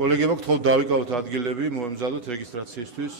კოლეგებო, გთხოვთ დავიკავოთ ადგილები, მოემზადოთ რეგისტრაციისთვის.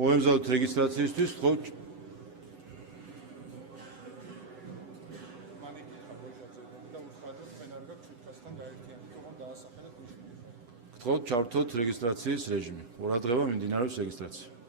მოემზადოთ რეგისტრაციისთვის, გთხოვთ ჩართოთ რეგისტრაციის რეჟიმი. ყურადღება მიმდინარეობს რეგისტრაცია.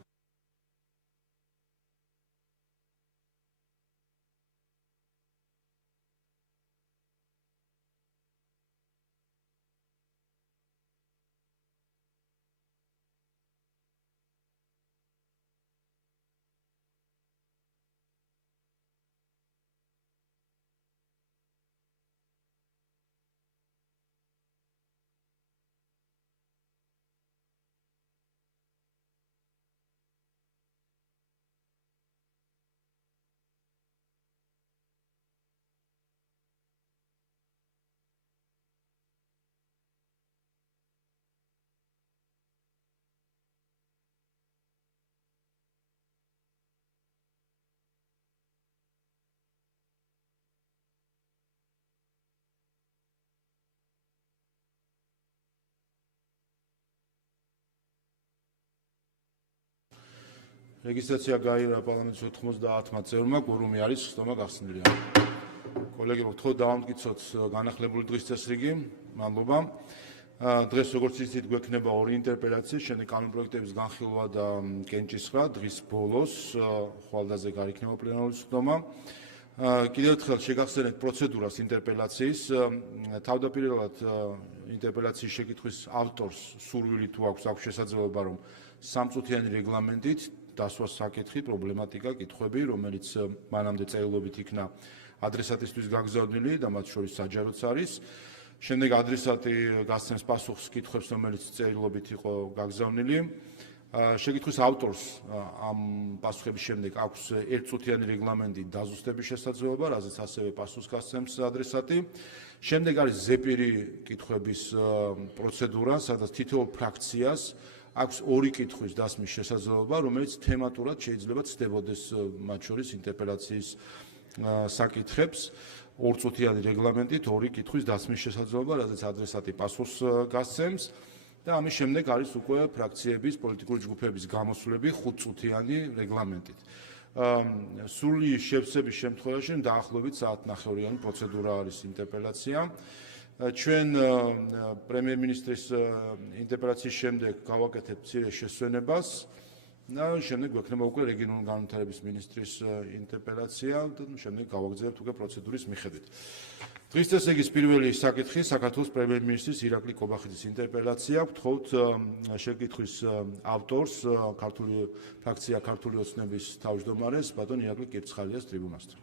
რეგისტრაცია გაიარა პარლამენტის 90 წევრმა, კურუმი არის, ხსოვნა გახსნილია. კოლეგებო, გთხოვთ დავამტკიცოთ განახლებული დღის წესრიგი. მადლობა. დღეს როგორც იცით, გვექნება ორი ინტერპელაცია, შემდეგ კანონპროექტების განხილვა და კენჭისყრა დღის ბოლოს, ხვალდაზე გარიქნება პლენარული სხდომა. კიდევ ერთხელ შეგახსენებთ პროცედურას ინტერპელაციის. თავდაპირველად ინტერპელაციის შეკითხვის ავტორს სურვილი თუ აქვს შესაძლებლობა, რომ სამწუთიანი რეგლამენტით დასვას საკითხი, პრობლემატიკა, კითხვები, რომელიც მანამდე წერილობით იქნა ადრესატისთვის გაგზავნილი და მათ შორის საჯაროც არის. შემდეგ ადრესატი გასცემს პასუხს კითხვებს, რომელიც წერილობით იყო გაგზავნილი. შეკითხვის ავტორს ამ პასუხების შემდეგ აქვს ერთწუთიანი რეგლამენტი დაზუსტების შესაძლებლობა, რაზეც ასევე პასუხს გასცემს ადრესატი. შემდეგ არის ზეპირი კითხვების პროცედურა, სადაც თითოეულ ფრაქციას აქვს ორი კითხვის დასმის შესაძლებლობა, რომელიც თემატურად შეიძლება ცდებოდეს მათ შორის ინტერპელაციის საკითხებს. ორწუთიანი რეგლამენტით ორი კითხვის დასმის შესაძლებლობა, რაზეც ადრესატი პასუხს გასცემს და ამის შემდეგ არის უკვე ფრაქციების, პოლიტიკური ჯგუფების გამოსვლები 5წუთიანი რეგლამენტით. სრული შევსების შემთხვევაში დაახლოებით საათნახევრიანი პროცედურა არის ინტერპელაცია. ჩვენ პრემიერ-მინისტრის ინტერპელაციის შემდეგ გავაკეთებთ მცირე შესვენებას და შემდეგ გვექნება უკვე რეგიონული განვითარების მინისტრის ინტერპელაცია და შემდეგ გავაგრძელებთ უკვე პროცედურის მიხედვით. დღის წესრიგის პირველი საკითხი საქართველოს პრემიერ-მინისტრის ირაკლი კობახიძის ინტერპელაცია. გთხოვთ შეკითხვის ავტორს, ქართული ფრაქცია ქართული ოცნების თავმჯდომარეს, ბატონ ირაკლი კირცხალიას ტრიბუნასთან.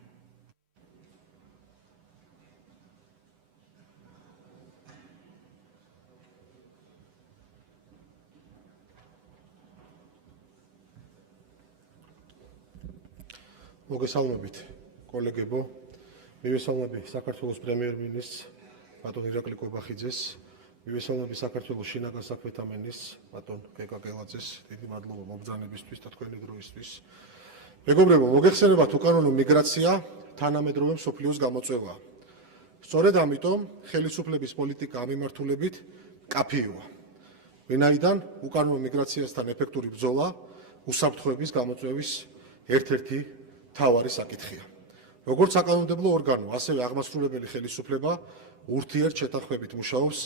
მოგესალმებით, კოლეგებო. მივესალმები საქართველოს პრემიერ-მინისტრს, ბატონ ირაკლი კობახიძეს, მივესალმები საქართველოს შინაგან საქმეთა მინისტრს, ბატონ გეგა გელაძეს. დიდი მადლობა მობრძანებისთვის და თქვენი დროისთვის. მეგობრებო, მოგეხსენებათ, უკანონო მიგრაცია თანამედროვე მსოფლიოს გამოწვევაა. სწორედ ამიტომ ხელისუფლების პოლიტიკა ამ მიმართულებით კაფეოა. ვინაიდან უკანონო მიგრაციასთან ეფექტური ბრძოლა უსაფრთხოების გამოწვევის ერთ-ერთი თავარი საკითხია. როგორც საკანონმდებლო ორგანო, ასევე აღმასრულებელი ხელისუფლება ურთიერთშეთანხმებით მუშაობს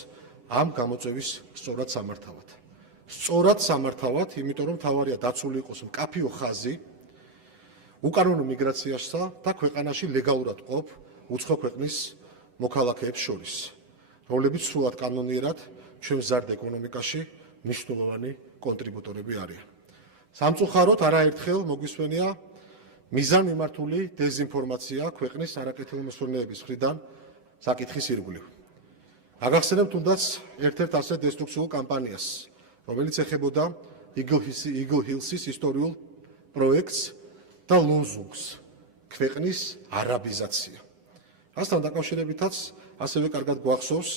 ამ გამოწვევის სწორად სამართავად. სწორად სამართავად, იმიტომ რომ თავარია დაცული იყოს მკაფიო ხაზი უკანონო მიგრაციასა და ქვეყანაში ლეგალურად ყოფ უცხო ქვეყნის მოქალაქეებს შორის, რომლებიც სრულად კანონიერად ჩვენ მზარდ ეკონომიკაში მნიშვნელოვანი კონტრიბუტორები არიან. სამწუხაროდ არაერთხელ მოგვისმენია მიზანმიმართული დეზინფორმაცია ქვეყნის არაკეთილმოსურნეების მხრიდან საკითხის ირგვლივ. Აგახსენებთ თუნდაც ერთ-ერთ ასეთ დესტრუქციულ კამპანიას, რომელიც ეხებოდა Eagle Hills-ის ისტორიულ პროექტს და ლოზუნგს ქვეყნის არაბიზაცია. ასთან დაკავშირებითაც ასევე კარგად გვახსოვს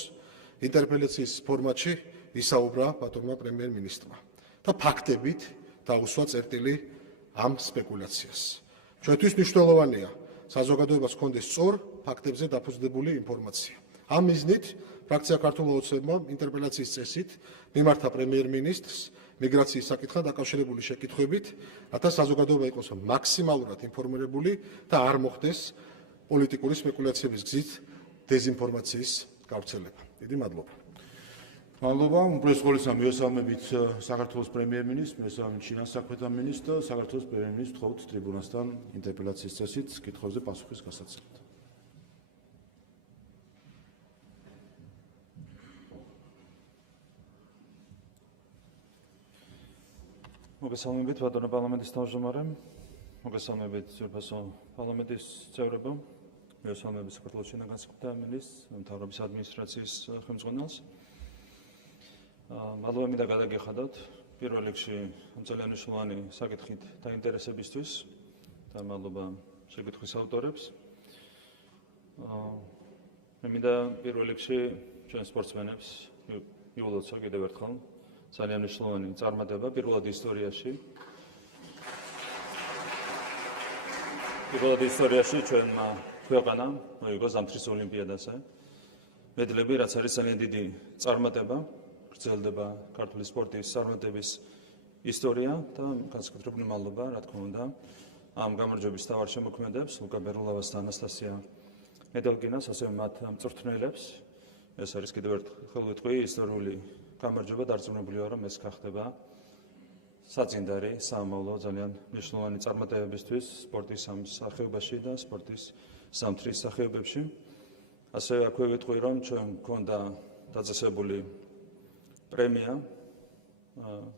ინტერპელაციის ფორმატში ისაუბრა ბატონმა პრემიერ-მინისტრმა და ფაქტებით დაუსვა წერტილი ამ სპეკულაციას. ჩვენთვის მნიშვნელოვანია საზოგადოებას ჰქონდეს სწორ ფაქტებზე დაფუძნებული ინფორმაცია. ამ მიზნით ფრაქცია ქართულ ოცნებმა ინტერპელაციის წესით მიმართა პრემიერ-მინისტრს მიგრაციის საკითხთან დაკავშირებული შეკითხვებით, რათა საზოგადოება იყოს მაქსიმალურად ინფორმირებული და არ მოხდეს პოლიტიკური სპეკულაციების გზით დეზინფორმაციის გავრცელება. დიდი მადლობა. მადლობა. უპირველეს ყოვლისა მივესალმებით საქართველოს პრემიერ-მინისტრს, მივესალმებით ჩინას საქმეთა მინისტრს და საქართველოს პრემიერ-მინისტრს თხოვთ ტრიბუნასთან ინტერპელაციის წესით კითხვებზე პასუხის გასაცემად. მოგესალმებით ბატონო პარლამენტის თავმჯდომარე, მოგესალმებით ძვირფასო პარლამენტის წევრებო, მოგესალმებით საქართველოს შინაგან განსაკუთრებათა მინისტრს, მთავრობის ადმინისტრაციის ხელმძღვანელს. მადლობა მინდა გადაგეხადოთ პირველ რიგში ძალიან მნიშვნელოვანი საკითხით დაინტერესებისთვის და მადლობა შეკითხვის ავტორებს. მე მინდა პირველ რიგში ჩვენ სპორტსმენებს მიულოცო კიდევ ერთხელ ძალიან მნიშვნელოვანი წარმატება პირველად ისტორიაში. პირველად ისტორიაში ჩვენმა ქვეყანამ მოიგო ზამთრის ოლიმპიადაზე მედლები, რაც არის ძალიან დიდი წარმატება. გრძელდება ქართული სპორტის წარმატების ისტორია და განსაკუთრებული მადლობა, რა თქმა უნდა, ამ გამარჯვების თავარ შემოქმედებს, ლუკა ბერულავას და ანასტასია მედელკინას, ასევე მათ მწვრთნელებს. ეს არის კიდევ ერთხელ ვიტყვი ისტორიული გამარჯვება, დარწმუნებული ვარ, რომ ეს გახდება საწინდარი საამავლო ძალიან მნიშვნელოვანი წარმატებებისთვის სპორტის ამ სახეობაში და სპორტის ზამთრის სახეობებში. ასევე აქვე ვიტყვი, რომ ჩვენ გვქონდა დაწესებული პრემია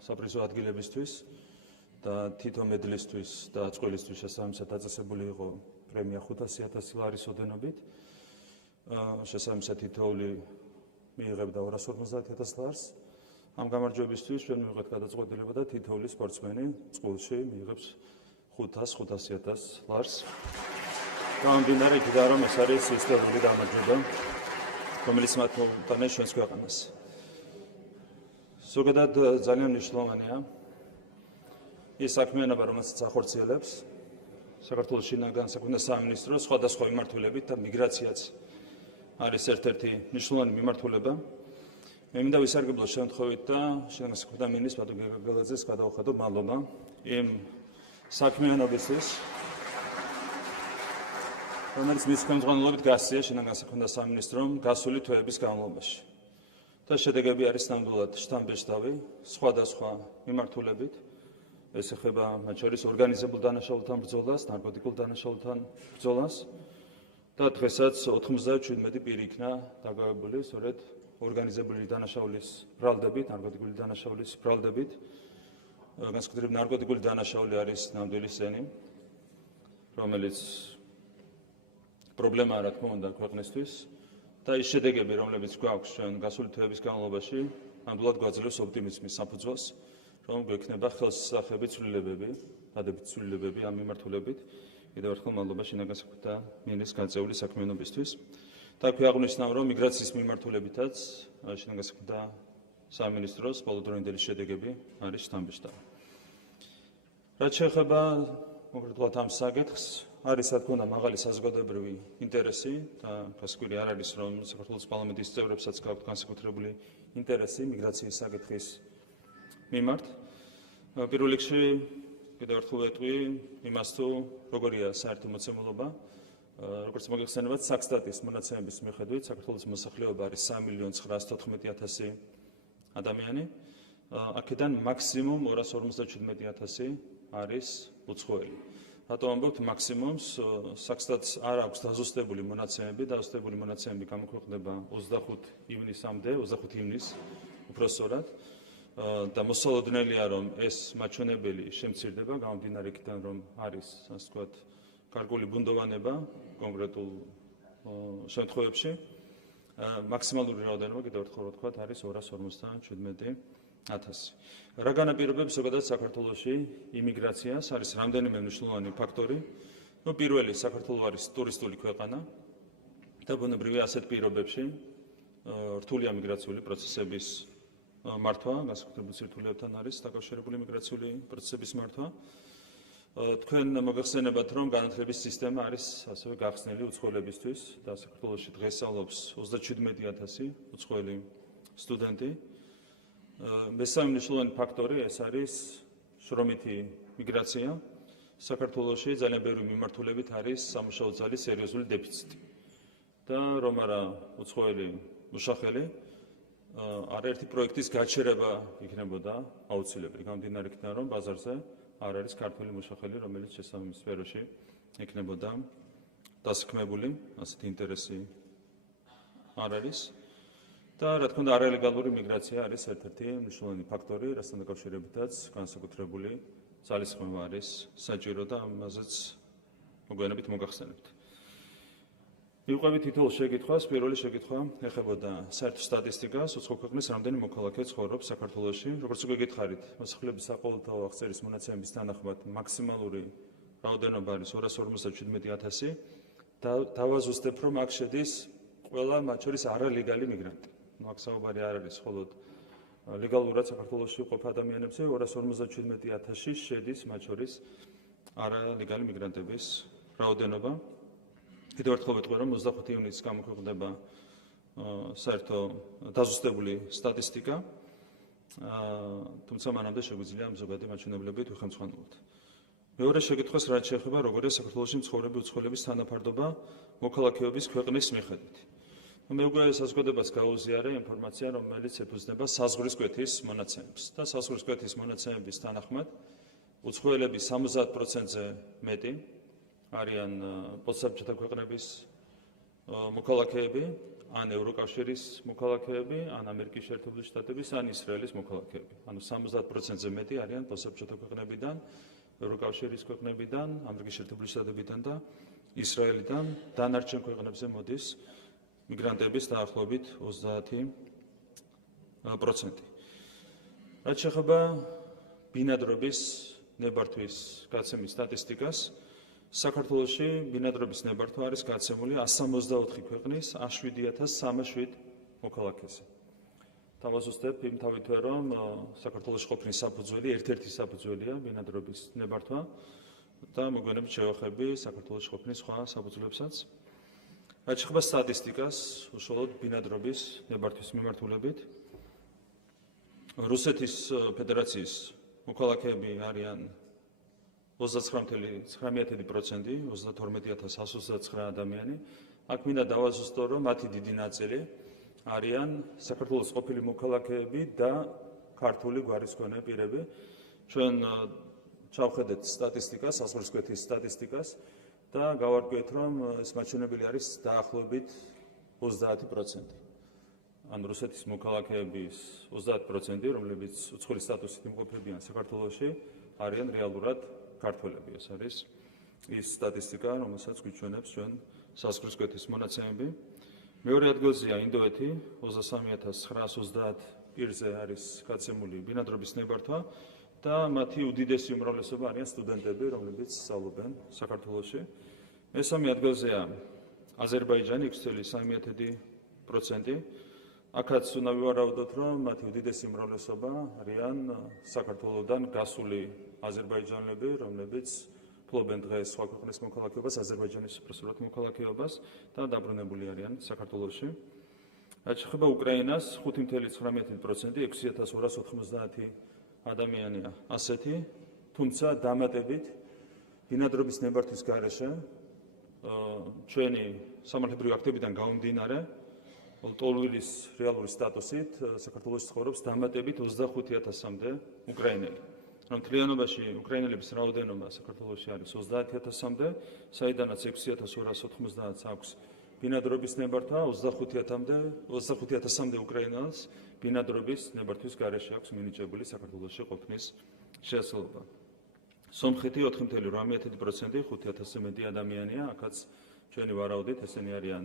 საპრიზო ადგილებისთვის და თითო მედლისთვის და წყვილისთვის შესაბამისად დაწესებული იყო პრემია 500,000 ლარის ოდენობით. შესაბამისად თითოეული მიიღებდა 250,000 ლარს. ამ გამარჯვებისთვის ჩვენ მივიღეთ გადაწყვეტილება და თითოეული სპორტსმენი წყვილში მიიღებს 500,000 ლარს. გამომდინარე იქიდან, რომ ეს არის ისტორიული გამარჯვება, რომელიც მათ მოუტანეს ჩვენს ქვეყანას. ზოგადად ძალიან მნიშვნელოვანია ის საქმიანობა, რომელსაც ახორციელებს საქართველოს შინაგან განსაკუთრებათა სამინისტრო სხვადასხვა მიმართულებით და მიგრაციაც არის ერთ-ერთი მნიშვნელოვანი მიმართულება. მე მინდა ვისარგებლო შემთხვევით და შინაგან განსაკუთრებათა მინისტრს ბატონ გეგაგელაძეს გადავხადო მადლობა იმ საქმიანობისთვის, რომელიც მის ხელმძღვანელობით გასწია შინაგან განსაკუთრებათა სამინისტრომ გასული თვეების განმავლობაში. და შედეგები არის ნამდვილად შთამბეჭდავი სხვადასხვა მიმართულებით. ეს ეხება მათ შორის ორგანიზებულ დანაშაულთან ბრძოლას, ნარკოტიკულ დანაშაულთან ბრძოლას და დღესაც 97 პირი იქნა დაკავებული სწორედ ორგანიზებული დანაშაულის ბრალდებით, ნარკოტიკული დანაშაულის ბრალდებით. განსაკუთრებით ნარკოტიკული დანაშაული არის ნამდვილი სენი, რომელიც პრობლემაა, რა თქმა უნდა, ქვეყნისთვის. და ის შედეგები, რომლებიც გვაქვს ჩვენ გასული თვეების განმავლობაში, ნამდვილად გვაძლევს ოპტიმიზმის საფუძველს, რომ გვექნება ხელსისახები ცვლილებები, დადებით ცვლილებები ამ მიმართულებით. კიდევ ერთხელ მადლობა შინაგან განსაკუთრებათა მინისტრს გაწეული საქმიანობისთვის. და აქვე აღნიშნავ, რომ მიგრაციის მიმართულებითაც შინაგან განსაკუთრებათა სამინისტროს ბოლოდროინდელი შედეგები არის შთამბეჭდავი. რაც შეეხება კონკრეტულად ამ საკითხს, არის რა თქმა უნდა მაღალი საზოგადოებრივი ინტერესი და გასაკვირი არ არის, რომ საქართველოს პარლამენტის წევრებსაც გაქვთ განსაკუთრებული ინტერესი მიგრაციის საკითხის მიმართ. პირველ რიგში კიდევ ერთხელ ვეტყვი იმას, თუ როგორია საერთო მოცემულობა. როგორც მოგეხსენებათ, საქსტატის მონაცემების მიხედვით საქართველოს მოსახლეობა არის 3,914,000 ადამიანი. აქედან მაქსიმუმ 257,000 არის უცხოელი. რატომ ამბობთ მაქსიმუმს? საქსტატს არ აქვს დაზუსტებული მონაცემები, დაზუსტებული მონაცემები გამოქვეყნდება 25 ივნისამდე, 25 ივნისს უფრო სწორად. და მოსალოდნელია, რომ ეს მაჩვენებელი შემცირდება, გამომდინარე იქიდან, რომ არის, ასე ვთქვათ, გარკვეული ბუნდოვანება კონკრეტულ შემთხვევებში. მაქსიმალური რაოდენობა, კიდევ ერთხელ ვთქვათ, არის 257,000. რა განაპირობებს ზოგადად საქართველოში იმიგრაციას? არის რამდენიმე მნიშვნელოვანი ფაქტორი. პირველი, საქართველო არის ტურისტული ქვეყანა და ბუნებრივია ასეთ პირობებში რთულია მიგრაციული პროცესების მართვა, განსაკუთრებულ სირთულეებთან არის დაკავშირებული მიგრაციული პროცესების მართვა. თქვენ მოგახსენებათ, რომ განათლების სისტემა არის ასევე გახსნილი უცხოელებისთვის და საქართველოში დღეს სწავლობს 37,000 უცხოელი სტუდენტი. მესამე მნიშვნელოვანი ფაქტორი ეს არის შრომითი მიგრაცია. საქართველოში ძალიან ბევრი მიმართულებით არის სამუშაო ძალის სერიოზული დეფიციტი. და რომ არა უცხოელი მუშახელი, არაერთი პროექტის გაჩერება იქნებოდა აუცილებელი. გამომდინარე იქიდან, რომ ბაზარზე არ არის ქართული მუშახელი, რომელიც შესაბამის სფეროში იქნებოდა დასაქმებული, ასეთი ინტერესი არ არის. და რა თქმა უნდა, არალეგალური მიგრაცია არის ერთ-ერთი მნიშვნელოვანი ფაქტორი, რასთან დაკავშირებითაც განსაკუთრებული ძალისხმევა არის საჭირო და ამაზეც მოგვიანებით მოგახსენებთ. მივყვებით თითოეულ შეკითხვას. პირველი შეკითხვა ეხებოდა საერთო სტატისტიკას, უცხო ქვეყნის რამდენი მოქალაქე ცხოვრობს საქართველოში. როგორც უკვე გითხარით, მოსახლეობის საყოველთაო აღწერის მონაცემების თანახმად მაქსიმალური რაოდენობა არის 257,000 და დავაზუსტებ, რომ აქ შედის ყველა, მათ შორის არალეგალი მიგრანტი. აქ საუბარი არ არის მხოლოდ ლეგალურად საქართველოში მყოფ ადამიანებზე, 257,000-ში შედის მათ შორის არალეგალი მიგრანტების რაოდენობა. კიდევ ერთხელ ვეტყვი, რომ 25 ივნისს გამოქვეყნდება საერთო დაზუსტებული სტატისტიკა, თუმცა მანამდე შეგვიძლია ამ ზოგადი მაჩვენებლებით ვიხელმძღვანელოთ. მეორე შეკითხვას რაც შეეხება, როგორია საქართველოში მცხოვრები უცხოელების თანაფარდობა მოქალაქეობის ქვეყნის მიხედვით. მე უკვე საზოგადოებას გაუზიარე ინფორმაცია, რომელიც ეფუძნება საზღვრის კვეთის მონაცემებს და საზღვრის კვეთის მონაცემების თანახმად უცხოელების 70%-ზე მეტი არიან პოსტსაბჭოთა ქვეყნების მოქალაქეები, ან ევროკავშირის მოქალაქეები, ან ამერიკის შეერთებული შტატების, ან ისრაელის მოქალაქეები. ანუ 70%-ზე მეტი არიან პოსტსაბჭოთა ქვეყნებიდან, ევროკავშირის ქვეყნებიდან, ამერიკის შეერთებული შტატებიდან და ისრაელიდან. დანარჩენ ქვეყნებზე მოდის მიგრანტების დაახლოებით 30%. რაც შეეხება ბინადრობის ნებართვის გაცემის სტატისტიკას, საქართველოში ბინადრობის ნებართვა არის გაცემული 164 ქვეყნის 7,307 მოქალაქეზე. თავაზუსტებ იმთავითვე, რომ საქართველოში ყოფნის საფუძველი ერთ-ერთი საფუძველია ბინადრობის ნებართვა და მოგვიანებით შევახები საქართველოში ყოფნის სხვა საფუძვლებსაც. რაც შეეხება სტატისტიკას, უშუალოდ ბინადრობის ნებართვის მიმართულებით, რუსეთის ფედერაციის მოქალაქეები არიან 29,9%, 32,129 ადამიანი. აქ მინდა დავაზუსტო, რომ მათი დიდი ნაწილი არიან საქართველოს ყოფილი მოქალაქეები და ქართული გვარის მქონე პირები. ჩვენ ჩავხედეთ სტატისტიკას, საზღვრის კვეთის სტატისტიკას და გავარკვიეთ, რომ ეს მაჩვენებელი არის დაახლოებით 30%. ან რუსეთის მოქალაქეების 30%, რომლებიც უცხოელი სტატუსით იმყოფებიან საქართველოში, არიან რეალურად ქართველები. ეს არის ის სტატისტიკა, რომელსაც გვიჩვენებს ჩვენ საზღვრის კვეთის მონაცემები. მეორე ადგილზეა ინდოეთი, 23,930 პირზე არის გაცემული ბინადრობის ნებართვა და მათი უდიდესი უმრავლესობა არიან სტუდენტები, რომლებიც სწავლობენ საქართველოში. მესამე ადგილზეა აზერბაიჯანი 6,3%. აქაც უნდა ვივარაუდოთ, რომ მათი უდიდესი უმრავლესობა არიან საქართველოდან გასული აზერბაიჯანელები, რომლებიც ფლობენ დღეს სხვა ქვეყნის მოქალაქეობას, აზერბაიჯანის უპირატესად მოქალაქეობას და დაბრუნებული არიან საქართველოში. რაც შეეხება უკრაინას, 5,9%, 6,290 ადამიანია ასეთი, თუმცა დამატებით ბინადრობის ნებართვის გარეშე ჩვენი სამართლებრივი აქტებიდან გამომდინარე, ლტოლვილის რეალური სტატუსით საქართველოში ცხოვრობს დამატებით 25,000-მდე უკრაინელი. რომ მთლიანობაში უკრაინელების რაოდენობა საქართველოში არის 30,000-მდე, საიდანაც 6,290 აქვს ბინადრობის ნებართვა 25,000-მდე უკრაინელს ბინადრობის ნებართვის გარეშე აქვს მინიჭებული საქართველოში ყოფნის შესაძლებლობა. სომხეთი 4,8%, 5,000-ზე მეტი ადამიანია, აქაც ჩვენი ვარაუდით ესენი არიან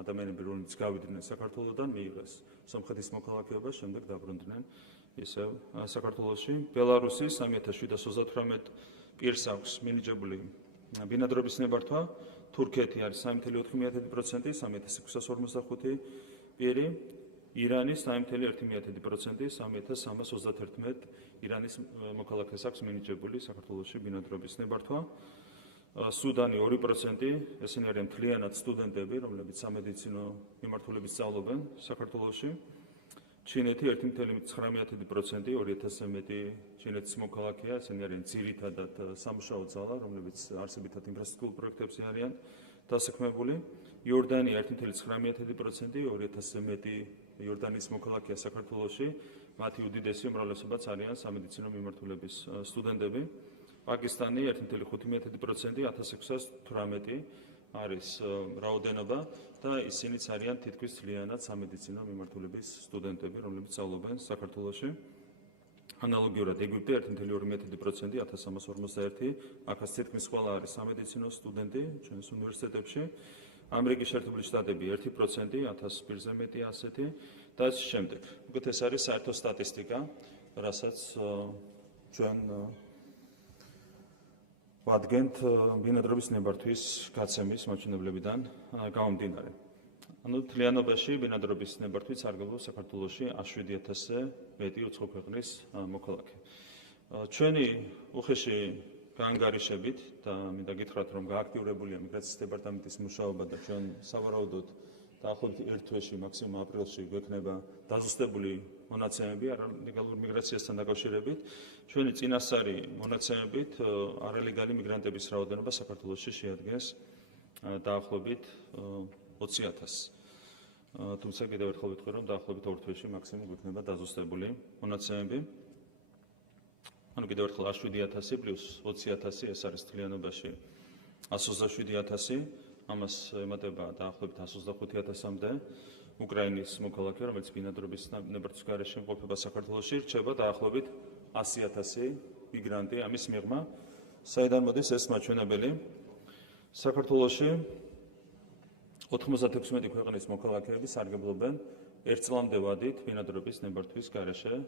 ადამიანები, რომლებიც გავიდნენ საქართველოდან, მიიღეს სომხეთის მოქალაქეობა, შემდეგ დაბრუნდნენ ისევ საქართველოში. ბელარუსი 3,738 პირს აქვს მინიჭებული ბინადრობის ნებართვა, თურქეთი არის 3,4%, 3,645 პირი, ირანი 3,1%, 3,331 ირანის მოქალაქეს აქვს მინიჭებული საქართველოში ბინადრობის ნებართვა. სუდანი 2%, ესენი არიან მთლიანად სტუდენტები, რომლებიც სამედიცინო მიმართულებით სწავლობენ საქართველოში. ჩინეთი 1,9%, 2,000-ზე მეტი ჩინეთის მოქალაქეა, ესენი არიან ძირითადად სამუშაო ძალა, რომლებიც არსებითად ინფრასტრუქტურულ პროექტებზე არიან დასაქმებული. იორდანია 1,9%, 2,000-ზე მეტი იორდანიის მოქალაქეა საქართველოში, მათი უდიდესი უმრავლესობაც არიან სამედიცინო მიმართულების სტუდენტები. პაკისტანი 1,5%, 1,618 არის რაოდენობა და ისინიც არიან თითქმის მთლიანად სამედიცინო მიმართულების სტუდენტები, რომლებიც სწავლობენ საქართველოში. ანალოგიურად ეგვიპტე 1,2%, 1,341, აქაც თითქმის ყველა არის სამედიცინო სტუდენტი ჩვენს უნივერსიტეტებში. ამერიკის შეერთებული შტატები 1%, 1000 პირზე მეტი ასეთი და ამ შემდეგ. უკეთ ეს არის საერთო სტატისტიკა, რასაც ჩვენ ვადგენთ ბინადრობის ნებართვის გაცემის მაჩვენებლებიდან გამომდინარე. ანუ თლიანობაში ბინადრობის ნებართვით სარგებლობს საქართველოში 7,000-ზე მეტი უცხო ქვეყნის მოქალაქე. ჩვენი უხეში გაანგარიშებით და მინდა გითხრათ, რომ გააქტიურებულია მიგრაციის დეპარტამენტის მუშაობა და ჩვენ სავარაუდოდ დაახლოებით ერთ თვეში, მაქსიმუმ აპრილში გვექნება დაზუსტებული მონაცემები არალეგალურ მიგრაციასთან დაკავშირებით. ჩვენი წინასწარი მონაცემებით არალეგალი მიგრანტების რაოდენობა საქართველოში შეადგენს დაახლოებით 20,000. თუმცა კიდევ ერთხელ ვიტყვი, რომ დაახლოებით ორ თვეში მაქსიმუმ გვექნება დაზუსტებული მონაცემები. ანუ კიდევ ერთხელ 7,000 პლუს 20,000 ეს არის თლიანობაში 127,000. ამას ემატება დაახლოებით 125,000-მდე უკრაინის მოქალაქე, რომელიც ბინადრობის ნებართვის გარეშე იმყოფება საქართველოში, რჩება დაახლოებით 100,000 მიგრანტი ამის მიღმა. საიდან მოდის ეს მაჩვენებელი? საქართველოში 96 ქვეყნის მოქალაქეები სარგებლობენ ერთ წლამდე ვადით ბინადრობის ნებართვის გარეშე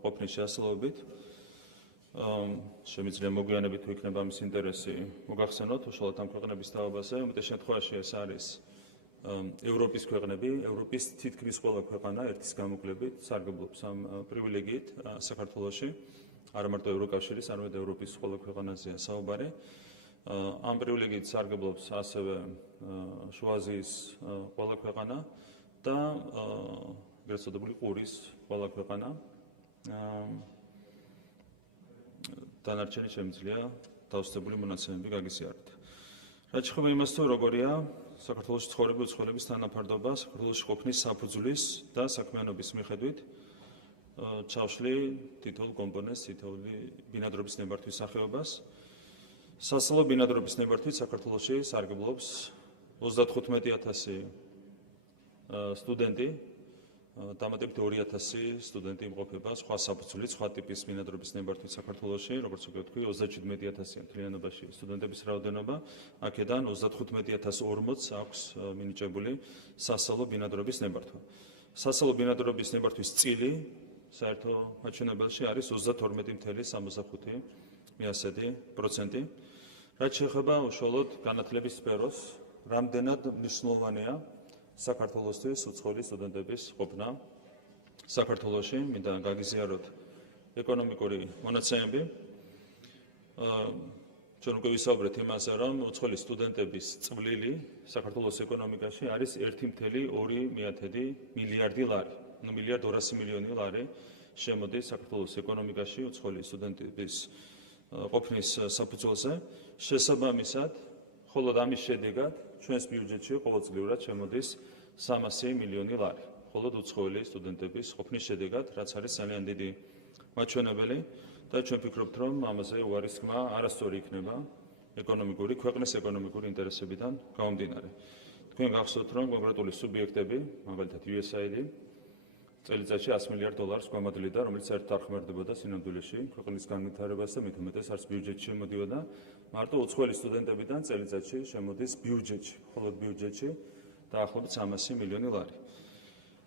ყოფნის შესაძლებლობით. შემიძლია მოგვიანებით თუ იქნება ამის ინტერესი მოგახსენოთ უშუალოდ ამ ქვეყნების თაობაზე. უმეტეს შემთხვევაში ეს არის ევროპის ქვეყნები, ევროპის თითქმის ყველა ქვეყანა ერთის გამოკლებით სარგებლობს ამ პრივილეგიით საქართველოში. არა მარტო ევროკავშირის, არამედ ევროპის ყველა ქვეყანაზეა საუბარი. ამ პრივილეგიით სარგებლობს ასევე შუა აზიის ყველა ქვეყანა და ეგრეთ წოდებული ყურის ყველა ქვეყანა. დანარჩენი შემიძლია დავსწრებული მონაცემები გაგიზიაროთ. რაც შეეხება იმას, თუ როგორია საქართველოში ცხოვრები უცხოელების თანაფარდობა საქართველოში ყოფნის საფუძვლის და საქმიანობის მიხედვით, ჩავშლი თითოეულ კომპონენტს, თითოეული ბინადრობის ნებართვის სახეობას. სასწავლო ბინადრობის ნებართვით საქართველოში სარგებლობს 35,000 სტუდენტი. დამატებით 2,000 სტუდენტი იმყოფება სხვა საფუძვლით, სხვა ტიპის ბინადრობის ნებართვით საქართველოში, როგორც ვთქვი, 37,000 მთლიანობაში სტუდენტების რაოდენობა, აქედან 35,040 აქვს მინიჭებული სასწავლო ბინადრობის ნებართვა. სასწავლო ბინადრობის ნებართვის წილი საერთო მაჩვენებელში არის 32,75%. რაც შეეხება უშუალოდ განათლების სფეროს, რამდენად მნიშვნელოვანია საქართველოსთვის უცხოელი სტუდენტების ყოფნა საქართველოში, მინდა გაგიზიაროთ ეკონომიკური მონაცემები. ჩვენ უკვე ვისაუბრეთ იმაზე, რომ უცხოელი სტუდენტების წვლილი საქართველოს ეკონომიკაში არის 1,2 მილიარდი ლარი. 1,200 მილიონი ლარი შემოდის საქართველოს ეკონომიკაში უცხოელი სტუდენტების ყოფნის საფუძველზე. შესაბამისად, მხოლოდ ამის შედეგად ჩვენს ბიუჯეტში ყოველწლიურად შემოდის 300 მილიონი ლარი. მხოლოდ უცხოელი სტუდენტების ყოფნის შედეგად, რაც არის ძალიან დიდი მაჩვენებელი და ჩვენ ვფიქრობთ, რომ ამაზე უარისხმა არასწორი იქნება ქვეყნის ეკონომიკური ინტერესებიდან გამომდინარე. თქვენ გახსოვთ, რომ კონკრეტული სუბიექტები, მაგალითად USAID, წელიწადში $100 მილიარდ გვამადლიდა, რომელიც საერთოდ არ ხმარდებოდა სინამდვილეში ქვეყნის განვითარებას და მით უმეტეს არც ბიუჯეტში შემოდიოდა. მარტო უცხოელი სტუდენტებიდან წელიწადში შემოდის ბიუჯეტში, მხოლოდ ბიუჯეტში დაახლოებით $300 მილიონი.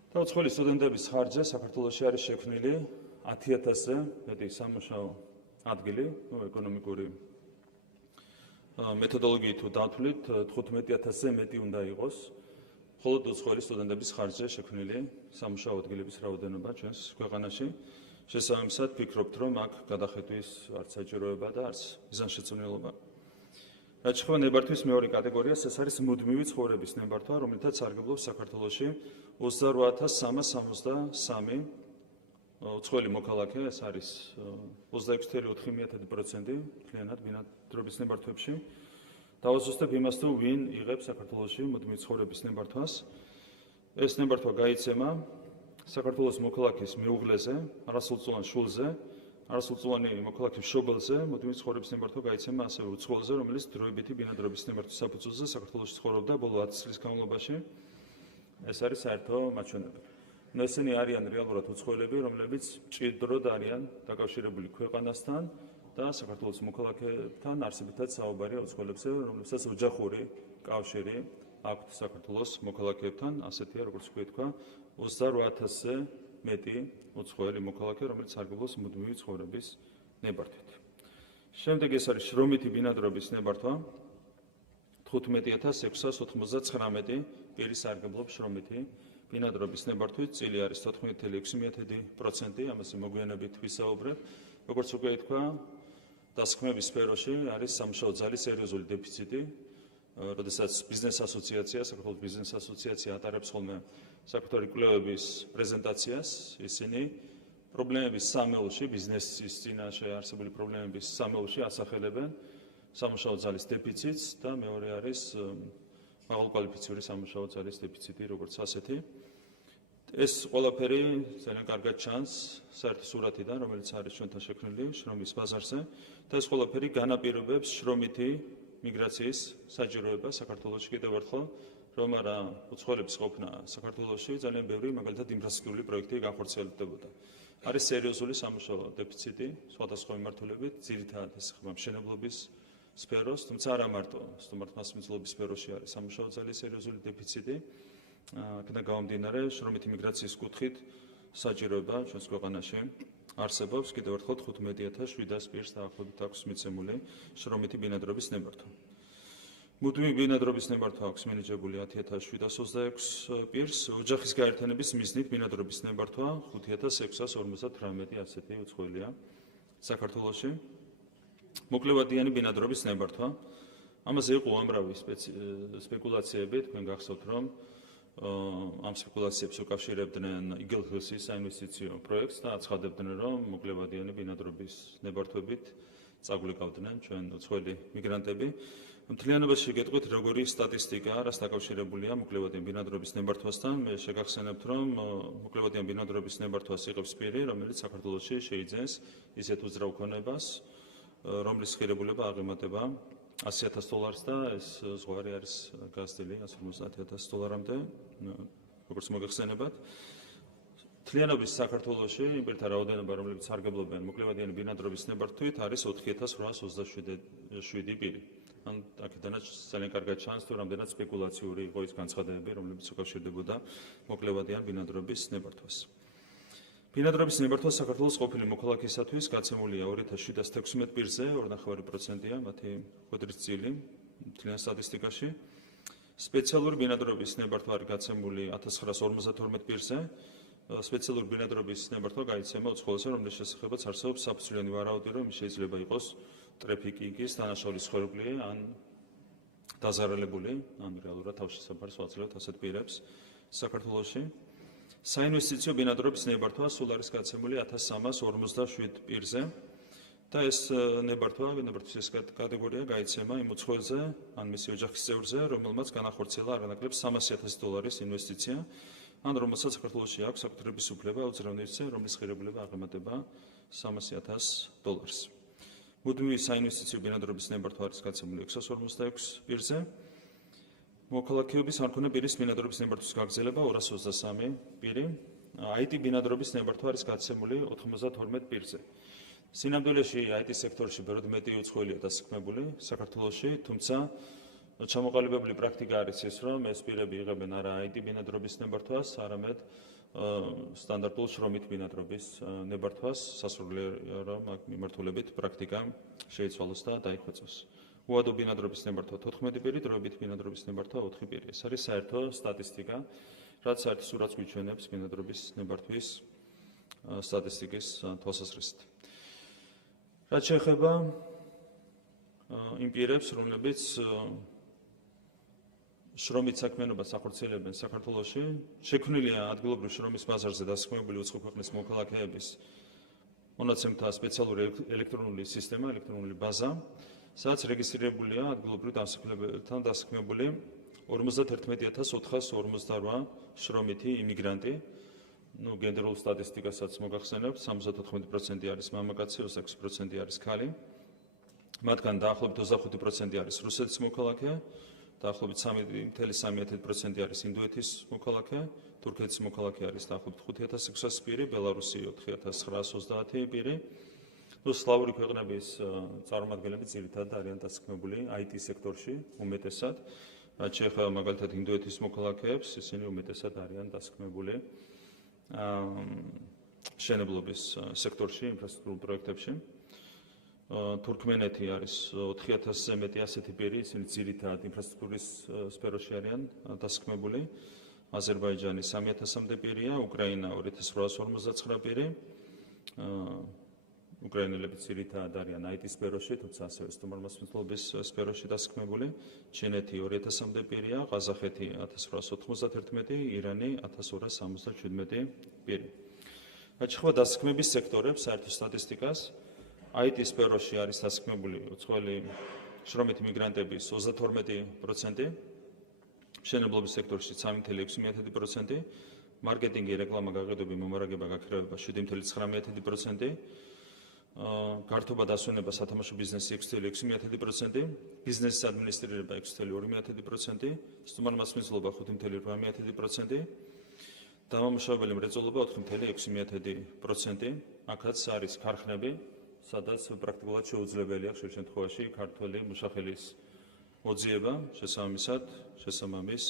და უცხოელი სტუდენტების ხარჯზე საქართველოში არის შექმნილი 10,000-ზე მეტი სამუშაო ადგილი, ეკონომიკური მეთოდოლოგიით თუ დავთვლით 15,000-ზე მეტი უნდა იყოს. მხოლოდ უცხოელი სტუდენტების ხარჯზე შექმნილი სამუშაო ადგილების რაოდენობა ჩვენს ქვეყანაში. შესაბამისად, ვფიქრობთ, რომ აქ გადახედვის არც საჭიროება და არც მიზანშეწონილობა. რაც შეეხება ნებართვის მეორე კატეგორიას, ეს არის მუდმივი ცხოვრების ნებართვა, რომლითაც სარგებლობს საქართველოში 28,363 უცხოელი მოქალაქე, ეს არის 26,4% მთლიანად ბინადრობის ნებართვებში. დავაზუსტებ იმას, თუ ვინ იღებს საქართველოში მუდმივი ცხოვრების ნებართვას. ეს ნებართვა გაიცემა საქართველოს მოქალაქის მეუღლეზე, არასრულწლოვან შვილზე, არასრულწლოვანი მოქალაქის მშობელზე, მუდმივი ცხოვრების ნებართვა გაიცემა ასევე უცხოელზე, რომელიც დროებითი ბინადრობის ნებართვის საფუძველზე საქართველოში ცხოვრობდა ბოლო 10 წლის განმავლობაში. ეს არის საერთო მაჩვენებელი. ესენი არიან რეალურად უცხოელები, რომლებიც მჭიდროდ არიან დაკავშირებული ქვეყანასთან და საქართველოს მოქალაქეებთან არსებითად საუბარია უცხოელებზე, რომლებსაც ოჯახური კავშირი აქვთ საქართველოს მოქალაქეებთან, ასეთია, როგორც თქვა, 28,000-ზე მეტი უცხოელი მოქალაქე, რომელიც სარგებლობს მუდმივი ცხოვრების ნებართვით. შემდეგ ეს არის შრომითი ბინადრობის ნებართვა. 15,699 პირი სარგებლობს შრომითი ბინადრობის ნებართვით, წილი არის 14,6%, ამაზე მოგვიანებით ვისაუბრებ. როგორც უკვე თქვა, დასაქმების სფეროში არის სამუშაო ძალის სერიოზული დეფიციტი, როდესაც ბიზნეს ასოციაცია, საქართველოს ბიზნეს ასოციაცია ატარებს ხოლმე საკუთარი კვლევების პრეზენტაციას, ისინი პრობლემების სამეულში, ბიზნესის წინაშე არსებული პრობლემების სამეულში ასახელებენ სამუშაო ძალის დეფიციტს და მეორე არის მაღალკვალიფიციური სამუშაო ძალის დეფიციტი, როგორც ასეთი. ეს ყველაფერი ძალიან კარგად ჩანს საერთო სურათიდან, რომელიც არის ჩვენთან შექმნილი შრომის ბაზარზე და ეს ყველაფერი განაპირობებს შრომითი მიგრაციის საჭიროებას საქართველოში კიდევ ერთხელ, რომ არა უცხოელების ყოფნა საქართველოში ძალიან ბევრი მაგალითად ინფრასტრუქტურული პროექტი განხორციელებდებოდა. არის სერიოზული სამუშაო დეფიციტი სხვადასხვა მიმართულებით, ძირითადად ეს ხდება მშენებლობის სფეროს, თუმცა არა მარტო სტუმართმასპინძლობის სფეროში არის სამუშაო ძალის სერიოზული დეფიციტი. აქედან გამომდინარე, შრომითი მიგრაციის კუთხით საჭიროება ჩვენს ქვეყანაში არსებობს კიდევ ერთხელ 15,700 პირს დაახლოებით აქვს მიცემული შრომითი ბინადრობის ნებართვა. მუდმივი ბინადრობის ნებართვა აქვს მინიჭებული 10,726 პირს, ოჯახის გაერთიანების მიზნით ბინადრობის ნებართვა 5,658 ასეთი უცხოელია საქართველოში. მოკლევადიანი ბინადრობის ნებართვა. ამაზე იყო უამრავი სპეკულაციები, თქვენ გახსოვთ, რომ ამ სპეკულაციებს უკავშირებდნენ იგელჰილსის საინვესტიციო პროექტს და აცხადებდნენ, რომ მოკლევადიანი ბინადრობის ნებართვებით წაგვიკავდნენ ჩვენ უცხოელი მიგრანტები. მთლიანობაში გეტყვით, როგორი სტატისტიკა რას დაკავშირებულია მოკლევადიან ბინადრობის ნებართვასთან. მე შეგახსენებთ, რომ მოკლევადიან ბინადრობის ნებართვას იღებს პირი, რომელიც საქართველოში შეიძენს ისეთ უძრავ ქონებას, რომლის ღირებულება აღემატება $100,000 და ეს ზღვარი არის გაზრდილი $150,000-მდე, როგორც მოგეხსენებათ. მთლიანობის საქართველოში იმპერთა რაოდენობა, რომლებიც სარგებლობენ მოკლევადიანი ბინადრობის ნებართვით, არის 4,827 პირი. ან აქედანაც ძალიან კარგად ჩანს, თუ რამდენად სპეკულაციური იყო ის განცხადებები, რომლებიც უკავშირდებოდა მოკლევადიან ბინადრობის ნებართვას. ბინადრობის ნებართვა საქართველოს ყოფილი მოქალაქისათვის გაცემულია 2,716 პირზე, 2,5%-ია მათი ხვედრის წილი მთლიან სტატისტიკაში. სპეციალური ბინადრობის ნებართვა არის გაცემული 1952 პირზე. სპეციალური ბინადრობის ნებართვა გაიცემა უცხოელზე, რომლის შესახებაც არსებობს საფუძვლიანი ვარაუდი, რომ შეიძლება იყოს ტრაფიკინგის დანაშაულის ხერხი ან დაზარალებული, ან რეალურად თავშესაფარს ვაძლევთ ასეთ პირებს საქართველოში. საინვესტიციო ბინადრობის ნებართვა სულ არის გაცემული 1357 პირზე და ეს ნებართვის ეს კატეგორია გაიცემა იმ უცხოელზე ან მისი ოჯახის წევრზე, რომელმაც განახორციელა არანაკლებ $300,000 ინვესტიცია, ან რომელსაც საქართველოში აქვს საკუთრების უფლება უძრავნელზე, რომლის ღირებულება აღემატება $300,000. მუდმივი საინვესტიციო ბინადრობის ნებართვა არის გაცემული 646 პირზე. მოქალაქეობის არ ქონა პირის ბინადრობის ნებართვის გაგრძელება 223 პირი. IT ბინადრობის ნებართვა არის გაცემული 92 პირზე. სინამდვილეში IT სექტორში ბევრად მეტი უცხოელია დასაქმებული საქართველოში, თუმცა ჩამოყალიბებული პრაქტიკა არის ის, რომ ეს პირები იღებენ არა IT ბინადრობის ნებართვას, არამედ სტანდარტულ შრომით ბინადრობის ნებართვას, სასურველია რომ აქ მიმართულებით პრაქტიკა შეიცვალოს და დაიხვეწოს. უადო ბინადრობის ნებართვა 14 პირი, დროებით ბინადრობის ნებართვა 4 პირი. ეს არის საერთო სტატისტიკა, რაც საერთო სურათს გვიჩვენებს ბინადრობის ნებართვის სტატისტიკის თვალსაზრისით. რაც შეეხება იმ პირებს, რომლებიც შრომით საქმიანობას ახორციელებენ საქართველოში, შექმნილია ადგილობრივ შრომის ბაზარზე დასაქმებული უცხო ქვეყნის მოქალაქეების მონაცემთა სპეციალური ელექტრონული სისტემა, ელექტრონული ბაზა, სადაც რეგისტრირებულია ადგილობრივ დასაქმებელთან დასაქმებული 51448 შრომითი იმიგრანტი. გენდერულ სტატისტიკასაც მოგახსენებთ, 74% არის მამაკაცი, 26% არის ქალი. მათგან დაახლოებით 25% არის რუსეთის მოქალაქე, დაახლოებით 3.3% არის ინდოეთის მოქალაქე, თურქეთის მოქალაქე არის დაახლოებით 5600 პირი, ბელარუსი 4930 პირი. სლავური ქვეყნების წარმომადგენლები ძირითადად არიან დასაქმებული IT სექტორში, უმეტესად. რაც შეეხება მაგალითად ინდოეთის მოქალაქეებს, ისინი უმეტესად არიან დასაქმებული მშენებლობის სექტორში, ინფრასტრუქტურულ პროექტებში. თურქმენეთი არის 4000-ზე მეტი ასეთი პირი, ისინი ძირითადად ინფრასტრუქტურის სფეროში არიან დასაქმებული. აზერბაიჯანი 3000-მდე პირია, უკრაინა 2859 პირი. უკრაინელები ძირითადად არიან IT სფეროში, თუმცა ასევე სტუმართმასპინძლობის სფეროში დასაქმებული. ჩინეთი 2000-მდე პირია, ყაზახეთი 1891, ირანი 1277 პირი. რაც შეეხება დასაქმების სექტორებს, საერთო სტატისტიკას, IT სფეროში არის დასაქმებული უცხოელი შრომითი მიგრანტების 32%, მშენებლობის სექტორში 3.6%, მარკეტინგი, რეკლამა, გაყიდვები, მომარაგება, გაქირავება 7.9%, გართობა დასვენება, სათამაშო ბიზნესი 6.6%, ბიზნესის ადმინისტრირება 6.2%, სტუმართმასპინძლობა 5.8%, დამამუშავებელი მრეწველობა 4.6%, აქაც არის ქარხნები, სადაც პრაქტიკულად შეუძლებელია ხშირ შემთხვევაში ქართველი მუშახელის მოძიება, შესაბამის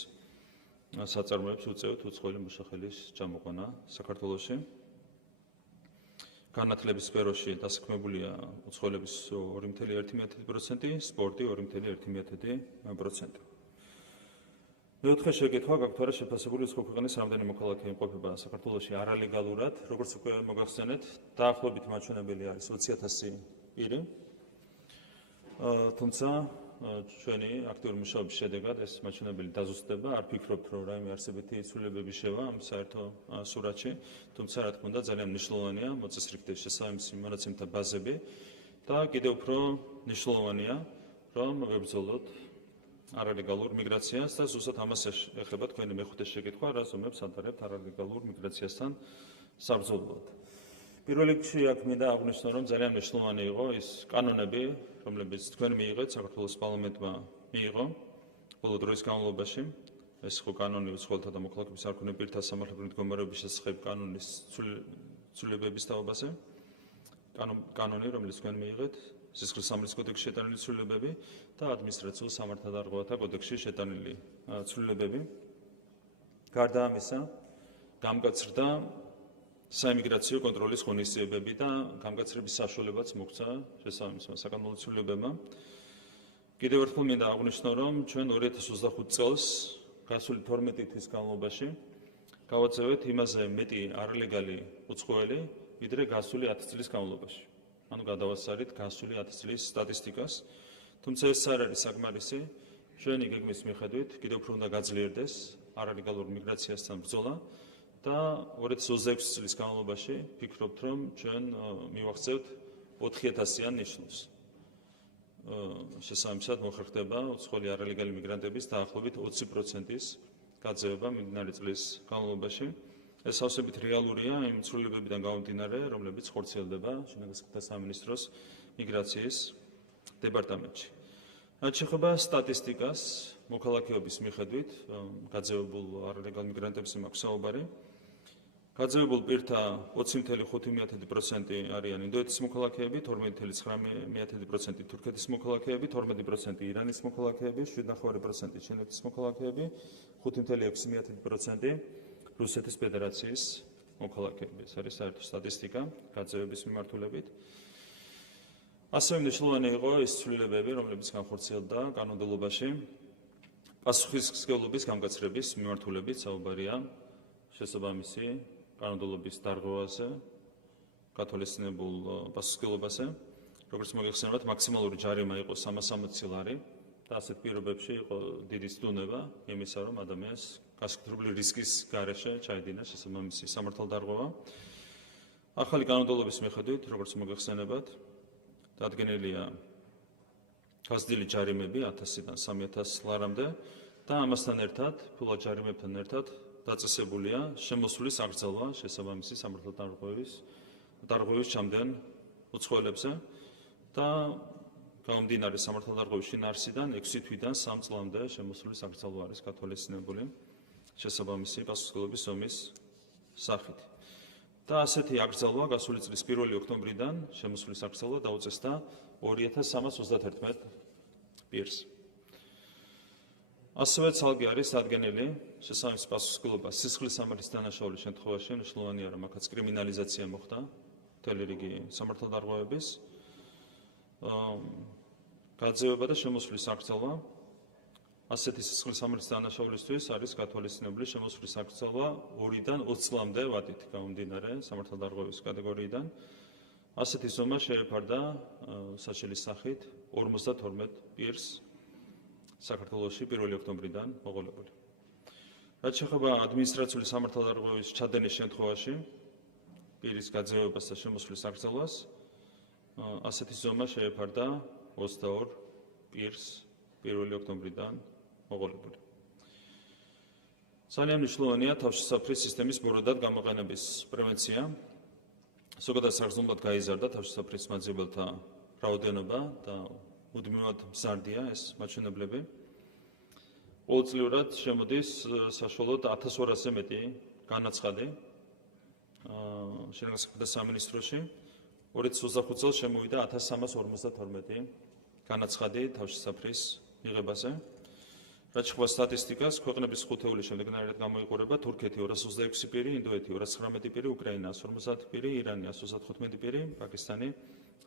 საწარმოებს უწევთ უცხოელი მუშახელის ჩამოყვანა საქართველოში. განათლების სფეროში დასაქმებულია უცხოელების 2.1%, სპორტი 2.1%. მეოთხე შეკითხვა გაქვთ არა შეფასებული უცხო ქვეყნის რამდენი მოქალაქე იმყოფება საქართველოში არალეგალურად, როგორც უკვე მოგახსენეთ, დაახლოებით მაჩვენებელი არის 20000 პირი. თუმცა ჩვენი აქტიური მუშაობის შედეგად ეს მაჩვენებელი დაზუსტდება, არ ფიქრობთ, რომ რაიმე არსებითი ცვლილებები შევა ამ საერთო სურათში, თუმცა რა თქმა უნდა ძალიან მნიშვნელოვანია მოწესრიგდეს შესაბამისი მონაცემთა ბაზები და კიდევ უფრო მნიშვნელოვანია, რომ ვებრძოლოთ არალეგალურ მიგრაციას და ზუსტად ამას ეხება თქვენი მეხუთე შეკითხვა, რა ზომებს ატარებთ არალეგალურ მიგრაციასთან საბრძოლოდ. პირველ რიგში აქ მინდა აღვნიშნო, რომ ძალიან მნიშვნელოვანი იყო ის კანონები, რომლებიც თქვენ მიიღეთ, საქართველოს პარლამენტმა მიიღო ბოლო დროის განმავლობაში. ეს იყო კანონი უცხოელთა და მოქალაქეობის არ ქონა პირთა სამართლებრივი მდგომარეობის შესახებ კანონის ცვლილებების თაობაზე. კანონი, რომელიც თქვენ მიიღეთ, სისხლის სამართლის კოდექსში შეტანილი ცვლილებები და ადმინისტრაციულ სამართალდარღვევათა კოდექსში შეტანილი ცვლილებები. გარდა ამისა, გამკაცრდა საიმიგრაციო კონტროლის ღონისძიებები და გამკაცრების საშუალებაც მოგვცა შესაბამისმა საკანონმდებლო ცვლილებებმა. კიდევ ერთხელ მინდა აღვნიშნო, რომ ჩვენ 2025 წელს გასული 12 თვის განმავლობაში გავაწევეთ იმაზე მეტი არალეგალი უცხოელი, ვიდრე გასული 10 წლის განმავლობაში. ანუ გადავასწარით გასული 10 წლის სტატისტიკას. თუმცა ეს არ არის საკმარისი. ჩვენი გეგმის მიხედვით კიდევ უფრო უნდა გაძლიერდეს არალეგალურ მიგრაციასთან ბრძოლა და 2026 წლის განმავლობაში ფიქრობთ, რომ ჩვენ მივახცევთ 4000-იან ნიშნულს. შესაბამისად მოხერხდება უცხოელი არალეგალი მიგრანტების დაახლოებით 20%-ის გაძევება მიმდინარე წლის განმავლობაში. ეს სავსებით რეალურია იმ ცვლილებებიდან გამომდინარე, რომლებიც ხორციელდება შინაგან საქმეთა სამინისტროს მიგრაციის დეპარტამენტში. რაც შეეხება სტატისტიკას, მოქალაქეობის მიხედვით, გაძევებულ არალეგალ მიგრანტებს მაქვს საუბარი. გაძევებულ პირთა 20.5% არიან ინდოეთის მოქალაქეები, 12.9% თურქეთის მოქალაქეები, 12% ირანის მოქალაქეები, 7.5% ჩინეთის მოქალაქეები, 5.6% რუსეთის ფედერაციის მოქალაქეები. ეს არის საერთო სტატისტიკა გაძევების მიმართულებით. ასევე მნიშვნელოვანი იყო ის ცვლილებები, რომლებიც განხორციელდა კანონმდებლობაში პასუხისმგებლობის გამკაცრების მიმართულებით საუბარია შესაბამისი კანონმდებლობის დარღვევაზე, გათვალისწინებულ პასუხისმგებლობაზე, როგორც მოგეხსენებათ, მაქსიმალური ჯარიმა იყო 360 ლარი და ასეთ პირობებში იყო დიდი ცდუნება იმისა, რომ ადამიანს გასაკუთრებული რისკის გარეშე ჩაედინა შესაბამისი სამართალდარღვევა. ახალი კანონმდებლობის მიხედვით, როგორც მოგეხსენებათ, დადგენილია გაზრდილი ჯარიმები 1000-დან 3000 ლარამდე და ამასთან ერთად, ფულად ჯარიმებთან ერთად დაწესებულია შემოსulis აკრძალვა შესაბამისი სამართალდარღვევის ჩამდენ უცხოელებზე და გამომდინარე სამართალდარღვევის შინაარსიდან 6 თვიდან 3 წლამდე შემოსulis აკრძალვა არის გათვალისწინებული შესაბამისი პასუხისმგებლობის ომის სახით. და ასეთი აკრძალვა გასული წლის 1 ოქტომბრიდან შემოსulis აკრძალვა დაუწესდა 2331 პირს. ასევე ცალკე არის დადგენილი შესაბამისი პასუხისმგებლობა სისხლის სამართლის დანაშაულის შემთხვევაში, მნიშვნელოვანია, რომ აქაც კრიმინალიზაცია მოხდა მთელი რიგი სამართალდარღვევების. გაძევება და შემოსulis აკრძალვა ასეთი სისხლის სამართლის დანაშაულისთვის არის გათვალისწინებული შემოსulis აკრძალვა 2-დან 20 წლამდე ვადით გამომდინარე სამართალდარღვევის კატეგორიიდან. ასეთი ზომა შეეფარდა საჩელის სახით 52 პირს საქართველოში 1 ოქტომბრიდან მოყოლებული. რაც შეეხება ადმინისტრაციული სამართალდარღვევის ჩადენის შემთხვევაში პირის გაძევებას და შემოსulis აკრძალვას, ასეთი ზომა შეეფარდა 22 პირს 1 ოქტომბრიდან მოყოლებული. ძალიან მნიშვნელოვანია თავშესაფრის სისტემის ბოროტად გამოყენების პრევენცია. ზოგადად საგრძნობლად გაიზარდა თავშესაფრის მაძიებელთა რაოდენობა და მუდმივად მზარდია ეს მაჩვენებლები. ყოველწლიურად შემოდის საშუალოდ 1200-ზე მეტი განაცხადი შინაგან საქმეთა სამინისტროში. 2025 წელს შემოვიდა 1352 განაცხადი თავშესაფრის მიღებაზე. რაც შეეხება სტატისტიკას, ქვეყნების ხუთეულის შემდეგნაირად გამოიყურება თურქეთი 226 პირი, ინდოეთი 219 პირი, უკრაინა 150 პირი, ირანი 115 პირი, პაკისტანი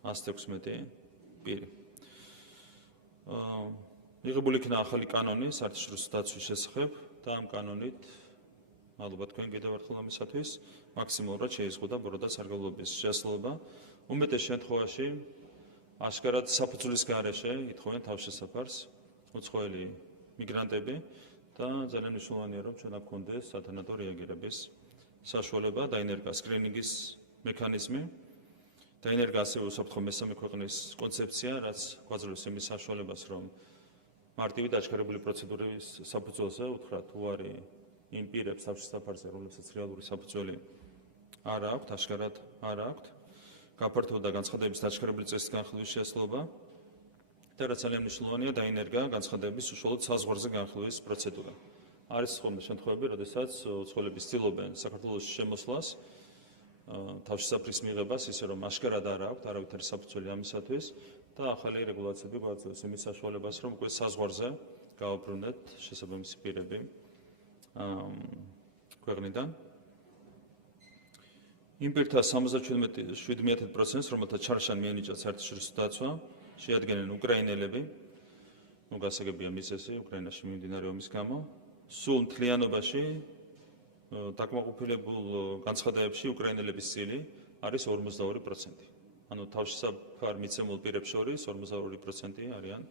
116 პირი. მიღებული იქნა ახალი კანონი საერთაშორისო დაცვის შესახებ და ამ კანონით, მადლობა თქვენ კიდევ ერთხელ ამისათვის, მაქსიმალურად შეიზღუდა ბოროტა სარგებლობის შესაძლებლობა. უმეტეს შემთხვევაში აშკარად საფუძვლის გარეშე ითხოვენ თავშესაფარს უცხოელი მიგრანტები და ძალიან მნიშვნელოვანია, რომ ჩვენ აქ გქონდეს სათანადო რეაგირების საშუალება, დაინერგა სკრინინგის მექანიზმი, დაინერგა ასევე უსაფრთხო მესამე ქვეყნის კონცეფცია, რაც გვაძლევს იმის საშუალებას, რომ მარტივი დაჩქარებული პროცედურების საფუძველზე უთხრათ უარი იმ პირებს თავშესაფარზე, რომლებსაც რეალური საფუძველი არ აქვთ, აშკარად არ აქვთ, გაფართოვდა განცხადების დაჩქარებული წესის განხილვის შესაძლებლობა და რაც ძალიან მნიშვნელოვანია, დაინერგა განცხადების უშუალოდ საზღვარზე განხილვის პროცედურა. არის ხოლმე შემთხვევები, როდესაც უცხოელები ცდილობენ საქართველოში შემოსვლას, თავშესაფრის მიღებას, ისე რომ აშკარად არ აქვთ არავითარი საფუძველი ამისათვის და ახალი რეგულაციები გვაძლევს იმის საშუალებას, რომ უკვე საზღვარზე გააუბრუნდეთ შესაბამისი პირები ქვეყნიდან. იმ პირთა 77%-ს, რომელთა ჩარშან მიენიჭათ საერთაშორისო დაცვა, შეადგენენ უკრაინელები, გასაგებია მიზეზი უკრაინაში მიმდინარე ომის გამო. სულ მთლიანობაში დაკმაყოფილებულ განცხადებებში უკრაინელების წილი არის 52%. ანუ თავშესაფარ მიცემულ პირებს შორის 52% არიან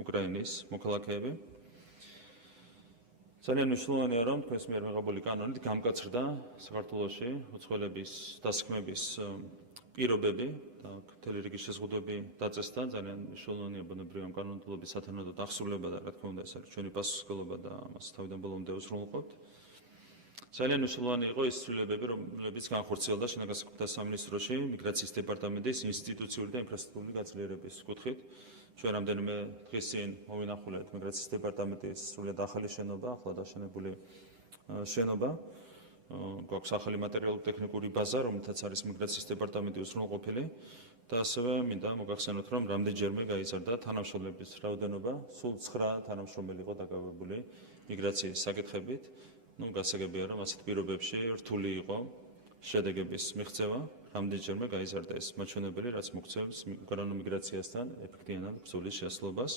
უკრაინის მოქალაქეები. ძალიან მნიშვნელოვანია, რომ თქვენს მიერ მიღებული კანონით გამკაცრდა საქართველოში უცხოელების დასაქმების პირობები და მთელი რიგი შეზღუდვები დაწესდა. ძალიან მნიშვნელოვანია ბუნებრივი ამ კანონმდებლობის სათანადო დასრულება და რა თქმა უნდა ეს არის ჩვენი პასუხისმგებლობა და ამას თავიდან ბოლომდე ვუსრულყოფთ. ძალიან მნიშვნელოვანი იყო ის ცვლილებები, რომლებიც განხორციელდა შინაგან საქმეთა სამინისტროში მიგრაციის დეპარტამენტის ინსტიტუციური და ინფრასტრუქტურული გაძლიერების კუთხით. ჩვენ რამდენიმე დღის წინ მოვინახულეთ მიგრაციის დეპარტამენტის სრულიად ახალი შენობა, ახლა დაშენებული შენობა. გვაქვს ახალი მატერიალურ-ტექნიკური ბაზა, რომელთაც არის მიგრაციის დეპარტამენტი უზრუნველყოფილი და ასევე მინდა მოგახსენოთ, რომ რამდენჯერმე გაიზარდა თანამშრომლების რაოდენობა, სულ 9 თანამშრომელი იყო დაკავებული მიგრაციის საკითხებით. გასაგებია, რომ ასეთ პირობებში რთული იყო შედეგების მიღწევა, რამდენჯერმე გაიზარდა ეს მაჩვენებელი, რაც მოგვცემს უკანონო მიგრაციასთან ეფექტიანად ბრძოლის შესაძლებლობას.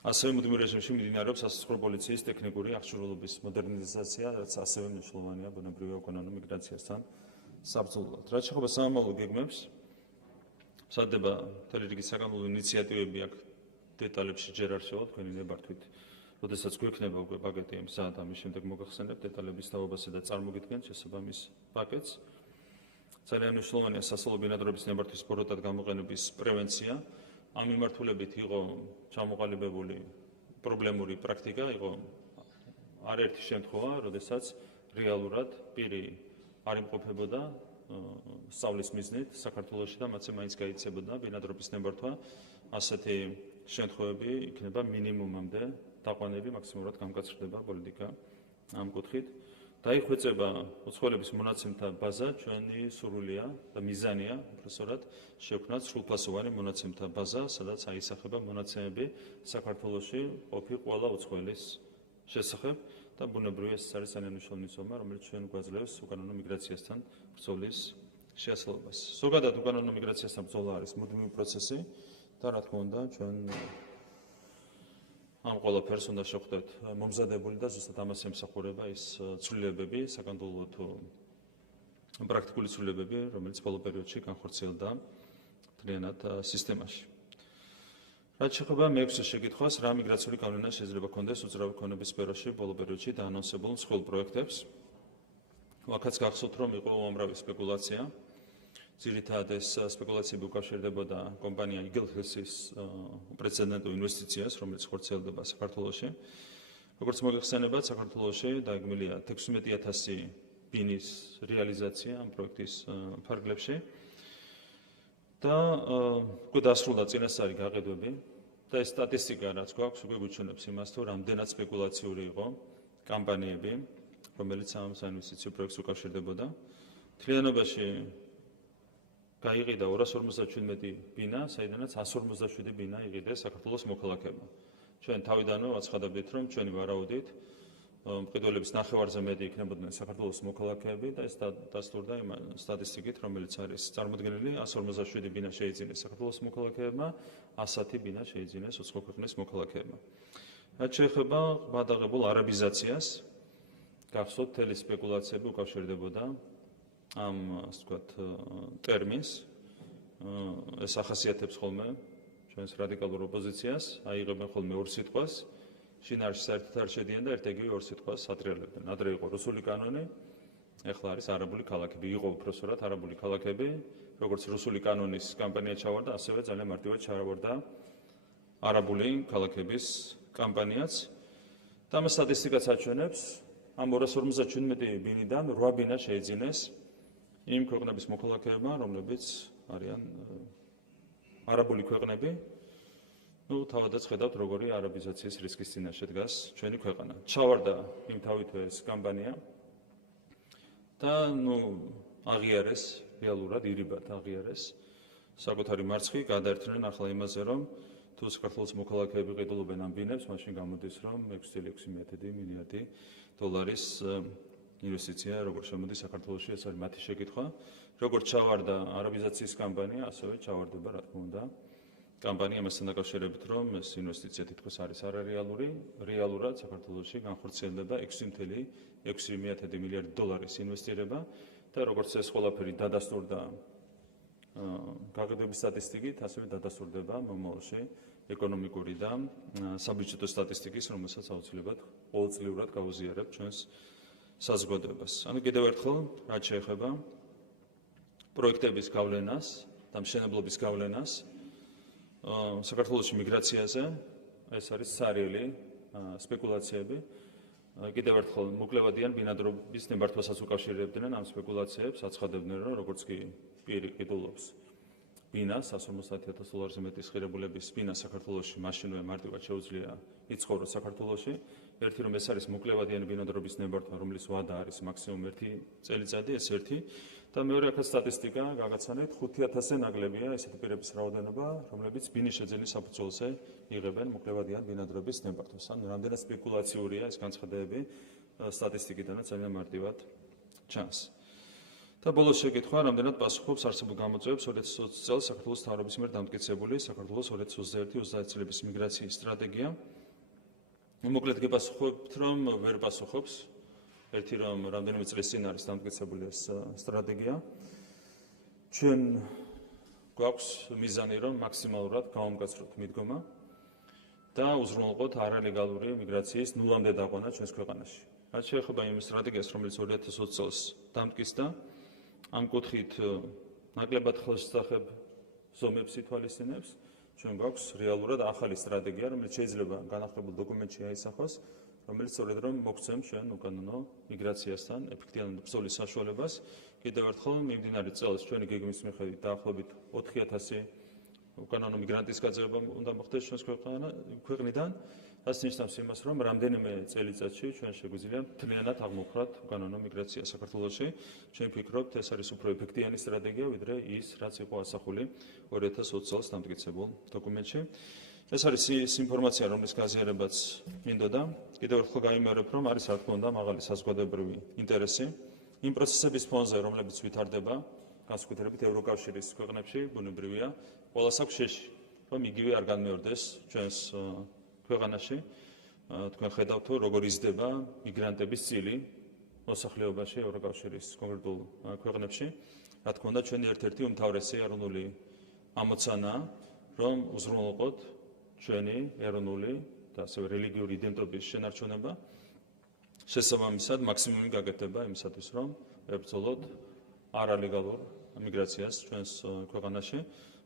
ასევე მუდმივ რეჟიმში მიმდინარეობს სასაცხოვრო პოლიციის ტექნიკური აღჭურვილობის მოდერნიზაცია, რაც ასევე მნიშვნელოვანია ბუნებრივი უკანონო მიგრაციასთან საბრძოლოდ. რაც შეეხება სამომავლო გეგმებს, მზადდება მთელი რიგი საკანონმდებლო ინიციატივები აქ დეტალებში ჯერ არ შევავთ, თქვენი ნებართვით. როდესაც გვექნება უკვე პაკეტი მზად, ამის შემდეგ მოგახსენებთ დეტალების თაობასა და წარმოგიდგენთ შესაბამის პაკეტს. ძალიან მნიშვნელოვანია სასწავლო ბინადრობის ნებართვის ბოროტად გამოყენების პრევენცია. ამ მიმართულებით იყო ჩამოყალიბებული პრობლემური პრაქტიკა, იყო არაერთი შემთხვევა, როდესაც რეალურად პირი არ იმყოფებოდა სწავლის მიზნით საქართველოში და მათზე მაინც გაიცებოდა ბინადრობის ნებართვა. ასეთი შემთხვევები იქნება მინიმუმამდე დაყვანები, მაქსიმალურად გამკაცრდება პოლიტიკა ამ კუთხით. დაიხვეწება უცხოელების მონაცემთა ბაზა, ჩვენი სურვილია და მიზანია, უბრალოდ შევქმნათ სრულფასოვანი მონაცემთა ბაზა, სადაც აისახება მონაცემები საქართველოში ყოფი ყველა უცხოელის შესახებ და ბუნებრივია ეს არის ძალიან მნიშვნელოვანი ზომა, რომელიც ჩვენ გვაძლევს უკანონო მიგრაციასთან ბრძოლის შესაძლებლობას. ზოგადად უკანონო მიგრაციასთან ბრძოლა არის მუდმივი პროცესი და რა თქმა უნდა ჩვენ ამ ყველაფერს უნდა შევხვდეთ მომზადებული და ზუსტად ამას ემსახურება ის ცვლილებები, საკანონმდებლო თუ პრაქტიკული ცვლილებები, რომელიც ბოლო პერიოდში განხორციელდა მთლიანად სისტემაში. რაც შეეხება მეექვსე შეკითხვას, რა მიგრაციული გავლენა შეიძლება ჰქონდეს უძრავი ქონების სფეროში ბოლო პერიოდში დაანონსებულ მსხვილ პროექტებს. აქაც გახსოვთ, რომ იყო უამრავი სპეკულაცია. ძირითადად ეს სპეკულაციები უკავშირდებოდა კომპანია იგელჰელსის უპრეცედენტო ინვესტიციას, რომელიც ხორციელდება საქართველოში. როგორც მოგეხსენებათ, საქართველოში დაეგმილია 16,000 ბინის რეალიზაცია ამ პროექტის ფარგლებში და უკვე დასრულდა წინასწარი გაყიდვები და ეს სტატისტიკა, რაც გვაქვს, უკვე გვიჩვენებს იმას, თუ რამდენად სპეკულაციური იყო კამპანიები, რომელიც ამ საინვესტიციო პროექტს უკავშირდებოდა. მთლიანობაში გაიყიდა 257 ბინა, საიდანაც 157 ბინა იყიდეს საქართველოს მოქალაქეებმა. ჩვენ თავიდანვე ვაცხადებით, რომ ჩვენი ვარაუდით მყიდველების ნახევარზე მეტი იქნებოდნენ საქართველოს მოქალაქეები და ეს დასტურდა იმ სტატისტიკით, რომელიც არის წარმოდგენილი, 157 ბინა შეიძინეს საქართველოს მოქალაქეებმა, 110 ბინა შეიძინეს უცხო ქვეყნის მოქალაქეებმა. რაც შეეხება ღმადაღებულ არაბიზაციას, გახსოვთ, მთელი სპეკულაციები უკავშირდებოდა ამ ასე ვთქვათ ტერმინს. ეს ახასიათებს ხოლმე ჩვენს რადიკალურ ოპოზიციას, აიღებენ ხოლმე ორ სიტყვას, შინაარსში საერთოდ არ შედიან და ერთ-ეგივე ორ სიტყვას ატრიალებდნენ. ადრე იყო რუსული კანონი, ეხლა არის არაბული ქალაქები. იყო უпроსორად არაბული ქალაქები, როგორც რუსული კანონის კამპანია ჩავარდა, ასევე ძალიან მარტივად ჩავარდა არაბული ქალაქების კამპანიაც. და ამ სტატისტიკაც აჩვენებს, ამ 257 ბინიდან 8 ბინა შეიძინეს იმ ქვეყნების მოქალაქეებმა, რომლებიც არიან არაბული ქვეყნები. თავადაც ხედავთ, როგორი არაბიზაციის რისკის წინაშე დგას ჩვენი ქვეყანა. ჩავარდა იმთავითვე ეს კამპანია და აღიარეს, რეალურად ირიბად აღიარეს საკუთარი მარცხი, გადაერთნენ ახლა იმაზე, რომ თუ საქართველოს მოქალაქეები ყიდულობენ ამ ბინებს, მაშინ გამოდის, რომ 6,6 მილიარდი დოლარის ინვესტიცია როგორ შემოდის საქართველოში, ეს არის მათი შეკითხვა. როგორც ჩავარდა არაბიზაციის კამპანია, ასევე ჩავარდება, რა თქმა უნდა, კამპანია ამასთან დაკავშირებით, რომ ეს ინვესტიცია თითქოს არის არარეალური, რეალურად საქართველოში განხორციელდება 6,6 მილიარდი დოლარის ინვესტირება და როგორც ეს ყველაფერი დადასტურდა გაყიდვების სტატისტიკით, ასევე დადასტურდება მომავალში ეკონომიკური და საბიუჯეტო სტატისტიკის, რომელსაც აუცილებლად ყოველწლიურად გავუზიარებთ ჩვენს საზოგადოებას. კიდევ ერთხელ, რაც შეეხება პროექტების გავლენას და მშენებლობის გავლენას საქართველოში მიგრაციაზე, ეს არის სარიელი სპეკულაციები. კიდევ ერთხელ მოკლევადიან ბინადრობის ნებართვასაც უკავშირებდნენ ამ სპეკულაციებს, აცხადებდნენ, რომ როგორც კი პირი ყიდულობს ბინა 150,000 დოლარზე მეტის ღირებულების ბინა საქართველოში მაშინვე მარტივად შეუძლია იცხოვროს საქართველოში. ერთი რომ ეს არის მოკლევადიანი ბინადრობის ნებართვა, რომლის ვადა არის მაქსიმუმ 1 წელიწადი, ეს ერთი. და მეორე აქაც სტატისტიკა გაგაცანეთ, 5,000-ზე ნაკლებია ესეთი პირების რაოდენობა, რომლებიც ბინის შეძენის საფუძველზე იღებენ მოკლევადიან ბინადრობის ნებართვას. ანუ რამდენად სპეკულაციურია ეს განცხადებები სტატისტიკიდანაც ძალიან მარტივად ჩანს. და ბოლოს შეკითხვა, რამდენად პასუხობს არსებულ გამოწვევებს 2020 წელს საქართველოს მთავრობის მიერ დამტკიცებული საქართველოს 2021-30 წლების მიგრაციის სტრატეგია. მოკლედ გეპასუხებთ, რომ ვერ პასუხობს. ერთი რომ რამდენიმე წლის წინ არის დამტკიცებული ეს სტრატეგია. ჩვენ გვაქვს მიზანი, რომ მაქსიმალურად გავამკაცროთ მიდგომა და უზრუნველყოთ არალეგალური მიგრაციის ნულამდე დაყვანა ჩვენს ქვეყანაში. რაც შეეხება იმ სტრატეგიას, რომელიც 2020 წელს დამტკიცდა, ამ კუთხით ნაკლებად ხელშესახებ ზომებს ითვალისწინებს. ჩვენ გვაქვს რეალურად ახალი სტრატეგია, რომელიც შეიძლება განახლებულ დოკუმენტში აისახოს, რომელიც სწორედ რომ მოგცემს ჩვენ უკანონო მიგრაციასთან ეფექტიანად ბრძოლის საშუალებას. კიდევ ერთხელ მიმდინარე წელს ჩვენი გეგმის მიხედვით დაახლოებით 4,000 უკანონო მიგრანტის გაძევება უნდა მოხდეს ჩვენს ქვეყნიდან. რაც ნიშნავს იმას, რომ რამდენიმე წელიწადში ჩვენ შეგვიძლია მთლიანად აღმოვხვრათ უკანონო მიგრაცია საქართველოში. ჩვენ ვფიქრობთ, ეს არის უფრო ეფექტიანი სტრატეგია, ვიდრე ის, რაც იყო ასახული 2020 წელს დამტკიცებულ დოკუმენტში. ეს არის ის ინფორმაცია, რომლის გაზიარებაც მინდოდა. კიდევ ერთხელ გამიმეორებ, რომ არის რა თქმა უნდა მაღალი საზოგადოებრივი ინტერესი იმ პროცესების ფონზე, რომლებიც ვითარდება განსაკუთრებით ევროკავშირის ქვეყნებში, ბუნებრივია, ყველას აქვს შეში, რომ იგივე არ განმეორდეს ჩვენს ქვეყანაში. თქვენ ხედავთ, როგორ იზრდება მიგრანტების წილი მოსახლეობაში ევროკავშირის კონკრეტულ ქვეყნებში. რა თქმა უნდა, ჩვენი ერთ-ერთი უმთავრესი ეროვნული ამოცანაა, რომ უზრუნველყოთ ჩვენი ეროვნული და ასევე რელიგიური იდენტობის შენარჩუნება. შესაბამისად, მაქსიმუმი გაკეთდება იმისათვის, რომ ვებრძოლოთ არალეგალურ მიგრაციას ჩვენს ქვეყანაში.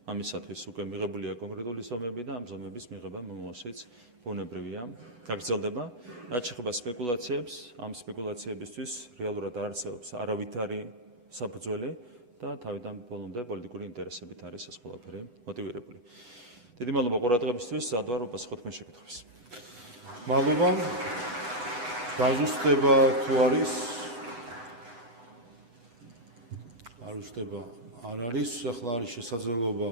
ამისათვის უკვე მიღებულია კონკრეტული ზომები და ამ ზომების მიღება მომავალშიც ბუნებრივია გაგრძელდება. რაც შეეხება სპეკულაციებს, ამ სპეკულაციებისთვის რეალურად არ არსებობს არავითარი საფუძველი და თავიდან ბოლომდე პოლიტიკური ინტერესებით არის ეს ყველაფერი მოტივირებული. დიდი მადლობა ყურადღებისთვის, სადვარ უპასუხოთ მე შეკითხვებს. მადლობა. დაზუსტება თუ არის? არ უსტება. არ არის, ახლა არის შესაძლებლობა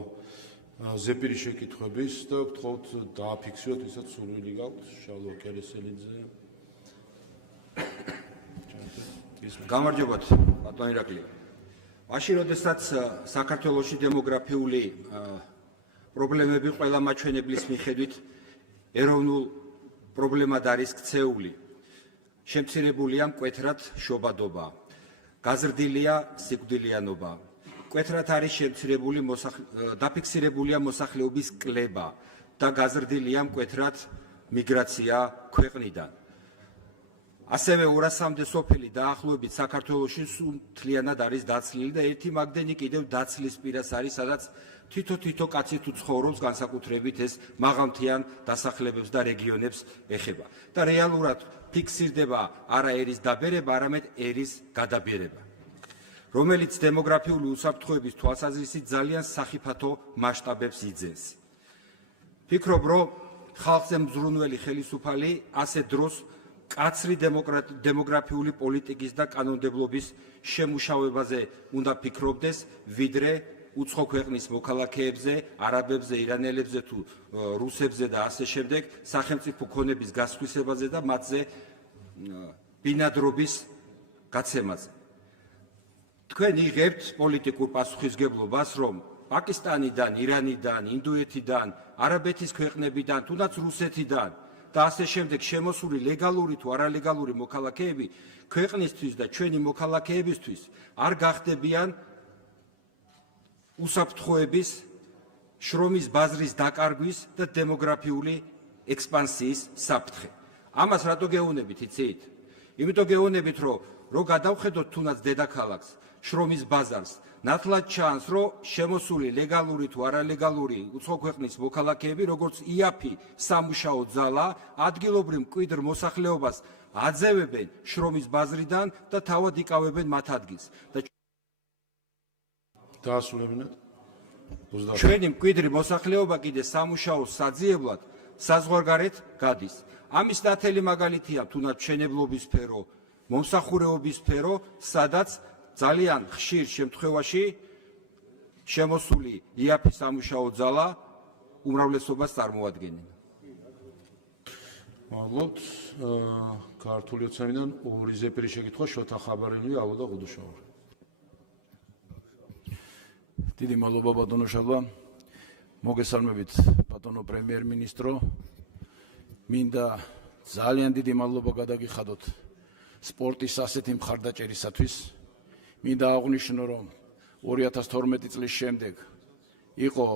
ზეპირი შეკითხვების და გთხოვთ დააფიქსიროთ, ვისაც სურვილი გაქვთ, შალვა კერესელიძე. გამარჯობათ, ბატონ ირაკლი. მაშინ, როდესაც საქართველოში დემოგრაფიული პრობლემები ყველა მაჩვენებლის მიხედვით ეროვნულ პრობლემად არის ქცეული, შემცირებულია მკვეთრად შობადობა, გაზრდილია სიკვდილიანობა. მკვეთრად არის დაფიქსირებულია მოსახლეობის კლება და გაზრდილია მკვეთრად მიგრაცია ქვეყნიდან. ასევე 200-მდე სოფელი დაახლოებით საქართველოში მთლიანად არის დაცლილი და ერთი მაგდენი კიდევ დაცლის პირას არის, სადაც თითო კაცი თუ ცხოვრობს, განსაკუთრებით ეს მაღალმთიან დასახლებებს და რეგიონებს ეხება. და რეალურად ფიქსირდება არა ერის დაბერება, არამედ ერის გადაბერება, რომელიც დემოგრაფიული უსაფრთხოების თვალსაზრისით ძალიან სახიფათო მასშტაბებს იძენს. ფიქრობ, რომ ხალხზე მზრუნველი ხელისუფალი ასე დროს კაცრი დემოგრაფიული პოლიტიკის და კანონმდებლობის შემუშავებაზე უნდა ფიქრობდეს, ვიდრე უცხო ქვეყნის მოქალაქეებზე, არაბებზე, ირანელებზე თუ რუსებზე და ასე შემდეგ სახელმწიფო ქონების გასხვისებაზე და მათზე ბინადრობის გაცემაზე. თქვენ იღებთ პოლიტიკურ პასუხისმგებლობას, რომ პაკისტანიდან, ირანიდან, ინდოეთიდან, არაბეთის ქვეყნებიდან, თუნდაც რუსეთიდან და ასე შემდეგ შემოსული ლეგალური თუ არალეგალური მოქალაქეები ქვეყნისთვის და ჩვენი მოქალაქეებისთვის არ გახდებიან უსაფრთხოების, შრომის ბაზრის დაკარგვის და დემოგრაფიული ექსპანსიის საფრთხე. ამას რატო გეუბნებით, იცით? იმიტომ გეუბნებით, რომ გადავხედოთ თუნდაც დედაქალაქს, შრომის ბაზარს, ნათლად ჩანს, რომ შემოსული ლეგალური თუ არალეგალური უცხო ქვეყნის მოქალაქეები, როგორც იაფი სამუშაო ძალა, ადგილობრივ მკვიდრ მოსახლეობას აძევებენ შრომის ბაზრიდან და თავად იკავებენ მათ ადგილს. დაასრულებინათ. ჩვენი მკვიდრი მოსახლეობა კიდე სამუშაოს საძიებლად საზღვარგარეთ გადის. ამის ნათელი მაგალითია თუნდაც მშენებლობის სფერო, მომსახურეობის სფერო, სადაც ძალიან ხშირ შემთხვევაში შემოსული იაფი სამუშაო ძალა უმრავლესობას წარმოადგენენ. მადლობთ. ქართული ოცნებიდან ორი ზეპირი შეკითხვა შოთა ხაბარინია ალო და გუდუშოვარი. დიდი მადლობა ბატონო შალვა. მოგესალმებით ბატონო პრემიერ-მინისტრო. მინდა ძალიან დიდი მადლობა გადაგიხადოთ სპორტის ასეთი მხარდაჭერისათვის. მინდა აღვნიშნო, რომ 2012 წლის შემდეგ იყო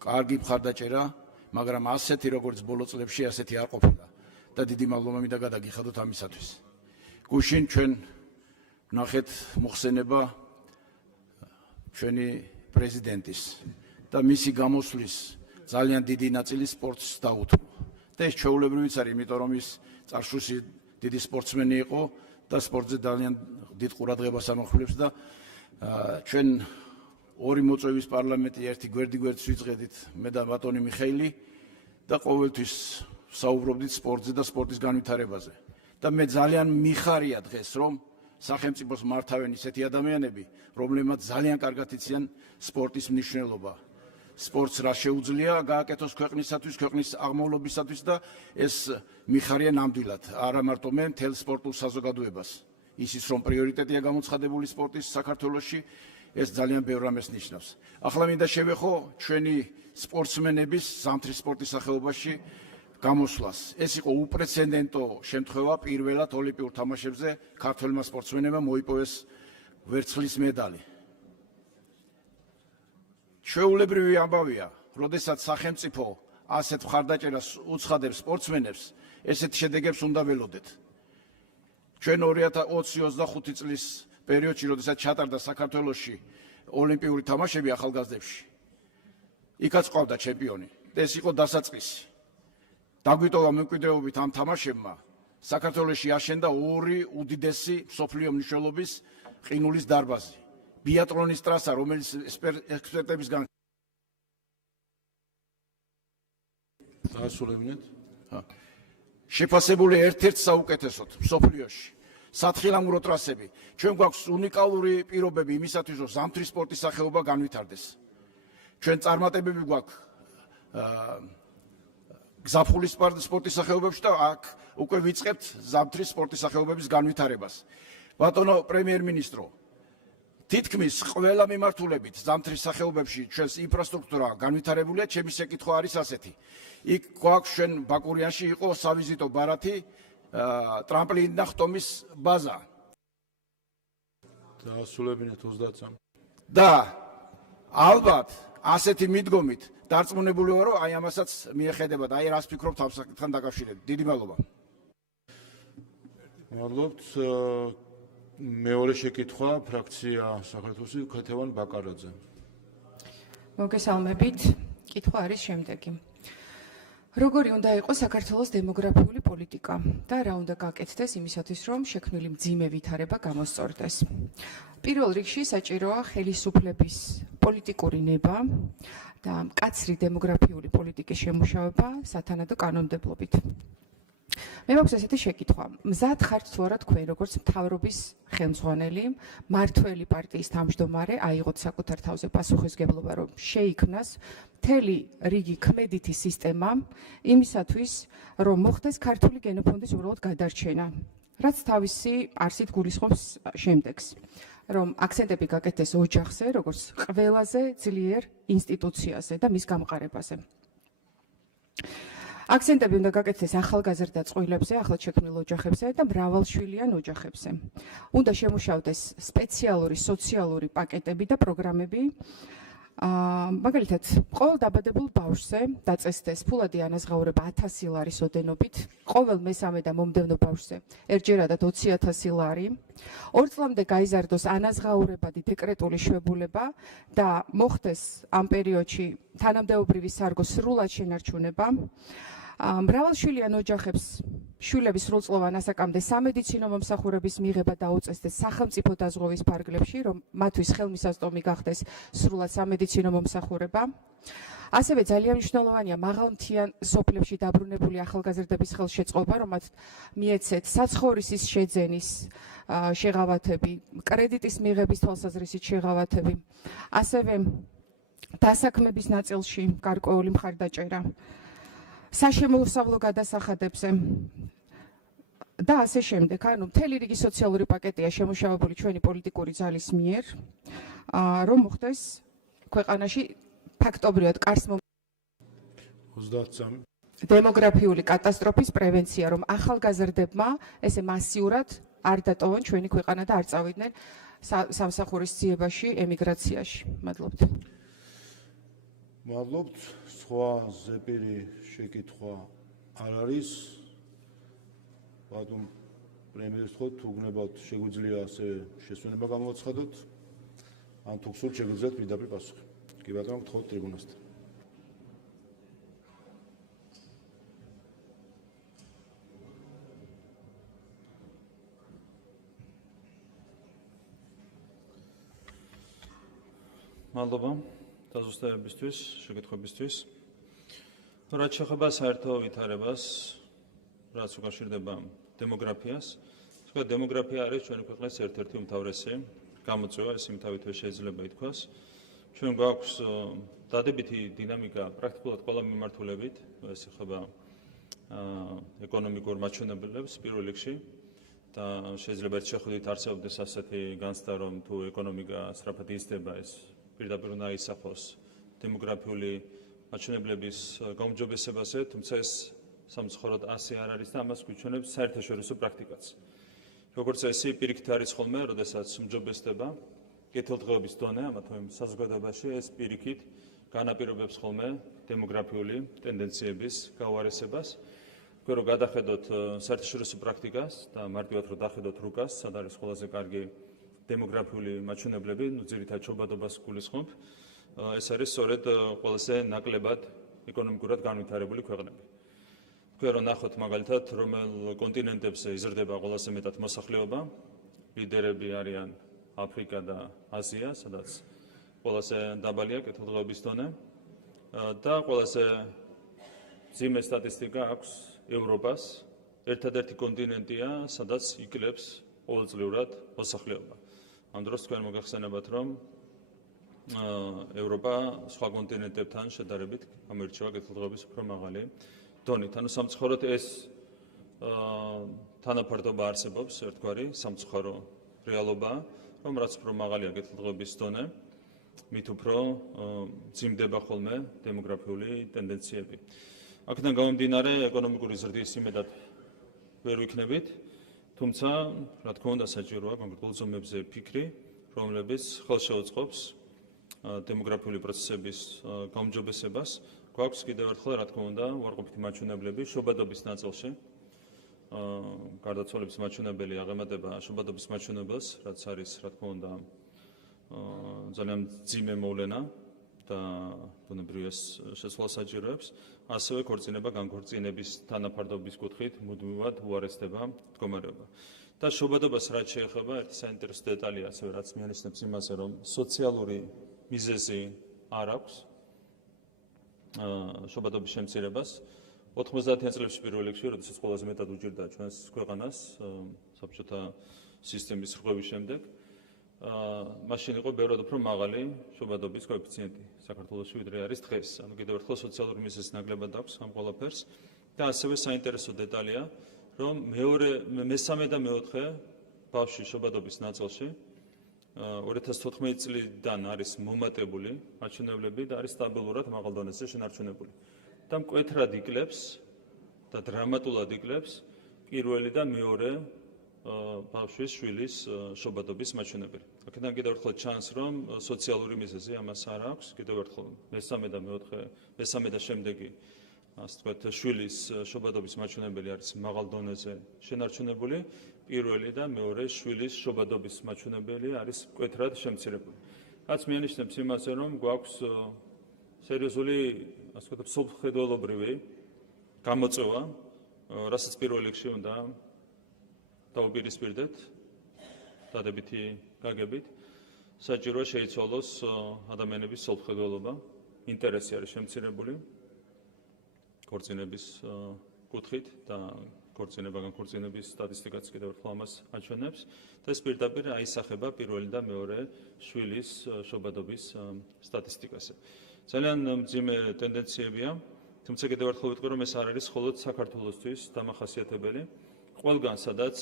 კარგი მხარდაჭერა, მაგრამ ასეთი როგორც ბოლო წლებში ასეთი არ ყოფილა და დიდი მადლობა მინდა გადაგიხადოთ ამისათვის. გუშინ ჩვენ ნახეთ მოხსენება ჩვენი პრეზიდენტის და მისი გამოსვლის ძალიან დიდი ნაწილი სპორტს დაუთმო. და ეს ჩვეულებრივიც არის, იმიტომ რომ ის წარსულში დიდი სპორტსმენი იყო და სპორტზე ძალიან დიდ ყურადღებას ამახვილებს და ჩვენ ორი მოწვევის პარლამენტი ერთი გვერდ-გვერდს ვიწყედით მე და ბატონი მიხეილი და ყოველთვის საუბრობდით სპორტზე და სპორტის განვითარებაზე. და მე ძალიან მიხარია დღეს, რომ სახელმწიფოს მართავენ ისეთი ადამიანები, რომლებმაც ძალიან კარგად იციან სპორტის მნიშვნელობა. სპორტს რა შეუძლია გააკეთოს ქვეყნისათვის, ქვეყნის აღმავლობისათვის და ეს მიხარია ნამდვილად, არა მარტო მე, მთელ სპორტულ საზოგადოებას. ისიც რომ პრიორიტეტია გამოცხადებული სპორტის საქართველოში, ეს ძალიან ბევრ რამეს ნიშნავს. ახლა მინდა შევეხო ჩვენი სპორტსმენების ზამთრის სპორტის სახეობაში გამოსვლას. ეს იყო უპრეცედენტო შემთხვევა, პირველად ოლიმპიურ თამაშებზე ქართველმა სპორტსმენებმა მოიპოვეს ვერცხლის медали. ჩვეულებრივი ამბავია, როდესაც სახელმწიფო ასეთ მხარდაჭერას უცხადებს სპორტსმენებს, ესეთ შედეგებს უნდა ველოდეთ. ჩვენ 2025 წლის პერიოდში, როდესაც ჩატარდა საქართველოში ოლიმპიური თამაშები ახალგაზრდებში, იქაც ყავდა ჩემპიონი და ეს იყო დასაწყისი. დაგვიტოვა მემკვიდრეობით ამ თამაშებმა საქართველოში აშენდა ორი უდიდესი მსოფლიო მნიშვნელობის ყინულის დარბაზი. ბიატლონის ტრასა, რომელიც ექსპერტებისგან დაასრულებინეთ. შეფასებული ერთ-ერთ საუკეთესოდ მსოფლიოში. სათხილამურო ტრასები. ჩვენ გვაქვს უნიკალური პირობები იმისათვის, რომ ზამთრის სპორტის სახეობა განვითარდეს. ჩვენ წარმატებები გვაქვს გზაფხულის სპორტის სახეობებში და აქ უკვე ვიწყებთ ზამთრის სპორტის სახეობების განვითარებას. ბატონო პრემიერ-მინისტრო, თითქმის ყველა მიმართულებით ზამთრის სახეობებში ჩვენს ინფრასტრუქტურა განვითარებულია, ჩემი შეკითხვა არის ასეთი. იქ გვაქვს ჩვენ ბაკურიანში იყო სავიზიტო ბარათი, ტრამპლინი და ხტომის ბაზა. დაასრულებინეთ 30 წამი. და ალბათ ასეთი მიდგომით დარწმუნებული ვარ, რომ აი ამასაც მიეხედება და აი რას ფიქრობთ ამ საკითხთან დაკავშირებით. დიდი მადლობა. მადლობთ. მეორე შეკითხვა ფრაქცია საქართველოსი ქეთევან ბაკარაძე. მოგესალმებით. კითხვა არის შემდეგი. როგორი უნდა იყოს საქართველოს დემოგრაფიული პოლიტიკა და რა უნდა გაკეთდეს იმისათვის, რომ შექმნილი მძიმე ვითარება გამოსწორდეს. პირველ რიგში საჭიროა ხელისუფლების პოლიტიკური ნება და მკაცრი დემოგრაფიული პოლიტიკის შემუშავება სათანადო კანონმდებლობით. მე მაქვს ესეთი შეკითხვა. მზად ხართ თუ არა თქვენ, როგორც მთავრობის ხელმძღვანელი, მართველი პარტიის თავმჯდომარე, აიღოთ საკუთარ თავზე პასუხისგებლობა, რომ შეიქმნას მთელი რიგი ქმედითი სისტემა იმისათვის, რომ მოხდეს ქართული გენოფონდის უბრალოდ გადარჩენა, რაც თავისი არსით გულისხმობს შემდეგს. რომ აქცენტები გაკეთდეს ოჯახზე, როგორც ყველაზე ძლიერ ინსტიტუციაზე და მის გამყარებაზე. აქცენტები უნდა გაკეთდეს ახალგაზრდა წყვილებზე, ახლად შექმნილ ოჯახებზე და მრავალშვილიან ოჯახებზე. უნდა შემუშავდეს სპეციალური სოციალური პაკეტები და პროგრამები. მაგალითად, ყოველ დაბადებულ ბავშვზე დაწესდეს ფულადი ანაზღაურება 1000 ლარის ოდენობით, ყოველ მესამე და მომდევნო ბავშვზე ერთჯერადად 20,000 ლარი, 2 წლამდე გაიზარდოს ანაზღაურებადი დეკრეტული შვებულება და მოხდეს ამ პერიოდში თანამდებობრივი სარგო სრულად შენარჩუნება. მრავალშვილიან ოჯახებს შვილების სრულწლოვან ასაკამდე სამედიცინო მომსახურების მიღება დაუწესდეს სახელმწიფო დაზღვევის ფარგლებში, რომ მათთვის ხელმისაწვდომი გახდეს სრულად სამედიცინო მომსახურება. ასევე ძალიან მნიშვნელოვანია მაღალმთიან სოფლებში დაბრუნებული ახალგაზრდების ხელშეწყობა, რომ მათ მიეცეთ საცხოვრისის შეძენის შეღავათები, კრედიტის მიღების თვალსაზრისით შეღავათები, ასევე დასაქმების ნაწილში გარკვეული მხარდაჭერა, საშემოსავლო გადასახადებებზე და ასე შემდეგ. ანუ მთელი რიგი სოციალური პაკეტია შემუშავებული ჩვენი პოლიტიკური ძალის მიერ, რომ მოხდეს ქვეყანაში ფაქტობრივად კარს 33 დემოგრაფიული კატასტროფის პრევენცია, რომ ახალგაზრდებმა ესე მასიურად არ დატოვონ ჩვენი ქვეყანა და არ წავიდნენ სამსახურის ძიებაში, ემიგრაციაში. მადლობთ. მადლობთ. სხვა ზეპირი შეკითხვა არ არის. ბატონ პრემიერს ხო თუ გნებავთ შეგვიძლია ასევე შესვენება გამოაცხადოთ. ან თუ გსურთ შეგვიძლიათ პირდაპირ პასუხი. კი ბატონო, გთხოვთ ტრიბუნასთან. მადლობა დაზუსტებისთვის, შეკითხვებისთვის. რაც შეეხება საერთო ვითარებას, რაც უკავშირდება დემოგრაფიას, თქვა დემოგრაფია არის ჩვენი ქვეყნის ერთ-ერთი უმთავრესი გამოწვევა, ეს იმთავითვე შეიძლება ითქვას. ჩვენ გვაქვს დადებითი დინამიკა პრაქტიკულად ყველა მიმართულებით, ეს ეხება ეკონომიკურ მაჩვენებლებს პირველ რიგში და შეიძლება ერთ შეხედვით არსებობდეს ასეთი განცდა, რომ თუ ეკონომიკა სწრაფად იზრდება, ეს პირდაპირ უნდა ისახოს დემოგრაფიული მაჩვენებლების გაუმჯობესებაზე, თუმცა ეს სამწუხაროდ ასე არ არის და ამას გვიჩვენებს საერთაშორისო პრაქტიკაც. როგორც ესე პირიქით არის ხოლმე, როდესაც უმჯობესდება კეთილდღეობის დონე ამა თუ იმ საზოგადოებაში, ეს პირიქით განაპირობებს ხოლმე დემოგრაფიული ტენდენციების გაუარესებას. თქვენ რომ გადახედოთ საერთაშორისო პრაქტიკას და მარტივად რომ დახედოთ რუკას, სად არის ყველაზე კარგი დემოგრაფიული მაჩვენებლები, ძირითადად ჩობადობას გულისხმობ, ეს არის სწორედ ყველაზე ნაკლებად ეკონომიკურად განვითარებული ქვეყნები. თქვენ რომ ნახოთ მაგალითად, რომელ კონტინენტებზე იზრდება ყველაზე მეტად მოსახლეობა, ლიდერები არიან აფრიკა და აზია, სადაც ყველაზე დაბალია კეთილდღეობის დონე და ყველაზე მძიმე სტატისტიკა აქვს ევროპას, ერთადერთი კონტინენტია, სადაც იკლებს ყოველწლიურად მოსახლეობა. ამ დროს თქვენ მოგახსენებათ, რომ ევროპა სხვა კონტინენტებთან შედარებით გამოირჩევა კეთილდღეობის უფრო მაღალი დონით. ანუ სამწუხაროდ ეს თანაფარდობა არსებობს, ერთგვარი სამწუხარო რეალობაა, რომ რაც უფრო მაღალია კეთილდღეობის დონე, მით უფრო მძიმდება ხოლმე დემოგრაფიული ტენდენციები. აქედან გამომდინარე, ეკონომიკური ზრდის იმედად ვერ ვიქნებით, თუმცა, რა თქმა უნდა, საჭიროა კონკრეტულ ზომებზე ფიქრი, რომლებიც ხელშეუწყობს დემოგრაფიული პროცესების გაუმჯობესებას. გვაქვს კიდევ ერთხელ, რა თქმა უნდა, უარყოფითი მაჩვენებლები შობადობის ნაწილში. გარდაცვალების მაჩვენებელი აღემატება შობადობის მაჩვენებელს, რაც არის, რა თქმა უნდა, ძალიან მძიმე მოვლენა და ბუნებრივია შეცვლას საჭიროებს. ასევე ქორწინება განქორწინების თანაფარდობის კუთხით მუდმივად უარესდება მდგომარეობა. და შობადობას რაც შეეხება, ერთი საინტერესო დეტალია ასევე, რაც მიანიშნებს იმაზე, რომ სოციალური მიზეზი არ აქვს შობადობის შემცირებას. 90-იან წლებში პირველ რიგში, როდესაც ყველაზე მეტად უჭირდა ჩვენს ქვეყანას საბჭოთა სისტემის რღვევის შემდეგ, მაშინ იყო ბევრად უფრო მაღალი შობადობის კოეფიციენტი საქართველოში, ვიდრე არის დღეს. ანუ კიდევ ერთხელ სოციალური მიზეზი ნაკლებად აქვს ამ ყველაფერს და ასევე საინტერესო დეტალია, რომ მესამე და მეოთხე ბავშვის შობადობის ნაწილში 2014 წლიდან არის მომატებული მაჩვენებლები და არის სტაბილურად მაღალ დონეზე შენარჩუნებული. და მკვეთრად იკლებს და დრამატულად იკლებს პირველი და მეორე ბავშვის შვილის შობადობის მაჩვენებელი. აქედან კიდევ ერთხელ ჩანს, რომ სოციალური მიზეზი ამას არ აქვს. კიდევ ერთხელ მესამე და შემდეგი ასე ვთქვათ, შვილის შობადობის მაჩვენებელი არის მაღალ დონეზე შენარჩუნებული. პირველი და მეორე შვილის შობადობის მაჩვენებელი არის მკვეთრად შემცირებული. რაც მიანიშნებს იმაზე, რომ გვაქვს სერიოზული, ასე ვთქვათ, სოფლმხედველობრივი გამოწვევა, რასაც პირველ რიგში უნდა დაუპირისპირდეთ დადებითი გაგებით, საჭიროა შეიცვალოს ადამიანების სოფლმხედველობა, ინტერესი არის შემცირებული ქორწინების კუთხით და განქორწინების სტატისტიკაც კიდევ ერთხელ ამას აჩვენებს და ეს პირდაპირ აისახება პირველი და მეორე შვილის შობადობის სტატისტიკაზე. ძალიან მძიმე ტენდენციებია, თუმცა კიდევ ერთხელ ვიტყვი, რომ ეს არ არის მხოლოდ საქართველოსთვის დამახასიათებელი. ყველგან, სადაც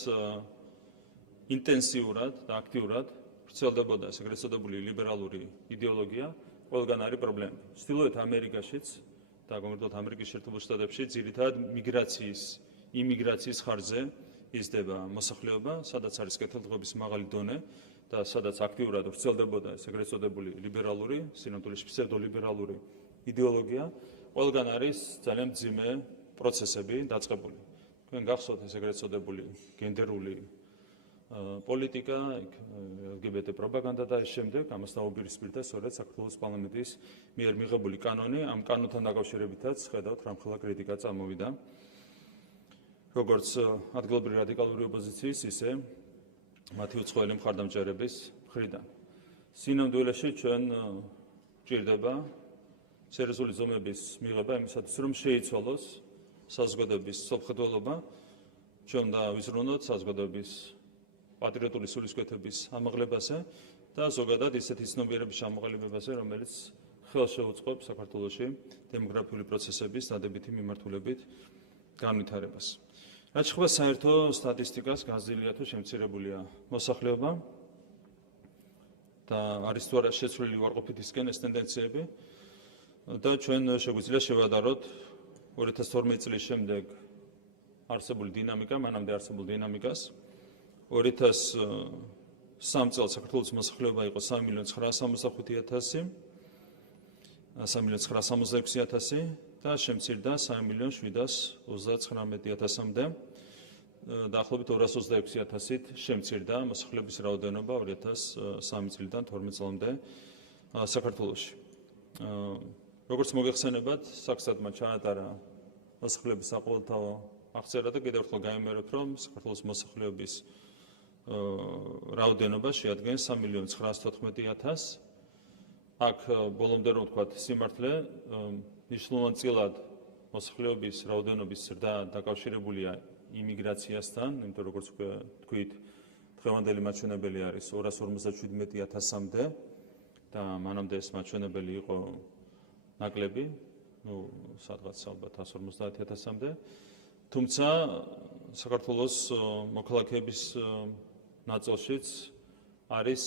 ინტენსიურად და აქტიურად ვრცელდებოდა ეგრეთ წოდებული ლიბერალური იდეოლოგია, ყველგან არის პრობლემა. ჩრდილოეთ ამერიკაშიც და კონკრეტულად ამერიკის შეერთებულ შტატებში ძირითადად იმიგრაციის ხარჯზე იზრდება მოსახლეობა, სადაც არის კეთილდღეობის მაღალი დონე და სადაც აქტიურად ვრცელდებოდა ეგრეთ წოდებული ლიბერალური, სინამდვილეში ფსევდოლიბერალური იდეოლოგია, ყველგან არის ძალიან მძიმე პროცესები დაწყებული. თქვენ გახსოვთ ეს ეგრეთ წოდებული გენდერული პოლიტიკა, LGBT პროპაგანდა და ეს შემდეგ, ამას დაუპირისპირდა სწორედ საქართველოს პარლამენტის მიერ მიღებული კანონი, ამ კანონთან დაკავშირებითაც ხედავთ, რამხელა კრიტიკა წამოვიდა. როგორც ადგილობრივი რადიკალური ოპოზიციის, ისე მათი უცხოელი მხარდამჭერების მხრიდან. სინამდვილეში ჩვენ გვჭირდება სერიოზული ზომების მიღება იმისათვის, რომ შეიცვალოს საზოგადოების სოფლმხედველობა, ჩვენ უნდა ვიზრუნოთ საზოგადოების პატრიოტული სულისკვეთების ამაღლებაზე და ზოგადად ისეთი ცნობიერების ჩამოყალიბებაზე, რომელიც ხელს შეუწყობს საქართველოში დემოგრაფიული პროცესების დადებითი მიმართულებით განვითარებას. რაც შეეხება საერთო სტატისტიკას, განზრდილია თუ შემცირებულია მოსახლეობა და არის თუ არა შეცვლილი უარყოფითისკენ ეს ტენდენციები და ჩვენ შეგვიძლია შევადაროთ 2012 წლის შემდეგ არსებული დინამიკა, მანამდე არსებულ დინამიკას. 2003 წელს საქართველოს მოსახლეობა იყო 3.965.000, 3.966.000 და შემცირდა 3.739.000-მდე. დაახლოებით 226.000-ით შემცირდა მოსახლეობის რაოდენობა 2003 წლიდან 12 წლამდე საქართველოში. როგორც მოგეხსენებათ, საქსადმა ჩაატარა მოსახლეობის საყოველთაო აღწერა და კიდევ ერთხელ გაიმეორებ, რომ საქართველოს მოსახლეობის რაოდენობა შეადგენს 3.914.000. აქ ბოლომდე რომ ვთქვათ, სიმართლე მნიშვნელოვანწილად მოსახლეობის რაოდენობის ზრდა დაკავშირებულია იმიგრაციასთან, იმიტომ როგორც თქვით, დღევანდელი მაჩვენებელი არის 257.000-მდე და მანამდე ეს მაჩვენებელი იყო ნაკლები, სადღაც ალბათ 150.000-მდე. თუმცა საქართველოს მოქალაქეების ნაწილშიც არის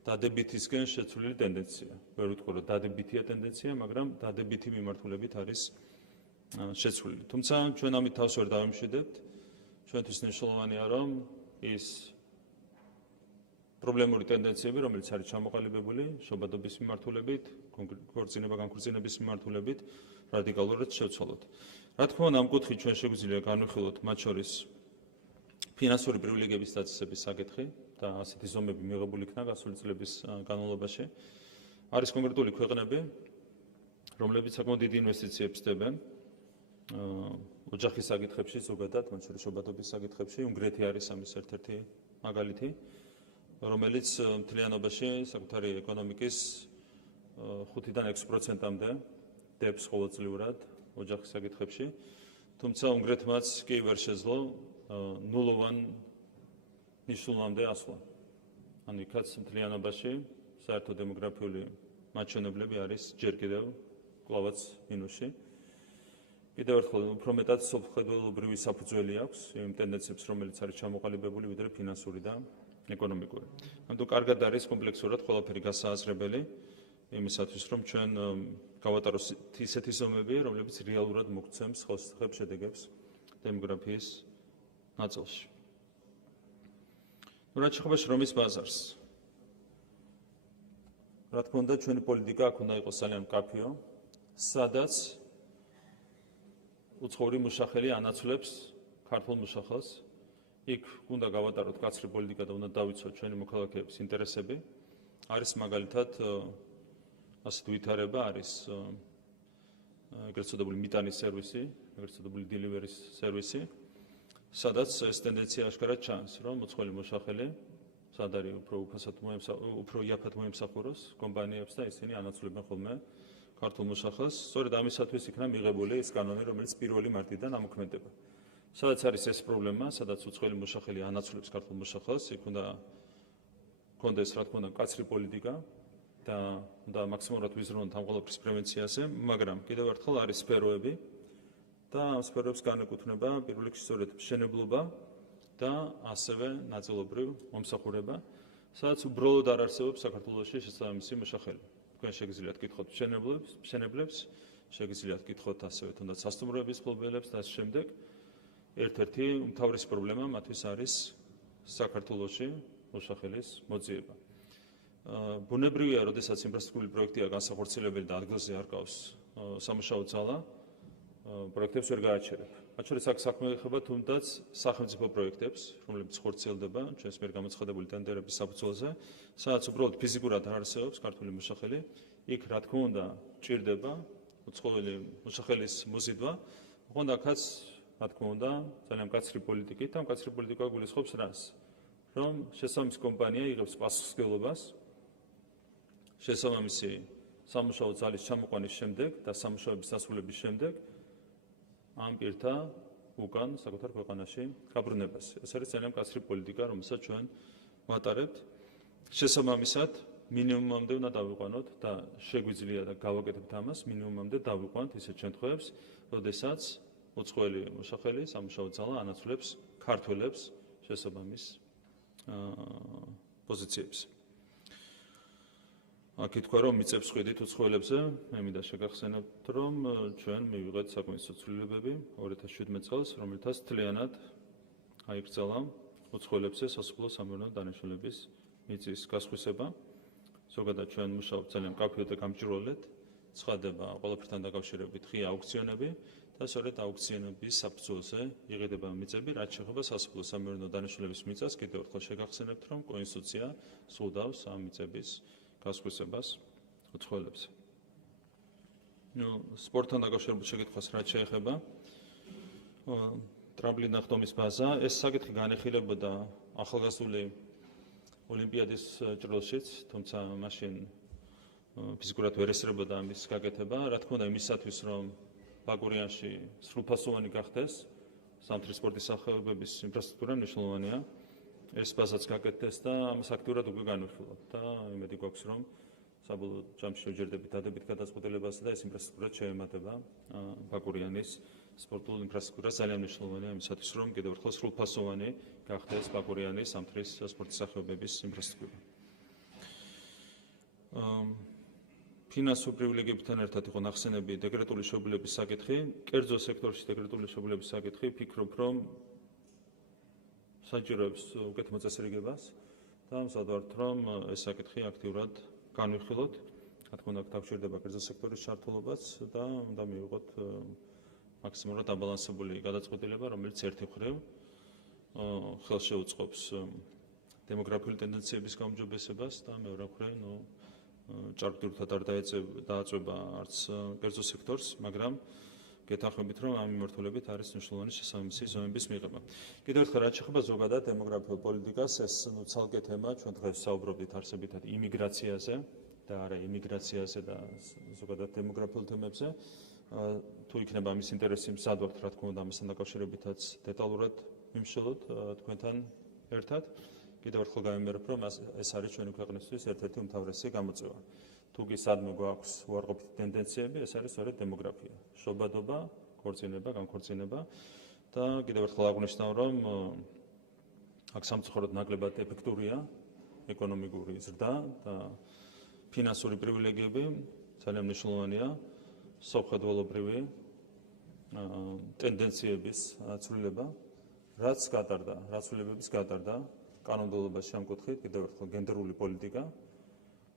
დადებითისკენ შეცვლილი ტენდენცია. ვერ ვიტყვი, რომ დადებითია ტენდენცია, მაგრამ დადებითი მიმართულებით არის შეცვლილი. თუმცა ჩვენ ამით თავს ვერ დავიმშვიდებთ. ჩვენთვის მნიშვნელოვანია, რომ ის პრობლემური ტენდენციები, რომელიც არის ჩამოყალიბებული შობადობის მიმართულებით, განქორწინების მიმართულებით, რადიკალურად შევცვალოთ. რა თქმა უნდა, ამ კუთხით ჩვენ შეგვიძლია განვიხილოთ მათ შორის ფინანსური პრივილეგიების დაწესების საკითხი და ასეთი ზომები მიღებული იქნა გასული წლების განმავლობაში. არის კონკრეტული ქვეყნები, რომლებიც საკმაოდ დიდი ინვესტიციებს ხდებენ ოჯახის საკითხებში, ზოგადად, მათ შორის შობადობის საკითხებში. უნგრეთი არის ამის ერთ-ერთი მაგალითი, რომელიც მთლიანობაში საკუთარი ეკონომიკის 5-დან 6%-მდე დებს ყოველწლიურად ოჯახის საკითხებში. თუმცა უნგრეთმაც კი ვერ შეძლო ნულოვან ნიშნულამდე ასვლა. ანუ იქაც მთლიანობაში საერთო დემოგრაფიული მაჩვენებლები არის ჯერ კიდევ კვლავაც მინუსში. კიდევ ერთხელ უფრო მეტად სოფლმხედველობრივი საფუძველი აქვს იმ ტენდენციებს, რომელიც არის ჩამოყალიბებული, ვიდრე ფინანსური და ეკონომიკური. ამიტომ კარგად არის კომპლექსურად ყველაფერი გასააზრებელი იმისათვის, რომ ჩვენ გავატაროთ ისეთი ზომები, რომლებიც რეალურად მოგცემს ხელშეუხლებ შედეგებს დემოგრაფიის ნაწილში. რაც შეეხება შრომის ბაზარს. რა თქმა უნდა, ჩვენი პოლიტიკა აქ უნდა იყოს ძალიან მკაფიო, სადაც უცხოური მუშახელი ანაცვლებს ქართულ მუშახელს. იქ უნდა გავატაროთ კაცრი პოლიტიკა და უნდა დავიცოთ ჩვენი მოქალაქეების ინტერესები. არის მაგალითად ასეთ ვითარება არის ეგრეთ წოდებული მიტანის სერვისი, ეგრეთ წოდებული delivery სერვისი, სადაც ეს ტენდენცია აშკარად ჩანს, რომ მოწყვლელი მოშახელი სად არის უფრო იაფად მოემსახუროს კომპანიებს და ისინი ანაცვლებენ ხოლმე ქართულ მოშახელს. სწორედ ამისათვის იქნა მიღებული ეს კანონი, რომელიც 1 მარტიდან ამოქმედება. სადაც არის ეს პრობლემა, სადაც უცხოელი მოშახელი ანაცვლებს ქართულ მოშახელს, იქ უნდა კონდეს რა თქმა უნდა მკაცრი პოლიტიკა და უნდა მაქსიმალურად ვიზრუნოთ ამ ყველაფრის პრევენციაზე, მაგრამ კიდევ ერთხელ არის სფეროები და ამ სფეროებს განეკუთვნება პირველ რიგში სწორედ მშენებლობა და ასევე ნაწილობრივ მომსახურება, სადაც უბრალოდ არ არსებობს საქართველოში შესაბამისი მოშახელი. თქვენ შეგიძლიათ გითხოთ მშენებლებს, შეგიძლიათ გითხოთ ასევე თუნდაც სასტუმროების მფლობელებს და ამ შემდეგ ერთ-ერთი უმთავრესი პრობლემა მათთვის არის საქართველოში მოშახელის მოძიება. ბუნებრივია, როდესაც ინფრასტრუქტურული პროექტია განსახორციელებელი და ადგილზე არ გავს სამუშაო ძალა, პროექტებს ვერ გააჩერებ. მათ შორის აქ საქმე ეხება თუნდაც სახელმწიფო პროექტებს, რომლებიც ხორციელდება ჩვენს მიერ გამოცხადებული ტენდერების საფუძველზე, სადაც უბრალოდ ფიზიკურად არ არსებობს ქართული მოშახელი, იქ რა თქმა უნდა ჭირდება უცხოელი მოშახელის მოზიდვა, ოღონდ აქაც რა თქმა უნდა ძალიან მკაცრი პოლიტიკით და მკაცრი პოლიტიკა გულისხმობს რას? რომ შესაბამისი კომპანია იღებს პასუხისმგებლობას შესაბამისი სამუშაო ძალის ჩამოყვანის შემდეგ და სამუშაოების დასრულების შემდეგ ამ პირთა უკან საკუთარ ქვეყანაში გაბრუნებას. ეს არის ძალიან მკაცრი პოლიტიკა, რომელსაც ჩვენ ვატარებთ. შესაბამისად, მინიმუმამდე უნდა დავიყვანოთ და შეგვიძლია და გავაკეთებთ ამას, მინიმუმამდე დავიყვანოთ ისეთ შემთხვევებს, როდესაც უცხოელი მოშახელი სამუშაო ძალა ანაცვლებს ქართველებს შესაბამის პოზიციებს. აქ ითქვა, რომ მიწებს ხვიდით უცხოელებზე, მე მინდა შეგახსენებთ, რომ ჩვენ მივიღეთ საკონსტიტუციო ცვლილებები 2017 წელს, რომელთაც მთლიანად აიკრძალა უცხოელებზე სასოფლო სამეურნეო დანიშნულების მიწის გასხვისება. ზოგადად ჩვენ მუშაობთ ძალიან მკაფიოდ და გამჭვირვალედ, ცხადება ყველაფერთან დაკავშირებით ღია აუქციონები და სწორედ აუქციონების საფუძველზე იღებდება მიწები, რაც შეეხება სასოფლო სამეურნეო დანიშნულების მიწას. კიდევ ერთხელ შეგახსენებთ, რომ კონსტიტუცია სულდავს ამ მიწების გასხვისებას უცხოელებზე. სპორტთან დაკავშირებულ შეკითხვას რაც შეეხება ტრამპლინა ხდომის ბაზა, ეს საკითხი განეხილებოდა ახალგაზრდული ოლიმპიადის ჭრილშიც, თუმცა მაშინ ფიზიკურად ვერ ესწრებოდა ამის გაკეთება. რა თქმა უნდა, იმისათვის, რომ ბაკურიანში სრულფასოვანი გახდეს სამთრის სპორტის სახეობების ინფრასტრუქტურა მნიშვნელოვანია. ეს ბაზაც გაკეთდეს და ამას აქტიურად უკვე განვიხილავთ და იმედი გვაქვს, რომ საბოლოო ჯამში შევჯერდებით დადებით გადაწყვეტილებასა და ეს ინფრასტრუქტურა შეემატება ბაკურიანის სპორტულ ინფრასტრუქტურას. ძალიან მნიშვნელოვანია იმისათვის, რომ კიდევ ერთხელ სრულფასოვანი გახდეს ბაკურიანის სამთრის სპორტის სახეობების ინფრასტრუქტურა. ფინანსურ პრივილეგიებთან ერთად იყო ნახსენები დეკრეტული შეუძლებლობის საკითხი. კერძო სექტორში დეკრეტული შეუძლებლობის საკითხი ფიქრობ, რომ საჭიროებს უკეთ მოწესრიგებას და მზადვართ, რომ ეს საკითხი აქტიურად განვიხილოთ. რა თქმა უნდა, დაგჭირდება კერძო სექტორის ჩართულობაც და უნდა მივიღოთ მაქსიმალურად დაბალანსებული გადაწყვეტილება, რომელიც ერთი მხრივ ხელს შეუწყობს დემოგრაფიული ტენდენციების გაუმჯობესებას და მეორე მხრივ, ჭარბტირულად არ დააწვება არც კერძო სექტორს, მაგრამ გეთანხმებით, რომ ამ მიმართულებით არის მნიშვნელოვანი შესაბამისი ზომების მიღება. კიდევ ერთხელ, რაც შეეხება ზოგადად დემოგრაფიულ პოლიტიკას, ეს ცალკე თემა, ჩვენ დღეს საუბრობთ არსებითად იმიგრაციაზე და არა იმიგრაციაზე და ზოგადად დემოგრაფიულ თემებზე. თუ იქნება ამის ინტერესი, მზადვართ, რა თქმა უნდა, ამასთან დაკავშირებითაც დეტალურად ვიმსჯელოთ თქვენთან ერთად. კიდევ ერთხელ გავიმეორებ, რომ ეს არის ჩვენი ქვეყნისთვის ერთ-ერთი უმთავრესი გამოწვევა. თუ კი სადმე გვაქვს უარყოფითი ტენდენციები, ეს არის სწორედ დემოგრაფია, შობადობა, ქორწინება, განქორწინება და კიდევ ერთხელ აღვნიშნავ, რომ აქ სამწუხაროდ ნაკლებად ეფექტურია ეკონომიკური ზრდა და ფინანსური პრივილეგიები, ძალიან მნიშვნელოვანია სამხედველობრივი ტენდენციების ცვლილება, რაც გატარდა, რაცვლილებების გატარდა კანონმდებლობაში ამ კუთხით, კიდევ ერთხელ გენდერული პოლიტიკა.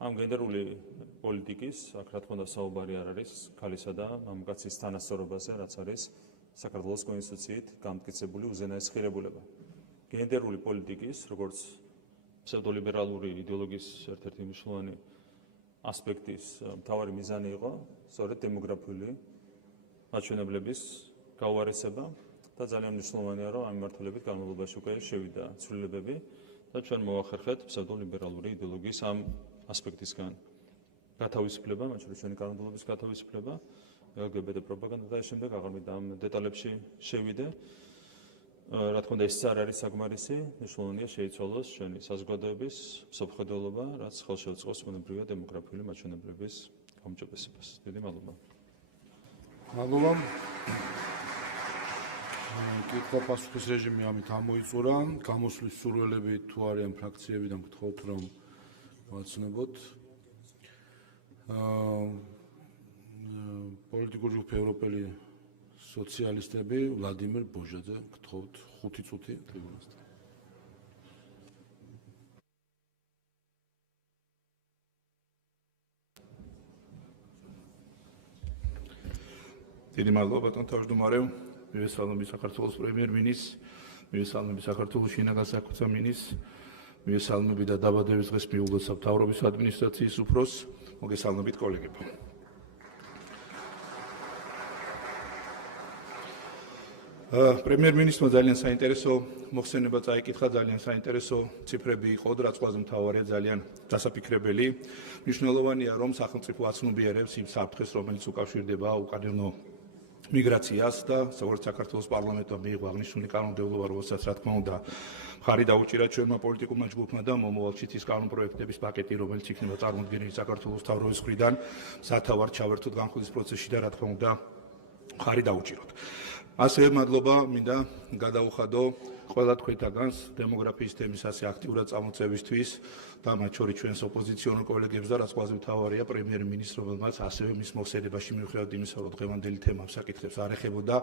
ამ გენდერული პოლიტიკის, აქ რა თქმა უნდა საუბარი არ არის ქალისა და მამაკაცის თანასწორობაზე, რაც არის საქართველოს კონსტიტუციით გამტკიცებული უზენაესი ღირებულება. გენდერული პოლიტიკის, როგორც ფსევდოლიბერალური იდეოლოგიის ერთ-ერთი მნიშვნელოვანი ასპექტის მთავარი მიზანი იყო სწორედ დემოგრაფიული მაჩვენებლების გაუარესება და ძალიან მნიშვნელოვანია, რომ ამ მმართველობით განმავლობაში უკვე შევიდა ცვლილებები და ჩვენ მოახერხეთ ფსევდოლიბერალური იდეოლოგიის ამ ასპექტისგან გათავისუფლება, მათ შორის ჩვენი კანონმდებლობის გათავისუფლება, LGBT პროპაგანდა და შემდეგ აღარ მინდა ამ დეტალებში შევიდე. რა თქმა უნდა, ეს არ არის საკმარისი, მნიშვნელოვანია შეიცვალოს ჩვენი საზოგადოების მსოფლმხედველობა, რაც ხელშეუწყობს ბუნებრივი დემოგრაფიული მაჩვენებლების გაუმჯობესებას. დიდი მადლობა. მადლობა. კითხვა-პასუხის რეჟიმი ამით ამოიწურა. გამოსვლის სურვილები თუ არიან ფრაქციებიდან, გთხოვთ რომ ვაცნობოთ. პოლიტიკური ჯგუფი ევროპელი სოციალისტები, ვლადიმერ ბოჟაძე, გთხოვთ 5 წუთი ტრიბუნასთან. დიდი მადლობა ბატონ თავმჯდომარეო, მივესალმები საქართველოს პრემიერ-მინისტრს, მივესალმები საქართველოს შინაგან საქმეთა მინისტრს, მივესალმები და დაბადების დღეს მიუღოთ მთავრობის ადმინისტრაციის უფროსს, მოგესალმებით კოლეგებო. პრემიერ-მინისტრმა ძალიან საინტერესო მოხსენება წაიკითხა, ძალიან საინტერესო ციფრები იყო, რაც ყველაზე მთავარია, ძალიან დასაფიქრებელი. მნიშვნელოვანია, რომ სახელმწიფო აცნობიერებს იმ საფრთხეს, რომელიც უკავშირდება უკანონო მიგრაციას და საქართველოს პარლამენტმა მიიღო აღნიშნული კანონმდებლობა, რომელსაც რა თქმა უნდა მხარი დაუჭირა ჩვენმა პოლიტიკურმა ჯგუფმა და მომავალში ის კანონპროექტების პაკეტი, რომელიც იქნება წარმოდგენილი საქართველოს მთავრობის მხრიდან, სათავარ ჩავერთოთ განხილვის პროცესში და რა თქმა უნდა მხარი დაუჭიროთ. ასევე მადლობა მინდა გადაუხადო ყველა თქვენთაგანს დემოგრაფიის თემის ასე აქტიურად წამოწევისთვის და მათ შორის ჩვენს ოპოზიციონერ კოლეგებს და რაც ყველაზე მთავარია პრემიერ-მინისტრს, რომელმაც ასევე მის მოხსენებაში მიუხედავად იმისა, რომ დღევანდელი თემა საკითხებს არ ეხებოდა,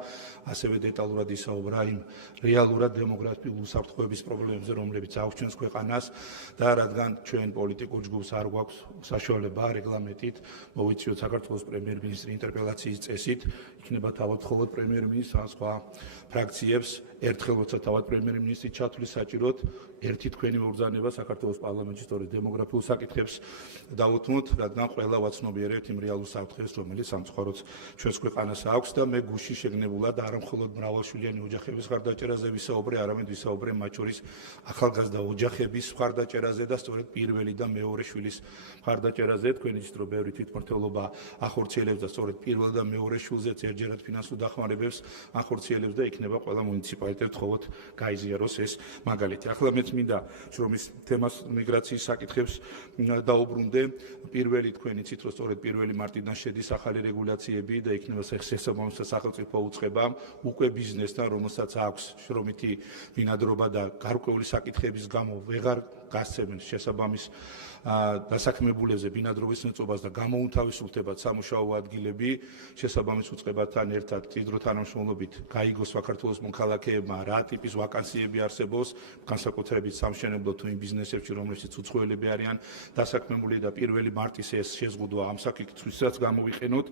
ასევე დეტალურად ისაუბრა იმ რეალურად დემოგრაფიულ უსაფრთხოების პრობლემებზე, რომლებიც აქვს ჩვენს ქვეყანას და რადგან ჩვენ პოლიტიკურ ჯგუფს არ გვაქვს საშუალება რეგლამენტით მოვიწვიოთ საქართველოს პრემიერ-მინისტრის ინტერპელაციის წესით, იქნება თავად მხოლოდ პრემიერ-მინისტრს ან სხვა ფრაქციებს ერთხელ როცა თავად პრემიერ-მინისტრი ჩათვლის საჭიროდ ერთი თქვენი მობრძანება საქართველოს პარლამენტში სწორედ დემოგრაფიულ საკითხებს დავუთმოთ, რადგან ყველა ვაცნობიერებთ იმ რეალურ საფრთხეს, რომელიც სამწუხაროდ ჩვენს ქვეყანას აქვს და მე გუშინ შეგნებულად არა მხოლოდ მრავალშვილიანი ოჯახების მხარდაჭერაზე ვისაუბრე, არამედ ვისაუბრე მათ შორის ახალგაზრდა ოჯახების მხარდაჭერაზე და სწორედ პირველი და მეორე შვილის მხარდაჭერაზე. თქვენ იცით, რომ ბევრი თვითმმართველობა ახორციელებს და სწორედ პირველ და მეორე შვილზეც ერთჯერად ფინანსურ დახმარებებს ახორციელებს და იქნება ყველა მუნიციპალიტეტს თხოვოთ გაიზიაროს ეს მაგალითი. ახლა მეც მინდა რომ ის თემას მიგრაციის საკითხებს დაუბრუნდე. პირველი თქვენ იცით, რომ სწორედ 1 მარტიდან შედის ახალი რეგულაციები და იქნება შესაბამისად სახელმწიფო უწყება უკვე ბიზნესთან, რომელსაც აქვს შრომითი ბინადრობა და გარკვეული საკითხების გამო ვეღარ გასცემენ შესაბამის დასაქმებულებზე ბინადრობის მოწყობას და გამოუთავისუფლდებათ სამუშაო ადგილები, შესაბამის უწყებასთან ერთად მჭიდრო თანამშრომლობით გაიგოს საქართველოს მოქალაქეებმა რა ტიპის ვაკანსიები არსებობს, განსაკუთრებით სამშენებლო თუ იმ ბიზნესებში, რომლებშიც უცხოელები არიან დასაქმებული და 1 მარტის ეს შეზღუდვა ამ საკითხისთვისაც გამოვიყენოთ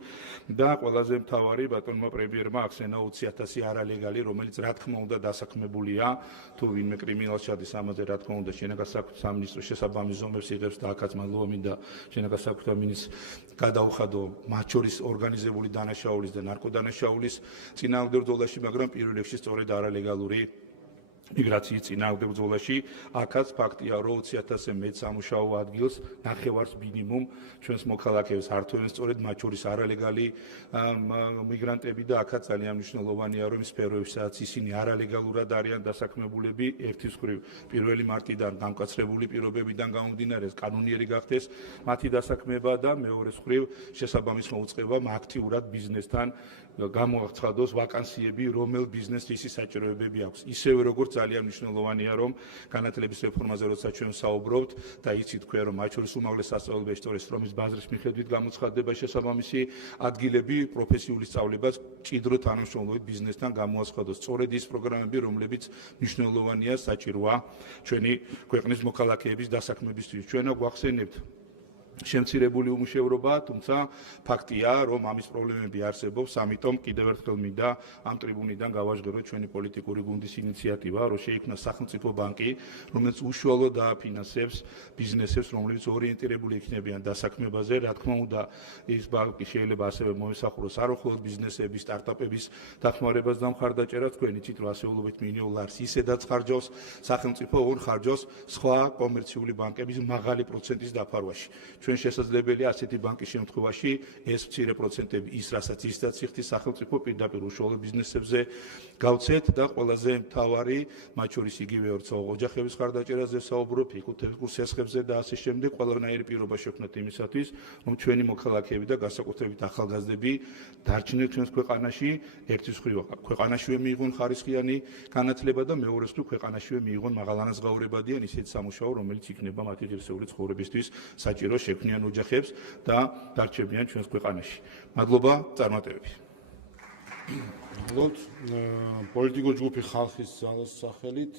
და ყველაზე მთავარი ბატონმა პრემიერმა ახსენა 20,000 არალეგალი, რომელიც რა თქმა უნდა დასაქმებულია, თუ ვინმე კრიმინალს ჩადის ამაზე, რა თქმა უნდა შინაგან საქმეთა სამინისტრო შესაბამის ზომებს იღებს და აქაც მადლობა მინდა შინაგან საქმეთა მინისტრს გადაუხადო მათ შორის ორგანიზებული დანაშაულის და ნარკოდანაშაულის წინააღმდეგ ბრძოლაში, მაგრამ პირველ რიგში სწორედ არალეგალური მიგრაციის წინააღმდეგ ბრძოლაში. აქაც ფაქტია, რომ 20,000-ზე მეტ სამუშაო ადგილს ნახევარს მინიმუმ ჩვენს მოქალაქეებს ართვენ სწორედ მათ შორის არალეგალი მიგრანტები და აქაც ძალიან მნიშვნელოვანია, რომ სფეროებში, სადაც ისინი არალეგალურად არიან დასაქმებულები, ერთის მხრივ 1 მარტიდან დამკაცრებული პირობებიდან გამომდინარე კანონიერი გახდეს მათი დასაქმება და მეორეს მხრივ შესაბამის მოუწყებამ აქტიურად ბიზნესთან გამოაცხადოს ვაკანსიები, რომელ ბიზნესს ისი საჭიროებები აქვს. ისევე როგორც ძალიან მნიშვნელოვანია, რომ განათლების რეფორმაზე როცა ჩვენ საუბრობთ და იცით თქვენ, რომ მათ შორის უმაღლეს სასწავლებელში სწორედ სტრომის ბაზრის მიხედვით გამოცხადდება შესაბამისი ადგილები, პროფესიული სწავლებაც მჭიდრო თანამშრომლობით ბიზნესთან გამოაცხადოს. სწორედ ის პროგრამები, რომლებიც მნიშვნელოვანია საჭიროა ჩვენი ქვეყნის მოქალაქეების დასაქმებისთვის. ჩვენ გვახსენებთ შემცირებული უმუშევრობა, თუმცა ფაქტია, რომ ამის პრობლემები არსებობს, ამიტომ კიდევ ერთხელ მინდა ამ ტრიბუნიდან გავაჟღეროთ ჩვენი პოლიტიკური გუნდის ინიციატივა, რომ შეიქმნა სახელმწიფო ბანკი, რომელიც უშუალოდ დააფინანსებს ბიზნესებს, რომლებიც ორიენტირებული იქნებიან დასაქმებაზე. რა თქმა უნდა, ეს ბანკი შეიძლება ასევე მოესახუროს არ მხოლოდ ბიზნესების, სტარტაპების დახმარებას და მხარდაჭერას. თქვენ იცით, რომ ასეულობით მილიონ ლარს ისედაც ხარჯავს სახელმწიფო, ორ ხარჯავს სხვა კომერციული ბანკების მაღალი პროცენტის დაფარვაში. ჩვენ შესაძლებელია ასეთი ბანკის შემთხვევაში ეს მცირე პროცენტები ის, რასაც ისედაც იხდის სახელმწიფო პირდაპირ უშუალო ბიზნესებზე გავცეთ და ყველაზე მთავარი, მათ შორის იგივე ოჯახების ხარდაჭერაზე საუბრობ, ფიკუთების სესხებზე და ასე შემდეგ, ყველანაირი პირობა შექმნათ იმისათვის, რომ ჩვენი მოქალაქეები და განსაკუთრებით ახალგაზრდები დარჩნენ ჩვენს ქვეყანაში, ერთის მხრივ ქვეყანაშივე მიიღონ ხარისხიანი განათლება და მეორეს მხრივ ქვეყანაშივე მიიღონ მაღალანაზღაურებადიან ისეთი სამუშაო, რომელიც იქნება მათი ღირსეული ცხოვრებისთვის საჭირო, შექმნიან ოჯახებს და დარჩებიან ჩვენს ქვეყანაში. მადლობა წარმატებები. პოლიტიკური ჯგუფი ხალხის ძალის სახელით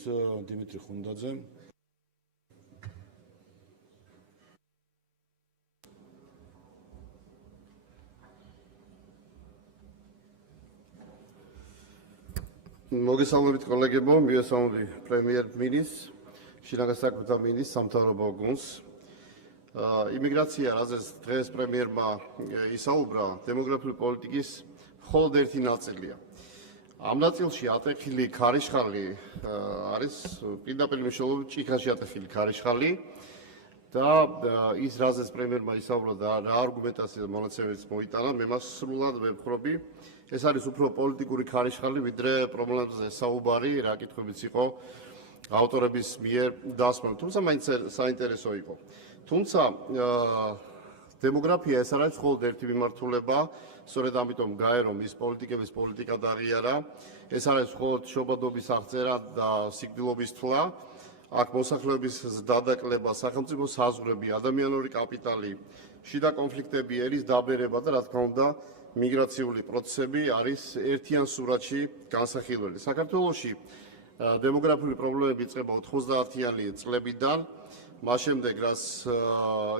დიმიტრი ხუნდაძე. მოგესალმებით კოლეგებო, მივესალმები პრემიერ-მინისტრს, შინაგან საქმეთა მინისტრს, სამთავრობო გუნდს. იმიგრაცია, რაზეც დღეს პრემიერმა ისაუბრა, დემოგრაფიული პოლიტიკის მხოლოდ ერთი ნაწილია. ამ ნაწილში ატეხილი ქარიშხალი არის პირდაპირ მნიშვნელობით ჭიქაში ატეხილი ქარიშხალი და ის, რაზეც პრემიერმა ისაუბრა და რა არგუმენტაცია და მონაცემებიც მოიტანა, მე მას სრულად ვებხრობი. ეს არის უფრო პოლიტიკური ქარიშხალი, ვიდრე პრობლემებზე საუბარი, რა კითხვებიც იყო ავტორების მიერ დასმული. თუმცა მაინც საინტერესო იყო. თუმცა დემოგრაფია ეს არის მხოლოდ ერთი მიმართულება, სწორედ ამიტომ გაერო ის პოლიტიკების პოლიტიკა და აღიარა. ეს არის მხოლოდ შობადობის აღწერა და სიკვდილობის თვლა. აქ მოსახლეობის დადაკლება, სახელმწიფო საზღვრები, ადამიანური კაპიტალი, შიდა კონფლიქტები, ერის დაბერება და რა თქმა უნდა მიგრაციული პროცესები არის ერთიან სურათში განსახილველი. საქართველოში დემოგრაფიული პრობლემები იწყება 90-იანი წლებიდან, მას შემდეგ რაც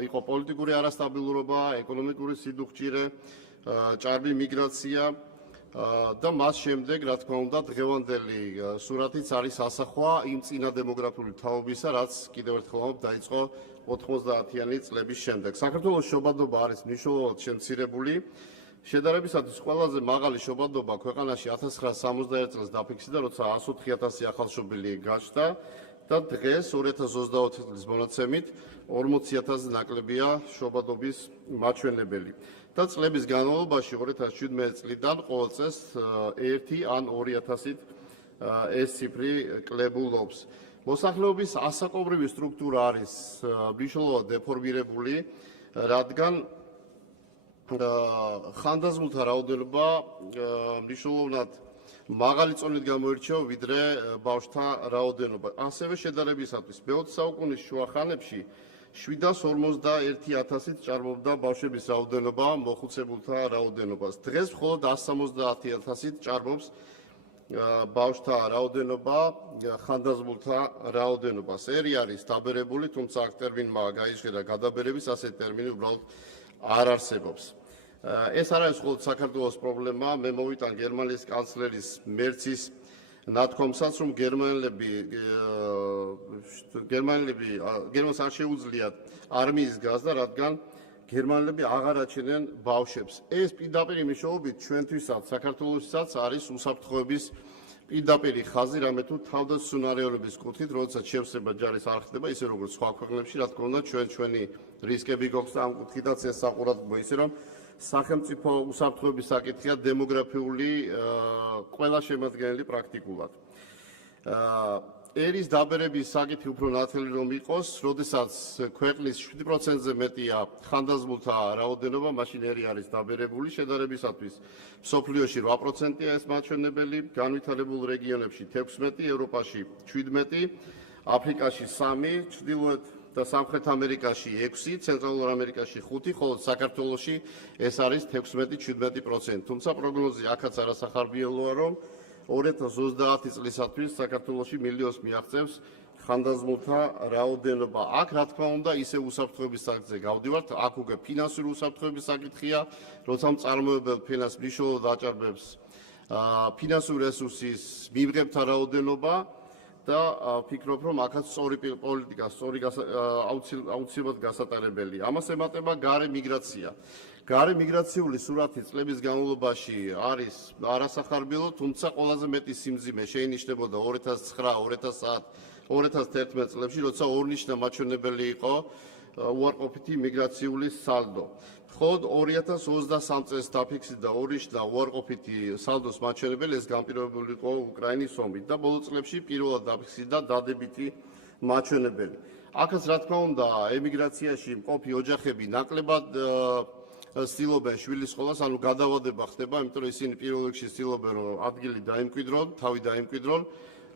იყო პოლიტიკური არასტაბილურობა, ეკონომიკური სიდუხჭირე, ჭარბი მიგრაცია და მას შემდეგ, რა თქმა უნდა, დღევანდელი სურათიც არის ასახვა იმ წინა დემოგრაფიული თაობისა, რაც კიდევ ერთხელ დაიწყო 90-იანი წლების შემდეგ. საქართველოს შობადობა არის მნიშვნელოვნად შემცირებული. შედარებისათვის ყველაზე მაღალი შობადობა ქვეყანაში 1961 წელს დაფიქსირდა, როცა 104,000 ახალშობილი გაჩნდა და დღეს 2024 წლის მონაცემით 40,000 ნაკლებია შობადობის მაჩვენებელი. და წლების განმავლობაში 2017 წლიდან ყოველ წელს 1 ან 2,000-ით ეს ციფრი კლებულობს. მოსახლეობის ასაკობრივი სტრუქტურა არის მნიშვნელოვნად დეფორმირებული, რადგან ხანდაზმულთა რაოდენობა მნიშვნელოვნად მაღალი წონით გამოირჩევა ვიდრე ბავშვთა რაოდენობა. ასევე შედარებისათვის მე-20 საუკუნის შუა ხანებში 751,000-ით ჭარბობდა ბავშვების რაოდენობა მოხუცებულთა რაოდენობას. დღეს მხოლოდ 170,000-ით ჭარბობს ბავშვთა რაოდენობა ხანდაზმულთა რაოდენობას. ერი არის დაბერებული, თუმცა აქ ტერმინმა გაიჟღერა გადაბერების, ასეთი ტერმინი უბრალოდ არ არსებობს. ეს არ არის მხოლოდ საქართველოს პრობლემა, მე მოვიტან გერმანიის კანცლერის მერცის ნათქვამსაც, რომ გერმანელს არ შეუძლიათ არმიის გაზრდა, რადგან გერმანელები აღარ აჩენენ ბავშვებს. ეს პირდაპირ მნიშვნელობით ჩვენთვისაც, საქართველოსაც არის უსაფრთხოების პირდაპირი ხაზი, რამე თუ თავდაცვისუნარიანობის კუთხით, როდესაც შევსება ჯარის არ ხდება, ისე როგორც სხვა ქვეყნებში, რა თქმა უნდა, ჩვენი რისკები გვაქვს და ამ კუთხითაც ეს საყურადღებო, ისე რომ სახელმწიფო უსაფრთხოების საკითხია დემოგრაფიული ყველა შემადგენელი პრაქტიკულად. ერის დაბერების საკითხი უფრო ნათელი რომ იყოს, როდესაც ქვეყნის 7%-ზე მეტია ხანდაზმულთა რაოდენობა, მაშინ ერი არის დაბერებული. შედარებისათვის მსოფლიოში 8%-ია ეს მაჩვენებელი, განვითარებულ რეგიონებში 16, ევროპაში 17, აფრიკაში 3, ჩრდილოეთ და სამხრეთ ამერიკაში 6, ცენტრალურ ამერიკაში 5, ხოლო საქართველოში ეს არის 16-17%. თუმცა პროგნოზი აქაც არასახარბიელოა, რომ 2030 წლისათვის საქართველოში მილიონს მიაღწევს ხანდაზმულთა რაოდენობა. აქ რა თქმა უნდა ისე უსაფრთხოების საკითხზე გავდივართ, აქ უკვე ფინანსური უსაფრთხოების საკითხია, როცა მწარმოებელ ფენას მნიშვნელოვნად აჭარბებს ფინანსური რესურსის მიღებთა რაოდენობა და ვფიქრობ, რომ აქაც სწორი პოლიტიკა, აუცილებლად გასატარებელია. ამას ემატება გარე მიგრაცია. გარე მიგრაციული სურათი წლების განმავლობაში არის არასახარბიელო, თუმცა ყველაზე მეტი სიმძიმე შეინიშნებოდა 2009, 2010, 2011 წლებში, როცა ორნიშნა მაჩვენებელი იყო უარყოფითი მიგრაციული სალდო. მხოლოდ 2023 წელს დაფიქსირდა ორნიშნა უარყოფითი სალდოს მაჩვენებელი, ეს განპირობებული იყო უკრაინის ომით და ბოლო წლებში პირველად დაფიქსირდა დადებითი მაჩვენებელი. აქაც რა თქმა უნდა, ემიგრაციაში მყოფი ოჯახები ნაკლებად ცდილობენ შვილის სკოლას, ანუ გადავადება ხდება, იმიტომ რომ ისინი პირველ რიგში ცდილობენ, რომ ადგილი დაემკვიდრონ, თავი დაემკვიდრონ,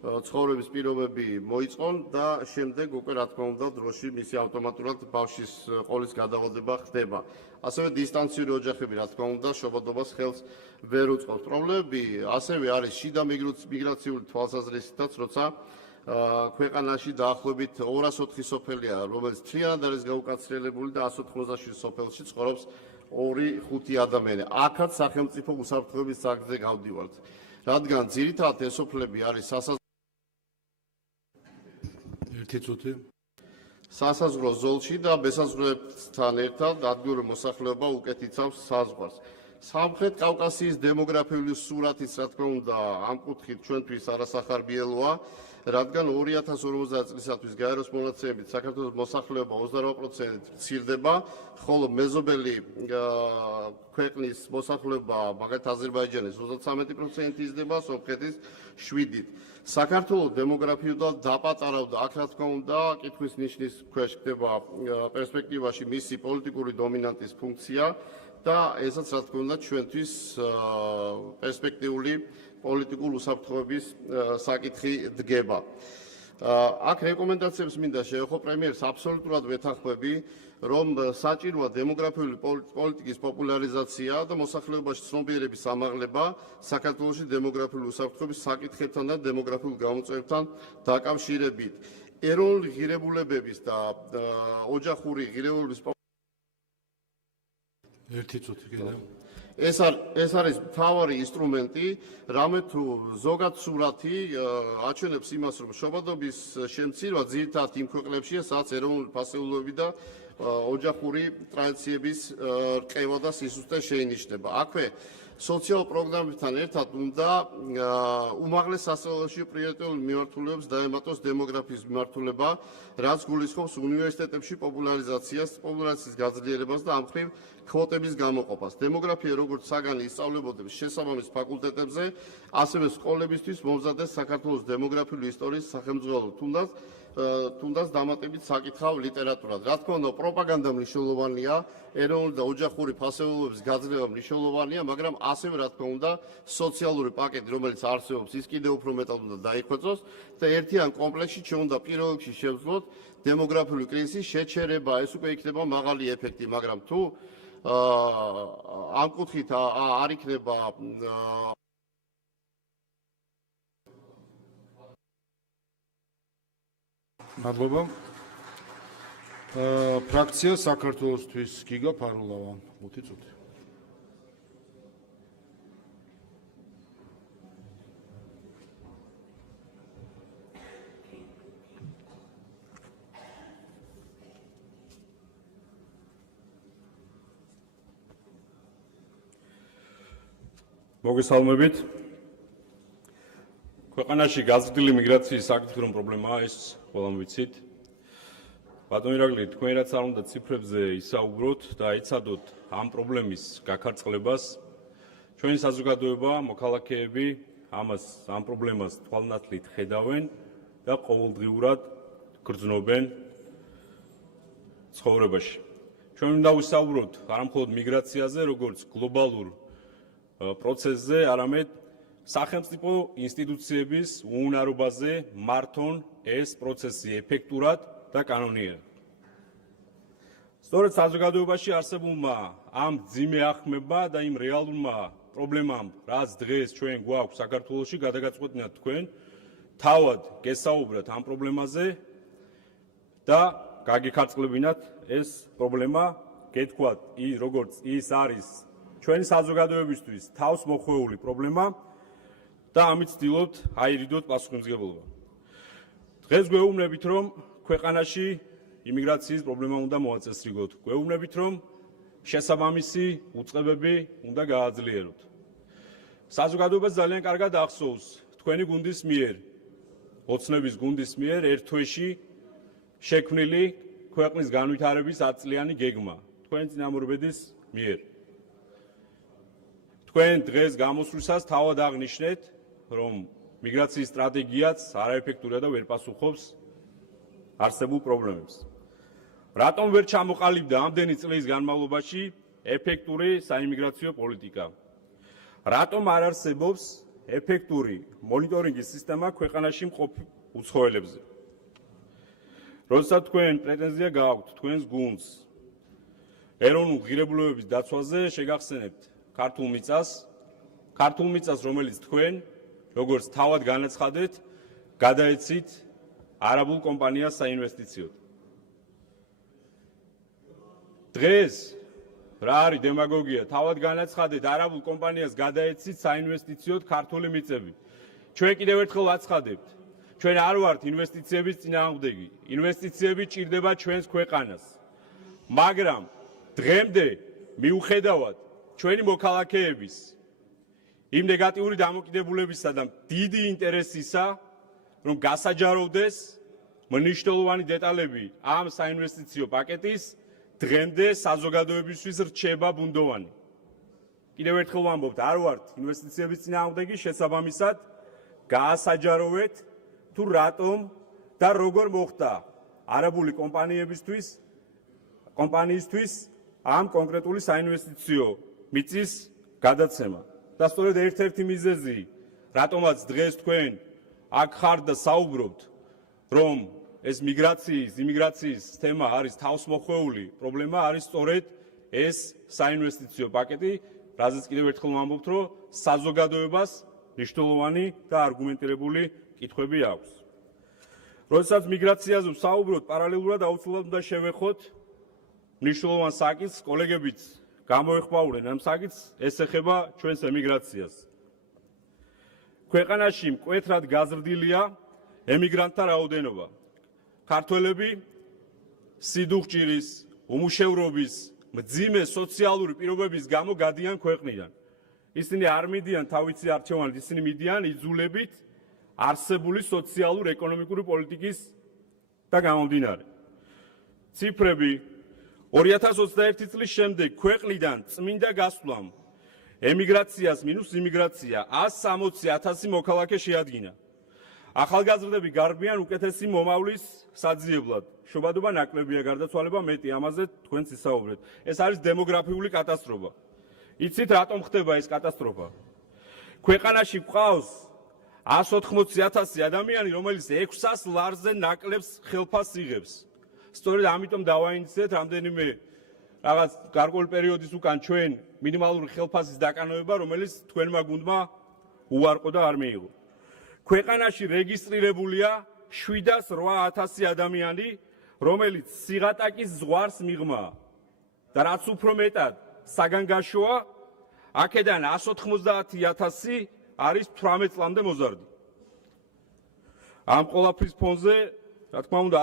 ცხოვრების პირობები მოიწყონ და შემდეგ უკვე რა თქმა უნდა დროში მისი ავტომატურად ბავშვის ყოლის გადავადება ხდება. ასევე დისტანციური ოჯახები რა თქმა უნდა შობადობას ხელს ვერ უწყობს. პრობლემები ასევე არის შიდა მიგრაციული თვალსაზრისითაც, როცა ქვეყანაში დაახლოებით 204 სოფელია, რომელიც მთლიანად არის გაუკაცრიელებული და 187 სოფელში ცხოვრობს 2-5 ადამიანი. აქაც სახელმწიფო უსაფრთხოების საკითხზე გავდივართ. რადგან ძირითადად ეს სოფლები არის სასაზღვრო ზოლში და მესაზღვრეებთან ერთად ადგილობრივი მოსახლეობა უკეთ იცავს საზღვარს. სამხრეთ კავკასიის დემოგრაფიული სურათიც რა თქმა უნდა ამ კუთხით ჩვენთვის არასახარბიელოა, რადგან 2050 წლისათვის გაეროს მონაცემებით საქართველოს მოსახლეობა 28%-ით მცირდება, ხოლო მეზობელი ქვეყნის მოსახლეობა, მაგალითად აზერბაიჯანის 33% იზრდება, სომხეთის 7%-ით. საქართველოს დემოგრაფიულად დაპატარავდა, აქ რა თქმა უნდა, კითხვის ნიშნის ქვეშ ხდება პერსპექტივაში მისი პოლიტიკური დომინანტის ფუნქცია და ესაც რა თქმა უნდა ჩვენთვის პერსპექტიული პოლიტიკურ უსაფრთხოების საკითხი დგება. აქ რეკომენდაციებს მინდა შევეხო პრემიერს აბსოლუტურად ვეთანხმები, რომ საჭიროა დემოგრაფიული პოლიტიკის პოპულარიზაცია და მოსახლეობაში ცნობიერების ამაღლება საქართველოში დემოგრაფიული უსაფრთხოების საკითხებთან და დემოგრაფიულ გამოწვევებთან დაკავშირებით. ეროვნული ღირებულებების და ოჯახური ღირებულების ეს არის მთავარი ინსტრუმენტი, რამე თუ ზოგად სურათი აჩვენებს იმას, რომ შობადობის შემცირვა ძირითადად იმ ქვეყნებშია, სადაც ეროვნული ფასეულობები და ოჯახური ტრადიციების რყევა და სისუსტე შეინიშნება. აქვე სოციალურ პროგრამებთან ერთად უნდა უმაღლეს სასწავლებლებში პრიორიტეტულ მიმართულებებს დაემატოს დემოგრაფიის მიმართულება, რაც გულისხმობს უნივერსიტეტებში პოპულარიზაციის გაძლიერებას და ამ მხრივ კვოტების გამოყოფას. დემოგრაფია როგორც საგანი ისწავლებოდებს შესაბამის ფაკულტეტებზე, ასევე სკოლებისთვის მომზადდეს საქართველოს დემოგრაფიული ისტორიის სახელმძღვანელო, თუნდაც დამატებით საკითხავ ლიტერატურად. რა თქმა უნდა, პროპაგანდა მნიშვნელოვანია, ეროვნული და ოჯახური ფასეულობების გაძლევა მნიშვნელოვანია, მაგრამ ასევე რა თქმა უნდა, სოციალური პაკეტი, რომელიც არსებობს, ის კიდევ უფრო მეტად უნდა დაიხვეწოს და ერთიან კომპლექსში ჩვენ უნდა პირველ რიგში შევძლოთ დემოგრაფიული კრიზისის შეჩერება, ეს უკვე იქნება მაღალი ეფექტი, მაგრამ თუ ამ კუთხით არ იქნება მადლობა. ფრაქცია საქართველოსთვის გიგა ფარულავა 5 წუთი. მოგესალმებით. ქვეყანაში გაზრდილი მიგრაციის საკითხი რომ პრობლემაა, ეს ყველამ ვიცით. ბატონო ირაკლი, თქვენ რაც არ უნდა ციფრებზე ისაუბროთ და იცადოთ ამ პრობლემის გაქარწყლებას. ჩვენი საზოგადოება, მოქალაქეები ამ პრობლემას თვალნათლით ხედავენ და ყოველდღიურად გრძნობენ ცხოვრებაში. ჩვენ უნდა ვისაუბროთ არა მხოლოდ მიგრაციაზე, როგორც გლობალურ პროცესზე, არამედ სახელმწიფო ინსტიტუციების უუნარობაზე მართონ ეს პროცესი ეფექტურად და კანონიერად. სწორედ საზოგადოებაში არსებულმა ამ ძიმე ახმება და იმ რეალურმა პრობლემამ, რაც დღეს ჩვენ გვაქვს საქართველოში, გადაგაწყვეტნიათ თქვენ თავად გესაუბრათ ამ პრობლემაზე და გაგიხარწყლებინათ ეს პრობლემა, გეთქვათ, როგორც ის არის ჩვენი საზოგადოებისთვის თავს მოხვეული პრობლემა და ამით ვცდილობთ აირიდოთ პასუხისმგებლობა. დღეს გვეუბნებით, რომ ქვეყანაში იმიგრაციის პრობლემა უნდა მოაწესრიგოთ. გვეუბნებით, რომ შესაბამისი უწყებები უნდა გააძლიეროთ. საზოგადოებას ძალიან კარგად ახსოვს თქვენი გუნდის მიერ, ოცნების გუნდის მიერ ერთ თვეში შექმნილი ქვეყნის განვითარების 10 წლიანი გეგმა თქვენი წინამორბედის მიერ. თქვენ დღეს გამოსვლისას თავად აღნიშნეთ, რომ მიგრაციის სტრატეგიაც არაეფექტურია და ვერ პასუხობს არსებულ პრობლემებს. რატომ ვერ ჩამოყალიბდა ამდენი წლის განმავლობაში ეფექტური საიმიგრაციო პოლიტიკა? რატომ არ არსებობს ეფექტური მონიტორინგის სისტემა ქვეყანაში მყოფ უცხოელებზე? როდესაც თქვენ პრეტენზია გააქვთ თქვენს გუნდს ეროვნულ ღირებულებების დაცვაზე, შეგახსენებთ ქართულ მიწას, რომელიც თქვენ, როგორც თავად განაცხადეთ, გადაეცით არაბულ კომპანიას საინვესტიციოდ. დღეს რა არის დემაგოგია? თავად განაცხადეთ, არაბულ კომპანიას გადაეცით საინვესტიციოდ ქართული მიწები. ჩვენ კიდევ ერთხელ ვაცხადებთ, ჩვენ არ ვართ ინვესტიციების წინააღმდეგი. ინვესტიციები ჭირდება ჩვენს ქვეყანას. მაგრამ დღემდე მიუხედავად ჩვენი მოქალაქეების იმ ნეგატიური დამოკიდებულებისა და დიდი ინტერესისა, რომ გასაჯაროვდეს მნიშვნელოვანი დეტალები ამ საინვესტიციო პაკეტის, დღემდე საზოგადოებისთვის რჩება ბუნდოვანი. კიდევ ერთხელ ვამბობთ, არ ვართ ინვესტიციების წინააღმდეგი, შესაბამისად გაასაჯაროვეთ თუ რატომ და როგორ მოხდა არაბული კომპანიისთვის ამ კონკრეტული საინვესტიციო მიწის გადაცემა. და სწორედ ერთ-ერთი მიზეზი, რატომაც დღეს თქვენ აქ ხართ და საუბრობთ, რომ ეს იმიგრაციის თემა არის თავსმოხვეული პრობლემა, არის სწორედ ეს საინვესტიციო პაკეტი, რაზეც კიდევ ერთხელ ვამბობთ, რომ საზოგადოებას მნიშვნელოვანი და არგუმენტირებული კითხვები აქვს. როდესაც მიგრაციაზე ვსაუბრობთ, პარალელურად აუცილებლად უნდა შევეხოთ მნიშვნელოვან საკითხს, კოლეგებიც გამოეხმაურნენ ამ საკითხს, ეს ეხება ჩვენს ემიგრაციას. ქვეყანაში მკვეთრად გაზრდილია ემიგრანტთა რაოდენობა. ქართველები სიდუხჭირის, უმუშევრობის, მძიმე სოციალური პირობების გამო გადიან ქვეყნიდან. ისინი არ მიდიან თავისი არჩევანით, ისინი მიდიან იძულებით არსებული სოციალურ-ეკონომიკური პოლიტიკის და გამომდინარე. ციფრები 2021 წლის შემდეგ ქვეყნიდან წმინდა გასვლამ ემიგრაციას მინუს იმიგრაცია 160,000 მოქალაქე შეადგინა. ახალგაზრდები გარბიან უკეთესი მომავლის საძიებლად. შობადობა ნაკლებია, გარდაცვალება მეტი, ამაზე თქვენც ისაუბრეთ. ეს არის დემოგრაფიული კატასტროფა. იცით რატომ ხდება ეს კატასტროფა? ქვეყანაში გვყავს 180,000 ადამიანი, რომელიც 600 ლარზე ნაკლებს ხელფასს იღებს. სწორედ ამიტომ დავაინიცეთ რამდენიმე რაღაც გარკვეული პერიოდის უკან ჩვენ მინიმალური ხელფასის დაკანოება, რომელიც თქვენმა გუნდმა უარყო და არ მიიღო. ქვეყანაში რეგისტრირებულია 708,000 ადამიანი, რომელიც სიღატაკის ზღვარს მიღმა და რაც უფრო მეტად საგანგაშოა, აქედან 190,000 არის 18 წლამდე მოზარდი. ამ ყველაფრის ფონზე, რა თქმა უნდა,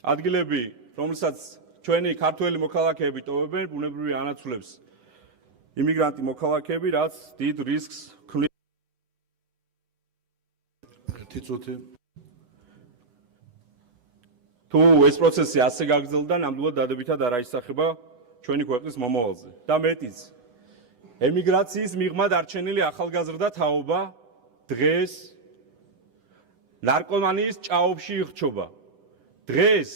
ადგილები, რომელსაც ჩვენი ქართველი მოქალაქეები ტოვებენ, ბუნებრივი ანაცვლებს იმიგრანტი მოქალაქეები, რაც დიდ რისკს ქმნის. ერთი წუთი. თუ ეს პროცესი ასე გაგრძელდა, ნამდვილად დადებითად არ აისახება ჩვენი ქვეყნის მომავალზე. და მეტიც, ემიგრაციის მიღმა დარჩენილი ახალგაზრდა თაობა დღეს ნარკომანიის ჭაობში იხჩობა. დღეს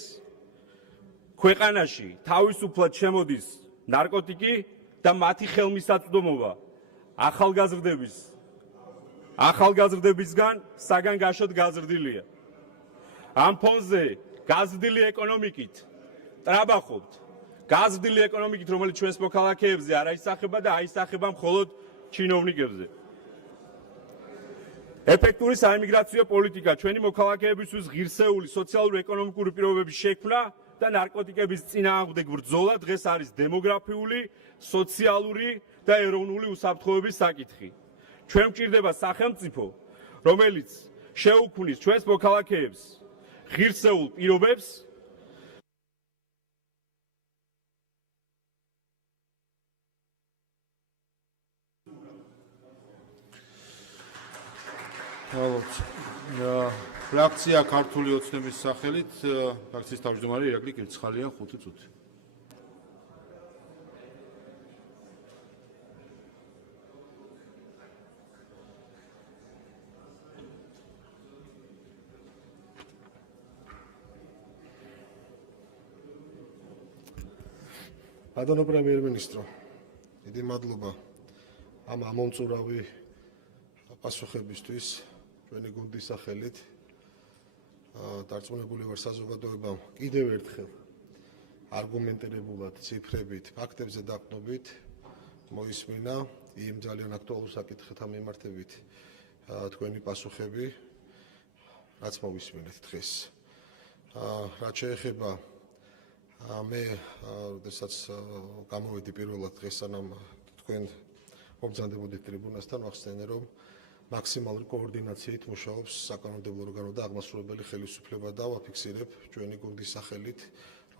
ქვეყანაში თავისუფლად შემოდის ნარკოტიკი და მათი ხელმისაწვდომობა ახალგაზრდებისგან საგანგაშოდ გაზრდილია. ამ ფონზე გაზრდილი ეკონომიკით ტრაბახობთ. გაზრდილი ეკონომიკით, რომელიც ჩვენს მოქალაქეებზე არ აისახება და აისახება მხოლოდ ჩინოვნიკებზე. ეფექტური საიმიგრაციო პოლიტიკა, ჩვენი მოქალაქეებისთვის ღირსეული სოციალურ-ეკონომიკური პირობების შექმნა და ნარკოტიკების წინააღმდეგ ბრძოლა დღეს არის დემოგრაფიული, სოციალური და ეროვნული უსაფრთხოების საკითხი. ჩვენ გვჭირდება სახელმწიფო, რომელიც შეუქმნის ჩვენს მოქალაქეებს ღირსეულ პირობებს ფრაქცია ქართული ოცნების სახელით ფრაქციის თავმჯდომარე ირაკლი კირცხალია 5 წუთი. ბატონო პრემიერ-მინისტრო, დიდი მადლობა ამ ამომწურავი პასუხებისთვის ჩვენი გუნდის სახელით. დარწმუნებული ვარ საზოგადოებამ კიდევ ერთხელ არგუმენტირებულად, ციფრებით, ფაქტებზე დაყრდნობით მოისმინა იმ ძალიან აქტუალურ საკითხებთან მიმართებით თქვენი პასუხები, რაც მოვისმინეთ დღეს. რაც შეეხება მე, როდესაც გამოვედი პირველად დღეს, სანამ თქვენ მომბრძანდებოდით ტრიბუნასთან, ვახსენე, რომ მაქსიმალური კოორდინაციით მუშაობს საკანონმდებლო ორგანო და აღმასრულებელი ხელისუფლება და ვაფიქსირებ ჩვენი გუნდის სახელით,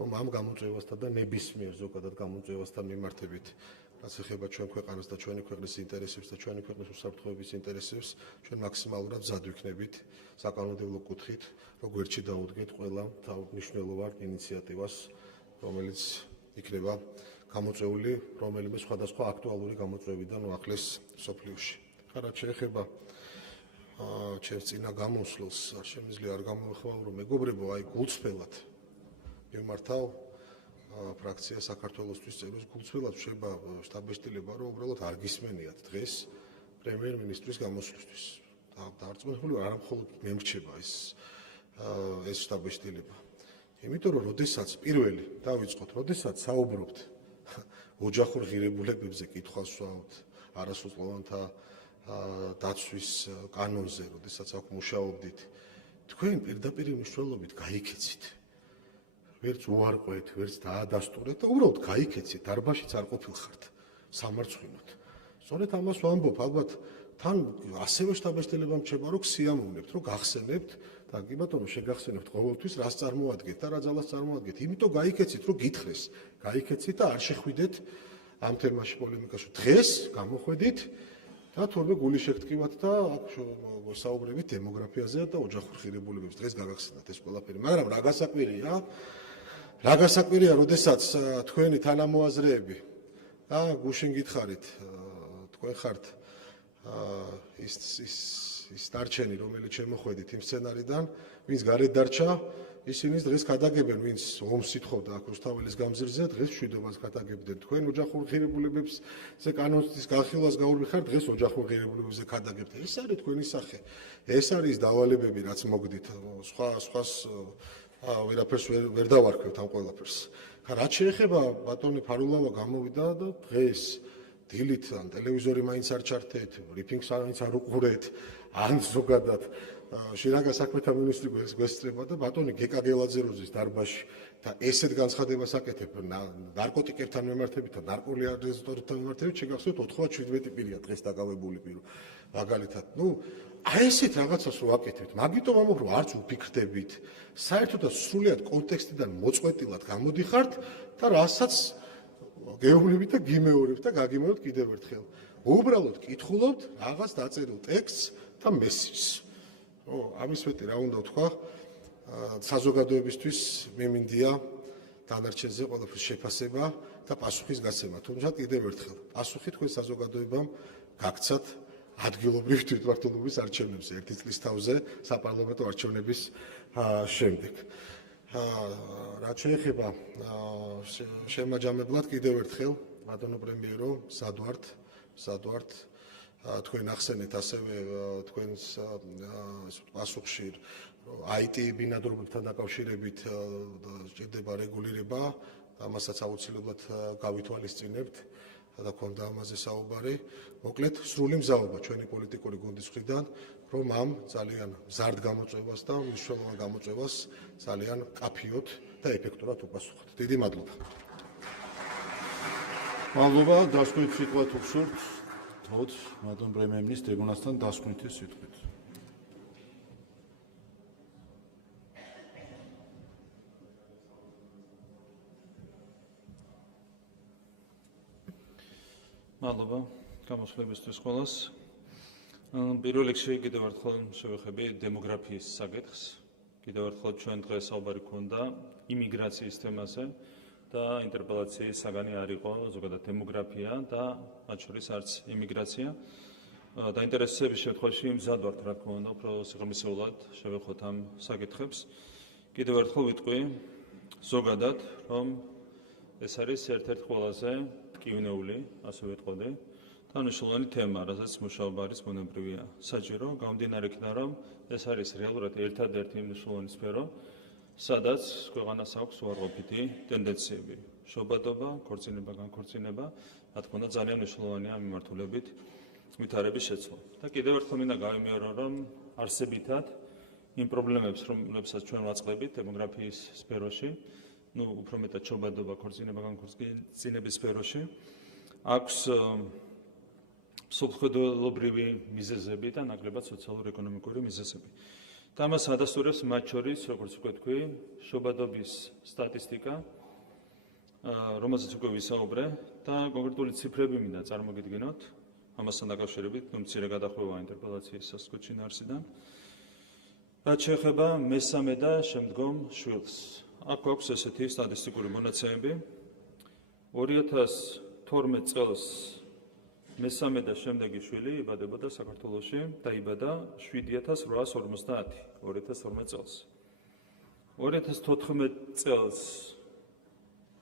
რომ ამ გამოწვევასთან და ნებისმიერ ზოგადად გამოწვევასთან მიმართებით, რაც ეხება ჩვენ ქვეყანას და ჩვენი ქვეყნის ინტერესებს და ჩვენი ქვეყნის უსაფრთხოების ინტერესებს, ჩვენ მაქსიმალურად მზად ვიქნებით საკანონმდებლო კუთხით, როგვერთში დაუდგეთ ყველა მნიშვნელოვან ინიციატივას, რომელიც იქნება გამოწვეული რომელიმე სხვადასხვა აქტუალური გამოწვევიდან უახლეს სოფლიოში. რაც შეეხება ჩემს წინა გამოსვლას, არ შემიძლია არ გამოვხმაურო მეგობრებო, აი გულწრფელად მიმართავ ფრაქცია საქართველოსთვის წევრებს გულწრფელად შეება შტაბ-ბეჭდილება, რომ უბრალოდ არ გისმენიათ დღეს პრემიერ-მინისტრის გამოსვლისთვის. დარწმუნებული ვარ, არა მხოლოდ მე მრჩება ეს შტაბ-ბეჭდილება. იმიტომ რომ როდესაც პირველი დავიწყოთ, როდესაც საუბრობთ ოჯახურ ღირებულებებზე, კითხვას ვსვამთ არასრულწლოვანთა დაცვის კანონზე, როდესაც აქ მუშაობდით, თქვენ პირდაპირ მნიშვნელობით გაიქეცით. ვერც უარყვეთ, ვერც დაადასტურეთ და უბრალოდ გაიქეცით, დარბაშიც არ ყოფილხართ სამარცხვინოდ. სწორედ ამას ვამბობ, ალბათ თან ასევე შტაბ-ბეჭდილებამ რჩება, რომ სიამოვნებთ, რომ გახსენებთ და კი ბატონო, შეგახსენებთ ყოველთვის რას წარმოადგენთ და რა ძალას წარმოადგენთ. იმიტომ გაიქეცით, რომ გითხრეს, გაიქეცით და არ შეხვიდეთ ამ თემაში პოლემიკაში. დღეს გამოხვედით და თურმე გული შეგტკივათ და აქ საუბრებით დემოგრაფიაზე და ოჯახურ ღირებულებებზე. დღეს გაგახსენათ ეს ყველაფერი, მაგრამ რა გასაკვირია, როდესაც თქვენი თანამოაზრეები და გუშინ გითხარით, თქვენ ხართ ის დარჩენი, რომელიც შემოხვედით იმ სცენარიდან, ვინც გარეთ დარჩა, ისინი დღეს გადაგებენ, ვინც ომს ითხოვდა აქ რუსთაველის გამზირზე, დღეს მშვიდობას გადაგებდნენ. თქვენ ოჯახურ ღირებულებებზე კანონის განხილვას გაურბიხართ, დღეს ოჯახურ ღირებულებებზე გადაგებთ. ეს არის თქვენი სახე. ეს არის დავალებები, რაც მოგდით. სხვას ვერაფერს ვერ დავარქვევთ ამ ყველაფერს. რაც შეეხება ბატონი ფარულავა გამოვიდა და დღეს დილით ან ტელევიზორი მაინც არ ჩართეთ, ბრიფინგს მაინც არ უყურეთ, ან ზოგადად შინაგან საქმეთა მინისტრი გვესწრება და ბატონი გეკაგელაძე-როზის დარბაზში და ესეთ განცხადებას აკეთებ ნარკოტიკებთან მიმართებით და ნარკოლეარიზატორებთან მიმართებით, შეგახსოვთ 97 პირია დღეს დაკავებული პირო. მაგალითად, აი ესეთ რაღაცას რო აკეთებთ, მაგიტომ ამბობ, რომ არც უფიქრდებით, საერთოდაც სრულიად კონტექსტიდან მოწყვეტილად გამოდიხართ და რასაც გეუბნებით და გიმეორებთ და გაგიმეორებთ კიდევ ერთხელ. უბრალოდ კითხულობთ რაღაც დაწერილ ტექსტს და მესიჯს. ამის მეტი რა უნდა ვთქვა, საზოგადოებისთვის მიმინდია დანარჩენზე ყველაფრის შეფასება და პასუხის გაცემა. თუმცა კიდევ ერთხელ, პასუხი თქვენ საზოგადოებამ გაგცათ ადგილობრივ თვითმმართველობის არჩევნებზე ერთი წლის თავზე საპარლამენტო არჩევნების შემდეგ. რაც შეეხება შემაჯამებლად კიდევ ერთხელ, ბატონო პრემიერო, სად ვართ თქვენ ახსენეთ ასევე თქვენს პასუხში IT ბინადრობებთან დაკავშირებით სჭირდება რეგულირება, ამასაც აუცილებლად გავითვალისწინებთ. და ქონდა ამაზე საუბარი. მოკლედ, სრული მზაობა ჩვენი პოლიტიკური გუნდის მხრიდან, რომ ამ ძალიან მზარდ გამოწვევას და მნიშვნელოვან გამოწვევას ძალიან კაფიოდ და ეფექტურად უპასუხოთ. დიდი მადლობა. მადლობა, დასკვნით სიტყვა თუ გსურთ, თოთ მადამ პრემიერ-მინისტრ ტრიბუნასთან დასკვნითი სიტყვით. მადლობა გამოსვლებისთვის ყველას. პირველ რიგში კიდევ ერთხელ შევეხები დემოგრაფიის საკითხს. კიდევ ერთხელ ჩვენ დღეს საუბარი გქონდა იმიგრაციის თემაზე და ინტერპელაციის საგანი არ იყო ზოგადად დემოგრაფია და მათ შორის არც იმიგრაცია. დაინტერესების შემთხვევაში მზად ვართ, რა თქმა უნდა, უფრო სიღრმისეულად შევეხოთ ამ საკითხებს. კიდევ ერთხელ ვიტყვი ზოგადად, რომ ეს არის ერთ-ერთი ყველაზე ტკივნეული, ასე ვიტყოდი, და მნიშვნელოვანი თემა, რასაც მუშაობა არის ბუნებრივია საჭირო, გამომდინარე იქიდან, რომ ეს არის რეალურად ერთადერთი მნიშვნელოვანი სფერო, სადაც ქვეყანას აქვს უარყოფითი ტენდენციები, შობადობა, ქორწინება, განქორწინება, რა თქმა უნდა, ძალიან მნიშვნელოვანია ამ მიმართულებით ვითარების შეცვლა. და კიდევ ერთხელ მინდა გავიმეორო, რომ არსებითად იმ პრობლემებს, რომლებსაც ჩვენ ვაწყდებით დემოგრაფიის სფეროში, უფრო მეტად შობადობა, ქორწინება, განქორწინების სფეროში, აქვს სოფლმხედველობრივი მიზეზები და ნაკლებად სოციალურ-ეკონომიკური მიზეზები. და ამას ადასტურებს მათ შორის, როგორც უკვე თქვი, შობადობის სტატისტიკა, რომელზეც უკვე ვისაუბრე და კონკრეტული ციფრები მინდა წარმოგიდგინოთ, ამასთან დაკავშირებით, მცირე გადახვევა ინტერპელაციის სასტიკო შინაარსიდან. რაც შეეხება მესამე და შემდგომ შვილს. აქ გვაქვს ესეთი სტატისტიკური მონაცემები. 2012 წელს მესამე და შემდეგი შვილი იბადებოდა საქართველოში, დაიბადა 7850 2012 წელს. 2014 წელს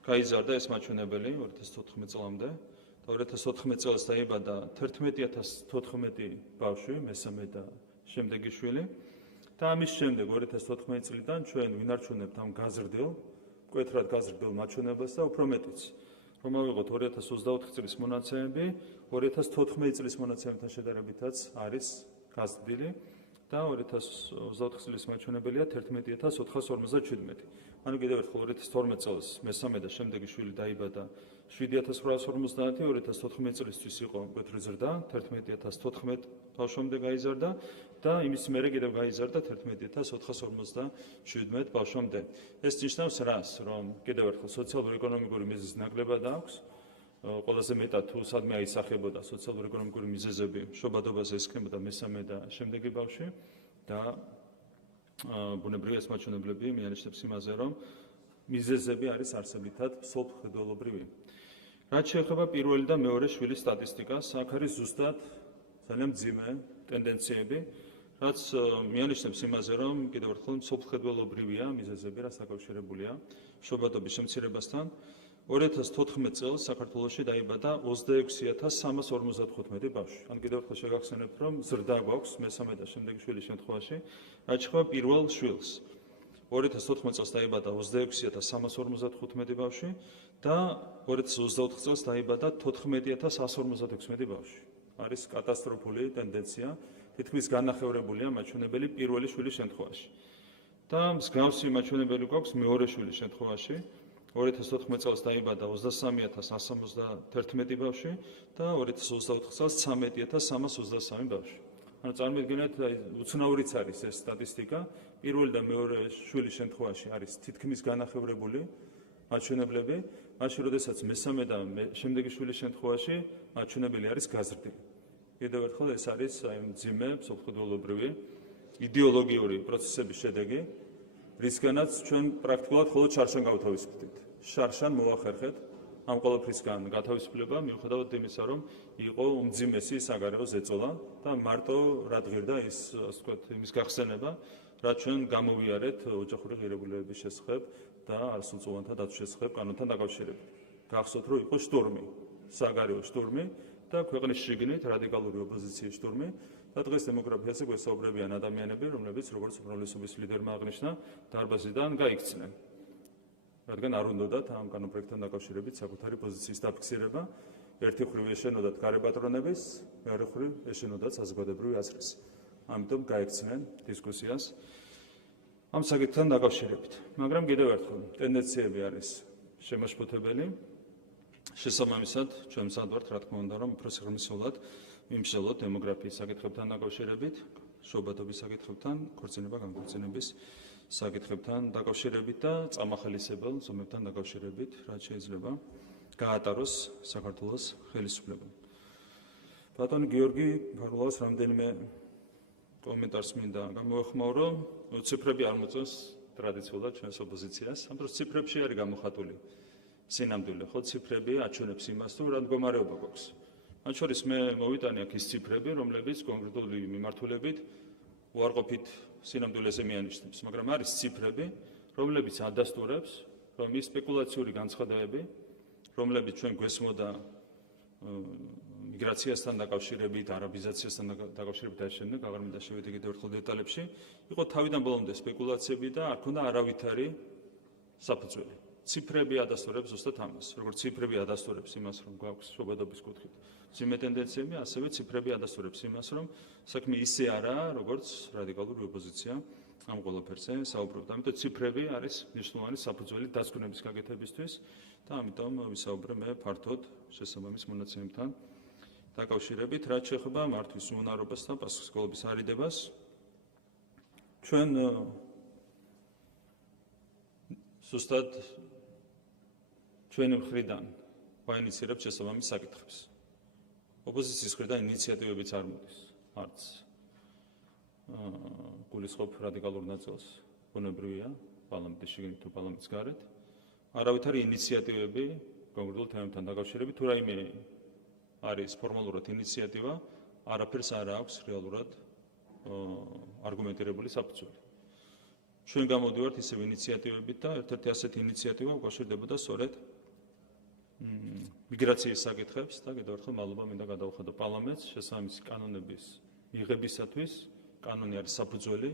გაიზარდა ეს მაჩვენებელი 2014 წლამდე და 2014 წელს დაიბადა 11014 ბავშვი, მესამე და შემდეგი შვილი. და ამის შემდეგ 2014 წლიდან ჩვენ ვინარჩუნებთ ამ გაზრდილ, მკვეთრად გაზრდილ მაჩვენებელს და უფრო მეტიც. რომ ავიღოთ 2024 წლის მონაცემები, 2014 წლის მონაცემებთან შედარებითაც არის გაზრდილი და 2024 წლის მაჩვენებელია 11457. ანუ კიდევ ერთხელ 2012 წელს მესამე და შემდეგი შვილი დაიბადა 7850, 2014 წლისთვის იყო მკვეთრი ზრდა, 11014 ბავშვამდე გაიზარდა და იმის მერე კიდევ გაიზარდა 11457 ბავშვამდე. ეს ნიშნავს რას, რომ კიდევ ერთხელ სოციალურ-ეკონომიკური მიზეზი ნაკლებად აქვს, ყველაზე მეტად თუ სადმე აისახებოდა სოციალურ-ეკონომიკური მიზეზები, შობადობაზე ესქნებოდა მესამე და შემდეგი ბავშვი და ბუნებრივია ეს მაჩვენებლები მიანიშნებს იმაზე, რომ მიზეზები არის არსებითად სოფლმხედველობრივი. რაც შეეხება პირველი და მეორე შვილის სტატისტიკას, აქ არის ზუსტად ძალიან მძიმე ტენდენციები, რაც მიანიშნებს იმაზე, რომ კიდევ ერთხელ სოფლმხედველობრივია მიზეზები, რაც დაკავშირებულია შობადობის შემცირებასთან. 2014 წელს საქართველოში დაიბადა 26355 ბავშვი. ან კიდევ ერთხელ შეგახსენებთ, რომ ზრდა გვაქვს მესამე და შემდეგი შვილის შემთხვევაში, რაც შეეხება პირველ შვილს. 2014 წელს დაიბადა 26355 ბავშვი და 2024 წელს დაიბადა 14156 ბავშვი. არის კატასტროფული ტენდენცია, თითქმის განახევრებულია მაჩვენებელი პირველი შვილის შემთხვევაში. და მსგავსი მაჩვენებელი გვაქვს მეორე შვილის შემთხვევაში. 2014 წელს დაიბადა 23171 ბავშვი და 2024 წელს 13323 ბავშვი. ანუ წარმოიდგინეთ, უცნაურიც არის ეს სტატისტიკა. პირველი და მეორე შვილის შემთხვევაში არის თითქმის განახევრებული მაჩვენებლები, მაშინ როდესაც მესამე და შემდეგი შვილის შემთხვევაში მაჩვენებელი არის გაზრდილი. კიდევ ერთხელ ეს არის მძიმე სოფლმხედველობრივი იდეოლოგიური პროცესების შედეგი, რისგანაც ჩვენ პრაქტიკულად მხოლოდ შარშან გავთავისუფლდით. შარშან მოახერხეთ ამ ყველაფრისგან გათავისუფლება, მიუხედავად იმისა, რომ იყო უმძიმესი საგარეო ზეწოლა და მარტო რად ღირდა ის, ასე ვთქვათ, იმის გახსენება, რაც ჩვენ გამოვიარეთ ოჯახური ღირებულებების შესახებ და არასრულწლოვანთა დაცვის შესახებ კანონთან დაკავშირებით. გახსოვთ, რომ იყო შტურმი, საგარეო შტურმი და ქვეყნის შიგნით რადიკალური ოპოზიციის შტურმი და დღეს დემოგრაფიაზე გვესაუბრებიან ადამიანები, რომლებიც როგორც უმრავლესობის ლიდერმა აღნიშნა, დარბაზიდან გაიქცნენ. რადგან არ უნდათ ამ კანონპროექტთან დაკავშირებით საკუთარი პოზიციის დაფიქსირება. ერთი მხრივ ეშენოდათ გარებატრონების, მეორე მხრივ ეშენოდათ საზოგადოებრივი აზრის. ამიტომ გაექცნენ დისკუსიას ამ საკითხთან დაკავშირებით. მაგრამ კიდევ ერთხელ, ტენდენციები არის შემაშფოთებელი. შესაბამისად, ჩვენ მზად ვართ, რა თქმა უნდა, რომ უფრო სიღრმისეულად ვიმსჯელოთ დემოგრაფიის საკითხებთან დაკავშირებით, შობადობის საკითხებთან, ქორწინება-განქორწინების საკითხებთან დაკავშირებით და წამახალისებელ ზომებთან დაკავშირებით, რაც შეიძლება გაატაროს საქართველოს ხელისუფლებამ. ბატონი გიორგი ფარულაოს რამდენიმე კომენტარს მინდა გამოეხმაურო. ციფრები არ მოწონს ტრადიციულად ჩვენს ოპოზიციას, ამიტომ ციფრებში არის გამოხატული სინამდვილე, ხო, ციფრები აჩვენებს იმას, თუ რა მდგომარეობა გვაქვს. მათ შორის მე მოვიტანე აქ ის ციფრები, რომლებიც კონკრეტული მიმართულებით უარყოფით სინამდვილეზე მიანიშნებს, მაგრამ არის ციფრები, რომლებიც ადასტურებს, რომ ის სპეკულაციური განცხადებები, რომლებიც ჩვენ გვესმოდა მიგრაციასთან დაკავშირებით, არაბიზაციასთან დაკავშირებით და შემდეგ, აღარ მინდა შევიდე კიდევ ერთხელ დეტალებში, იყო თავიდან ბოლომდე სპეკულაციები და არ ქონდა არავითარი საფუძველი. ციფრები ადასტურებს ზუსტად ამას. როგორც ციფრები ადასტურებს იმას, რომ გვაქვს შობადობის კუთხით მძიმე ტენდენციები, ასევე ციფრები ადასტურებს იმას, რომ საქმე ისე არაა, როგორც რადიკალური ოპოზიცია ამ ყველაფერზე საუბრობთ. ამიტომ ციფრები არის მნიშვნელოვანი საფუძველი დასკვნების გაკეთებისთვის და ამიტომ ვისაუბრე მე ფართოდ შესაბამის მონაცემებთან დაკავშირებით, რაც შეეხება მართვის უუნარობას და პასუხისმგებლობის არიდებას. ჩვენ ზუსტად ჩვენი მხრიდან ვაინიცირებთ შესაბამის საკითხებს. ოპოზიციის მხრიდან ინიციატივებიც არ მოდის, არც გულისხმობ რადიკალურ ნაწილს, ბუნებრივია, პარლამენტის შიგნით თუ პარლამენტის გარეთ. არავითარი ინიციატივები კონკრეტულ თემებთან დაკავშირებით, თუ რაიმე არის ფორმალურად ინიციატივა, არაფერს არ აქვს რეალურად არგუმენტირებული საფუძველი. ჩვენ გამოდივართ ისევ ინიციატივებით და ერთ-ერთი ასეთი ინიციატივა უკავშირდებოდა სწორედ მიგრაციის საკითხებს და კიდევ ერთხელ მადლობა მინდა გადავხადო პარლამენტს შესაბამისი კანონების მიღებისათვის. კანონი არის საფუძველი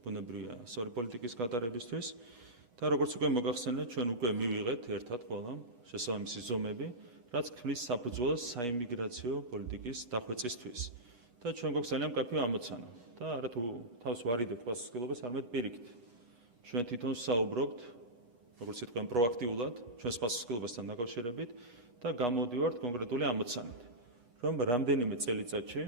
ბუნებრივია სწორი პოლიტიკის გატარებისთვის და როგორც უკვე მოგახსენეთ, ჩვენ უკვე მივიღეთ ერთად ყველა შესაბამისი ზომები, რაც ქმნის საფუძველს საიმიგრაციო პოლიტიკის დახვეწისთვის. და ჩვენ გვაქვს ძალიან მკაფიო ამოცანა და არა თუ თავს ვარიდებთ პასუხისმგებლობას, არამედ პირიქით. ჩვენ თვითონ საუბრობთ, როგორც იტყვიან, პროაქტიულად ჩვენს პასუხისმგებლობასთან დაკავშირებით და გამოდივართ კონკრეტული ამოცანით, რომ რამდენიმე წელიწადში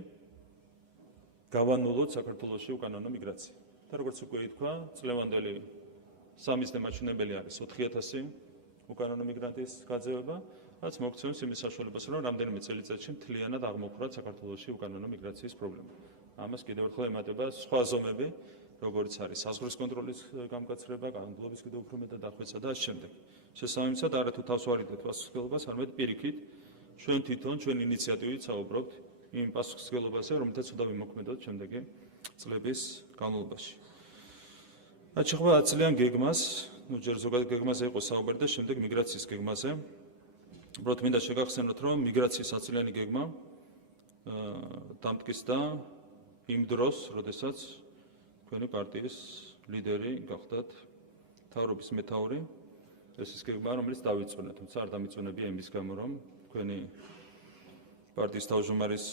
გავანულოთ საქართველოში უკანონო მიგრაცია. და როგორც უკვე ითქვა, წლევანდელი სამიზნე მაჩვენებელი არის 4000 უკანონო მიგრანტის გაძევება, რაც მოგცემს იმის საშუალებას, რომ რამდენიმე წელიწადში მთლიანად აღმოფხვრათ საქართველოში უკანონო მიგრაციის პრობლემა. ამას კიდევ ერთხელ ემატება სხვა ზომები, როგორც არის საზღვრის კონტროლის გამკაცრება, კანონმდებლობის კიდევ უფრო მეტად დახვეწა და ამ შემდეგ. შესაბამისად, არა თუ თავს ვარიდებთ პასუხისმგებლობას, არამედ პირიქით ჩვენ თვითონ ჩვენ ინიციატივით საუბრობთ იმ პასუხისმგებლობაზე, რომელთაც უნდა ვიმოქმედოთ შემდეგი წლების განმავლობაში. რაც შეეხება 10 წლიან გეგმას, ჯერ ზოგადად გეგმაზე იყო საუბარი და შემდეგ მიგრაციის გეგმაზე. უბრალოდ მინდა შეგახსენოთ, რომ მიგრაციის 10 წლიანი გეგმა დამტკიცდა იმ დროს, როდესაც თქვენი პარტიის ლიდერი გახდათ მთავრობის მეთაური. ეს ის გეგმა, რომელიც დავიწყნა, თუმცა არ დამიწუნებია იმის გამო, რომ თქვენი პარტიის თავმჯდომარის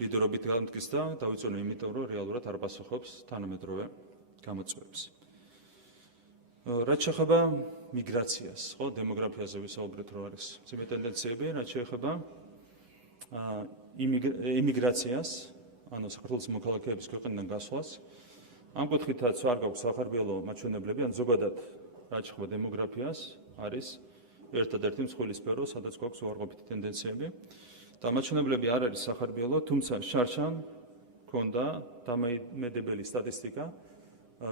ლიდერობით დამტკიცდა, დავიწყნა იმიტომ, რომ რეალურად არ პასუხობს თანამედროვე გამოწვევებს. რაც შეეხება მიგრაციას, ხო, დემოგრაფიაზე ვისაუბრეთ, რომ არის მძიმე ტენდენციები, რაც შეეხება იმიგრაციას, ანუ საქართველოს მოქალაქეების ქვეყნიდან გასვლას. ამ კუთხითაც არ გაქვს სახარბიელო მაჩვენებლები, ან ზოგადად რაც შეეხება დემოგრაფიას, არის ერთადერთი მსხვილი სფერო, სადაც გვაქვს უარყოფითი ტენდენციები. და მაჩვენებლები არ არის სახარბიელო, თუმცა შარშან ქონდა დამოუკიდებელი სტატისტიკა.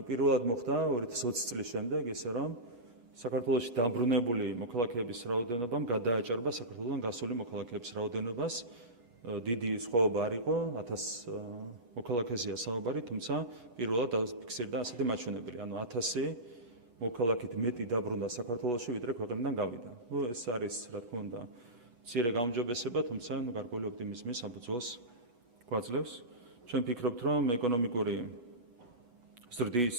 პირველად მოხდა 2020 წლის შემდეგ, ისე რომ საქართველოში დაბრუნებული მოქალაქეების რაოდენობამ გადააჭარბა საქართველოსთან გასული მოქალაქეების რაოდენობას. დიდი სხვაობა არ იყო, 1000 მოქალაქეზეა საუბარი, თუმცა პირველად დაფიქსირდა ასეთი მაჩვენებელი, ანუ 1000 მოქალაქით მეტი დაბრუნდა საქართველოში, ვიდრე ქვეყნიდან გავიდა. ეს არის, რა თქმა უნდა, მცირე გაუმჯობესება, თუმცა გარკვეული ოპტიმიზმის საფუძველს გვაძლევს. ჩვენ ფიქრობთ, რომ ეკონომიკური ზრდის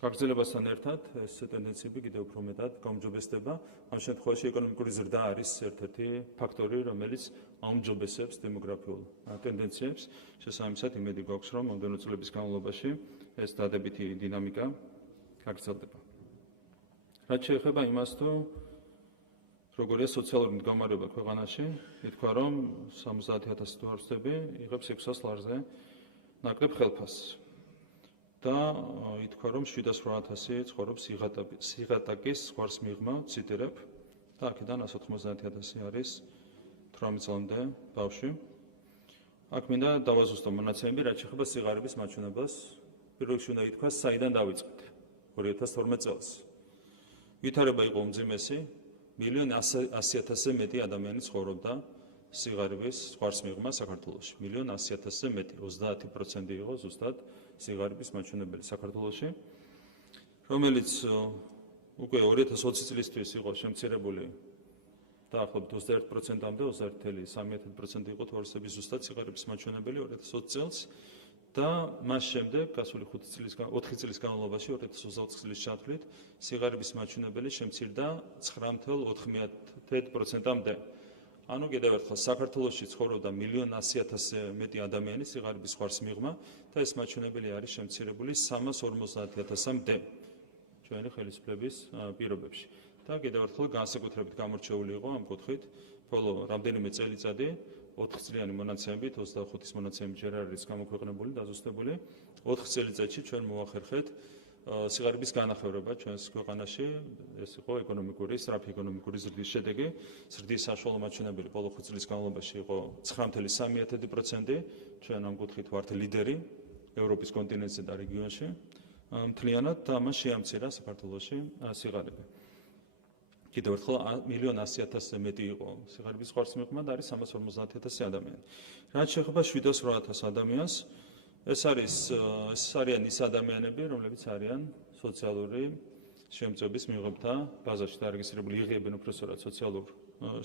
გაგრძელებასთან ერთად ეს ტენდენციები კიდევ უფრო მეტად გაუმჯობესდება. ამ შემთხვევაში ეკონომიკური ზრდა არის ერთ-ერთი ფაქტორი, რომელიც აუმჯობესებს დემოგრაფიულ ტენდენციებს. შესაბამისად, იმედი გვაქვს, რომ მომდევნო წლების განმავლობაში ეს დადებითი დინამიკა გაგრძელდება. რაც შეეხება იმას, თუ როგორია სოციალური მდგომარეობა ქვეყანაში, ითქვა, რომ 70,000 თვალსწრები იღებს 600 ლარზე ნაკლებ ხელფასს. და ითქვა, რომ 708,000 ცხოვრობს სიღატაკის ზღვარს მიღმა, ციტირებ, და აქედან 190,000 არის 18 წლამდე ბავშვი. აქ მინდა დავაზუსტო მონაცემები, რაც შეეხება სიღარიბის მაჩვენებლას. პირველ რიგში უნდა ითქვას, საიდან დავიწყეთ 2012 წელს. ვითარება იყო უმძიმესი, 1,100,000-ზე მეტი ადამიანი ცხოვრობდა სიღარიბის ზღვარს მიღმა საქართველოში. 1,100,000-ზე მეტი, 30% იყო ზუსტად სიღარიბის მაჩვენებელი საქართველოში, რომელიც უკვე 2020 წლისთვის იყო შემცირებული დაახლოებით 21%-მდე, 21,3% იყო თვალსების ზუსტად სიღარიბის მაჩვენებელი 2020 წელს და მას შემდეგ გასული 4 წლის განმავლობაში 2024 წლის ჩათვლით სიღარიბის მაჩვენებელი შემცირდა 9,4%-მდე. ანუ კიდევ ერთხელ საქართველოში ცხოვრობდა 1,100,000-ზე მეტი ადამიანი სიღარიბის ზღვარს მიღმა და ეს მაჩვენებელი არის შემცირებული 350,000-მდე ჩვენი ხელისუფლების პირობებში. და კიდევ ერთხელ განსაკუთრებით გამორჩეული იყო ამ კუთხით ბოლო რამდენიმე წელიწადი 4 წლიანი მონაცემებით 25-ის მონაცემი ჯერ არ არის გამოქვეყნებული, დაზუსტებული. 4 წელიწადში ჩვენ მოახერხეთ სიღარიბის განახევრება ჩვენს ქვეყანაში, ეს იყო ეკონომიკური, სწრაფი ეკონომიკური ზრდის შედეგი. ზრდის საშუალო მაჩვენებელი ბოლო 5 წლის განმავლობაში იყო 9,3%. ჩვენ ამ კუთხით ვართ ლიდერი ევროპის კონტინენტზე და რეგიონში. მთლიანად და ამას შეამცირა საქართველოში სიღარიბე. კიდევ ერთხელ 1,100,000-ზე მეტი იყო სიღარიბის ზღვარს მიღმა და არის 350,000 ადამიანი. რაც შეეხება 708,000 ადამიანს, ეს არიან ის ადამიანები, რომლებიც არიან სოციალური შემწეობის მიღებთა ბაზაში დარეგისტრირებული, იღებენ უпроსორად სოციალურ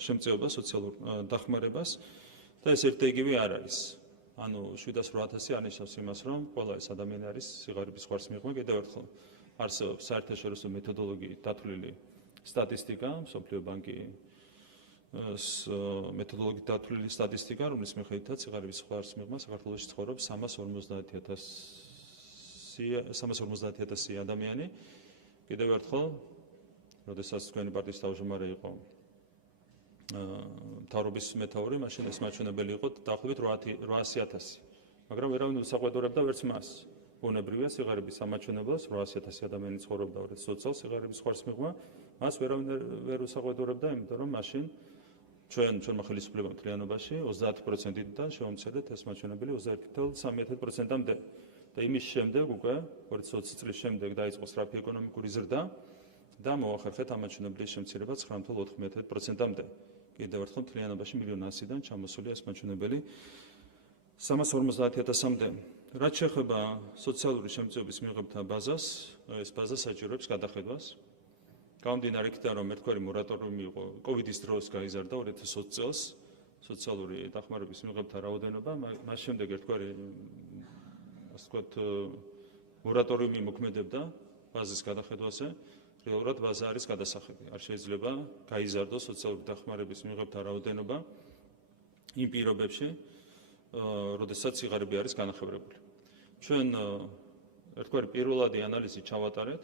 შემწეობას, სოციალურ დახმარებას და ეს ერთ-იგივე არ არის. ანუ 708,000 არნიშნავს იმას, რომ ყველა ეს ადამიანი არის სიღარიბის ზღვარს მიღმა. კიდევ ერთხელ არსებობს საერთაშორისო მეთოდოლოგიით დათვლილი სტატისტიკა, მსოფლიო ბანკის მეთოდოლოგიით დათვლილი სტატისტიკა, რომლის მიხედვითაც სიღარიბის ზღვარს მიღმა საქართველოში ცხოვრობს 350,000 ადამიანი. კიდევ ერთხელ, როდესაც თქვენი პარტიის თავმჯდომარე იყო მთავრობის მეთაური, მაშინ ეს მაჩვენებელი იყო დაახლოებით 800,000, მაგრამ ვერავინ უსაყვედურებდა ვერც მას. ბუნებრივია სიღარიბის ამაჩვენებლას 800,000 ადამიანი ცხოვრობდა 2020 წელს სიღარიბის ზღვარს მიღმა, მას ვერავინ ვერ უსაყვედურებდა, იმიტომ რომ მაშინ ჩვენმა ხელისუფლებამ მთლიანობაში 30%-დან შევამცირდეთ ეს მაჩვენებელი 21,3%-მდე. და იმის შემდეგ უკვე 2020 წლის შემდეგ დაიწყო სწრაფი ეკონომიკური ზრდა და მოახერხეთ ამ მაჩვენებლის შემცირება 9,4%-მდე. კიდევ ერთხელ მთლიანობაში 1,100,000-დან ჩამოსულია ეს მაჩვენებელი 350,000-მდე. რაც შეეხება სოციალური შემწეობის მიღებთა ბაზას, ეს ბაზა საჭიროებს გადახედვას. გამომდინარე იქიდან, რომ ერთგვარი მორატორიუმი იყო კოვიდის დროს გაიზარდა 2020 წელს სოციალური დახმარების მიღებთა რაოდენობა, მას შემდეგ ერთგვარი ასე ვთქვათ მორატორიუმი მოქმედებდა ბაზის გადახედვაზე. რეალურად ბაზა არის გადასახები. არ შეიძლება გაიზარდოს სოციალური დახმარების მიღებთა რაოდენობა იმ პირობებში, როდესაც სიღარიბე არის განახევრებული. ჩვენ ერთგვარი პირველადი ანალიზი ჩავატარეთ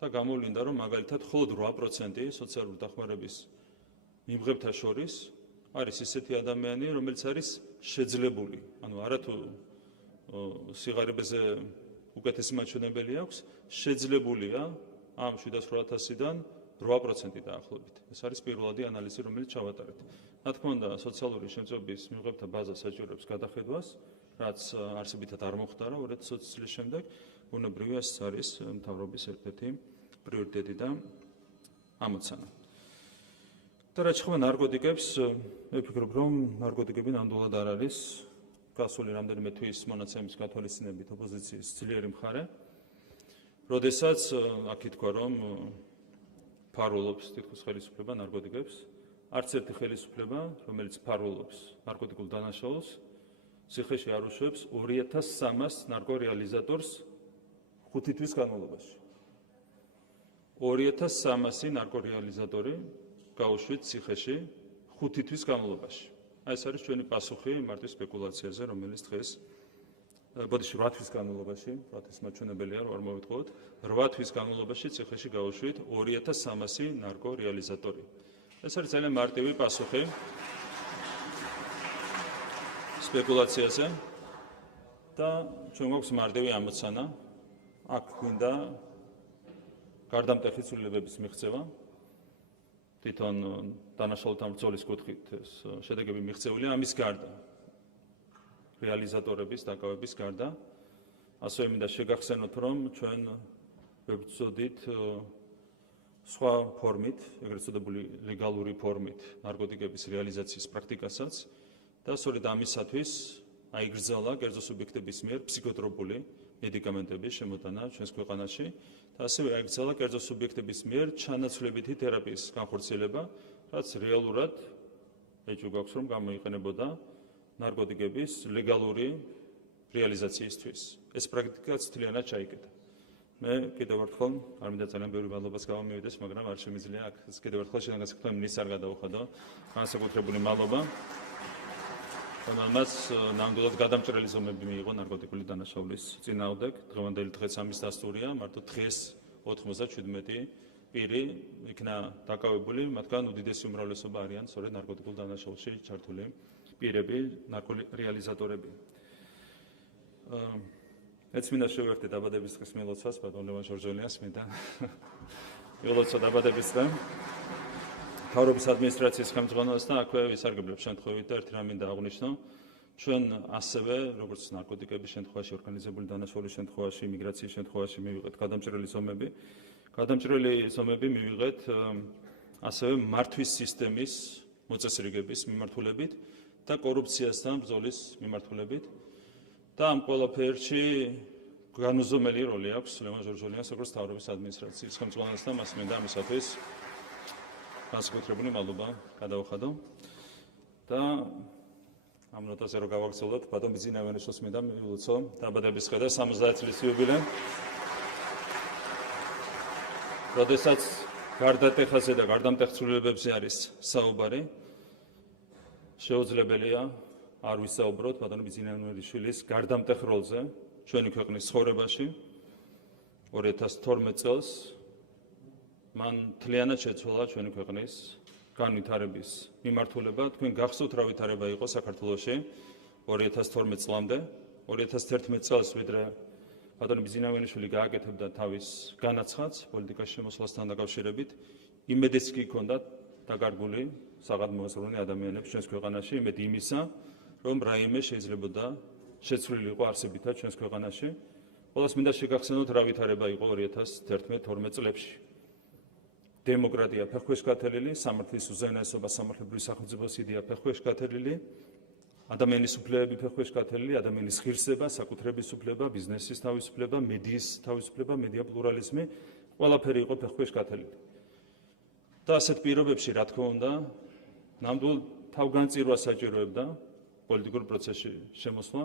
და გამოვლინდა, რომ მაგალითად მხოლოდ 8% სოციალური დახმარების მიმღებთა შორის არის ისეთი ადამიანი, რომელიც არის შეძლებული. ანუ არათუ სიღარიბეზე უკეთესი მაჩვენებელი აქვს, შეძლებულია ამ 708,000-დან 8% დაახლოებით. ეს არის პირველადი ანალიზი, რომელიც ჩავატარეთ. რა თქმა უნდა, სოციალური შემწეობის მიღებთა ბაზა საჭიროებს გადახედვას, რაც არსებითად არ მოხდარა 2020 წლის შემდეგ. ბუნებრივია, ეს არის მთავრობის ერთ-ერთი პრიორიტეტი და ამოცანა. და რაც შეეხება ნარკოტიკებს, მე ვფიქრობ, რომ ნარკოტიკები ნამდვილად არ არის გასული რამდენიმე თვის მონაცემის გათვალისწინებით ოპოზიციის ძლიერი მხარე. როდესაც აქ ითქვა, რომ ფარულობს თითქოს ხელისუფლება ნარკოტიკებს, არც ერთი ხელისუფლება, რომელიც ფარულობს ნარკოტიკულ დანაშაულს, ციხეში არ უშვებს 2,300 ნარკორეალიზატორს 5 თვის განმავლობაში. 2300 ნარკორეალიზატორი გაუშვით ციხეში 5 თვის განმავლობაში. ეს არის ჩვენი პასუხი მარტო სპეკულაციაზე, რომელიც დღეს ბოდიში 8 თვის განმავლობაში, 8 თვის მაჩვენებელია, რომ არ მოვიტყუოთ, 8 თვის განმავლობაში ციხეში გაუშვით 2300 ნარკორეალიზატორი. ეს არის ძალიან მარტივი პასუხი სპეკულაციაზე და ჩვენ გვაქვს მარტივი ამოცანა, აქ გვინდა გარდამტეხი ცვლილებების მიღწევა. თვითონ დანაშაულთა ბრძოლის კუთხით შედეგები მიღწეულია ამის გარდა. რეალიზატორების დაკავების გარდა. ასევე მინდა შეგახსენოთ, რომ ჩვენ ვებრძოდით სხვა ფორმით, ეგრეთ წოდებული ლეგალური ფორმით ნარკოტიკების რეალიზაციის პრაქტიკასაც და სწორედ ამისათვის აიგრძალა კერძო სუბიექტების მიერ ფსიქოტროპული მედიკამენტების შემოტანა ჩვენს ქვეყანაში და ასევე აიგრძალა კერძო სუბიექტების მიერ ჩანაცვლებითი თერაპიის განხორციელება, რაც რეალურად ეჭვი გვაქვს, რომ გამოიყენებოდა ნარკოტიკების ლეგალური რეალიზაციისთვის. ეს პრაქტიკაც მთლიანად ჩაიკეტა. მე კიდევ ერთხელ არ მინდა ძალიან ბევრი მადლობას გამომივიდეს, მაგრამ არ შემიძლია აქ კიდევ ერთხელ შეგახსენოთ მინისტრს არ გადავუხადო. განსაკუთრებული მადლობა. რომელმაც ნამდვილად გადამჭრელი ზომები მიიღო ნარკოტიკული დანაშაულის წინააღმდეგ. დღევანდელი დღეც ამის დასტურია, მარტო დღეს 97 პირი იქნა დაკავებული, მათგან უდიდესი უმრავლესობა არიან სწორედ ნარკოტიკულ დანაშაულში ჩართული პირები, ნარკორეალიზატორები. მეც მინდა შევერთე დაბადების დღის მილოცვას, ბატონ ლევან ჟორჟოლიას მინდა მილოცვა დაბადების დღე. მთავრობის ადმინისტრაციის ხელმძღვანელს და აქვე ვისარგებლებ შემთხვევით და ერთი რამ მინდა აღვნიშნო. ჩვენ ასევე, როგორც ნარკოტიკების შემთხვევაში, ორგანიზებული დანაშაულის შემთხვევაში, მიგრაციის შემთხვევაში მივიღეთ გადამჭრელი ზომები. გადამჭრელი ზომები მივიღეთ ასევე მართვის სისტემის მოწესრიგების მიმართულებით და კორუფციასთან ბრძოლის მიმართულებით. და ამ ყველაფერში განუზომელი როლი აქვს ლევან ჟორჟოლიას როგორც მთავრობის ადმინისტრაციის ხელმძღვანელს და მას მინდა ამისათვის განსაკუთრებული მადლობა გადავუხადო. და ამ ნოტაზე რომ გავაგრძელოთ, ბატონ ბიძინა ივანიშვილს მინდა მივულოცო დაბადების დღე და 70 წლის იუბილე. როდესაც გარდატეხაზე და გარდამტეხ ცვლილებებზე არის საუბარი, შეუძლებელია არ ვისაუბროთ ბატონ ბიძინა ივანიშვილის გარდამტეხ როლზე ჩვენი ქვეყნის ცხოვრებაში. 2012 წელს მან მთლიანად შეცვალა ჩვენი ქვეყნის განვითარების მიმართულება. თქვენ გახსოვთ რა ვითარება იყო საქართველოში 2012 წლამდე. 2011 წელს ვიდრე ბატონ ბიძინა ივანიშვილი გააკეთებდა თავის განაცხადს პოლიტიკაში შემოსვლასთან დაკავშირებით, იმედიც კი ჰქონდა დაკარგული საღადმოაზროვნე ადამიანებს ჩვენს ქვეყანაში, იმედი იმისა, რომ რაიმე შეიძლებოდა შეცვლილიყო არსებითად ჩვენს ქვეყანაში. ყველას მინდა შეგახსენოთ რა ვითარება იყო 2011-12 წლებში. დემოკრატია ფეხქვეშ გათელილი, სამართლის უზენაესობა, სამართლებრივი სახელმწიფოს იდეა ფეხქვეშ გათელილი, ადამიანის უფლებები ფეხქვეშ გათელილი, ადამიანის ღირსება, საკუთრების უფლება, ბიზნესის თავისუფლება, მედიის თავისუფლება, მედია პლურალიზმი, ყველაფერი იყო ფეხქვეშ გათელილი. და ასეთ პირობებში, რა თქმა უნდა, ნამდვილ თავგანწირვას საჭიროებდა პოლიტიკურ პროცესში შემოსვლა.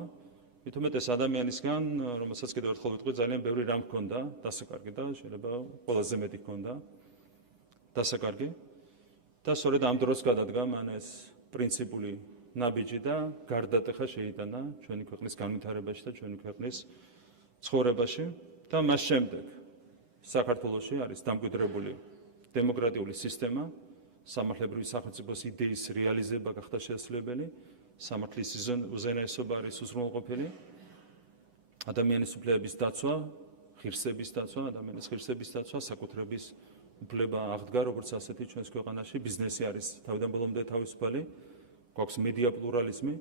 მით უმეტეს ადამიანისგან, რომელსაც კიდევ ერთხელ ვიტყვი, ძალიან ბევრი რამ ჰქონდა დასაკარგი და შეიძლება ყველაზე მეტი ჰქონდა დასაკარგი. და სწორედ ამ დროს გადადგა მან ეს პრინციპული ნაბიჯი და გარდატეხა შეიტანა ჩვენი ქვეყნის განვითარებაში და ჩვენი ქვეყნის ცხოვრებაში. და მას შემდეგ საქართველოში არის დამკვიდრებული დემოკრატიული სისტემა, სამართლებრივი სახელმწიფოს იდეის რეალიზება გახდა შესაძლებელი, სამართლის უზენაესობა არის უზრუნველყოფილი, ადამიანის უფლებების დაცვა, ღირსების დაცვა, ადამიანის ღირსების დაცვა, საკუთრების უფლება აღდგა როგორც ასეთი ჩვენს ქვეყანაში, ბიზნესი არის თავიდან ბოლომდე თავისუფალი, გვაქვს მედია პლურალიზმი,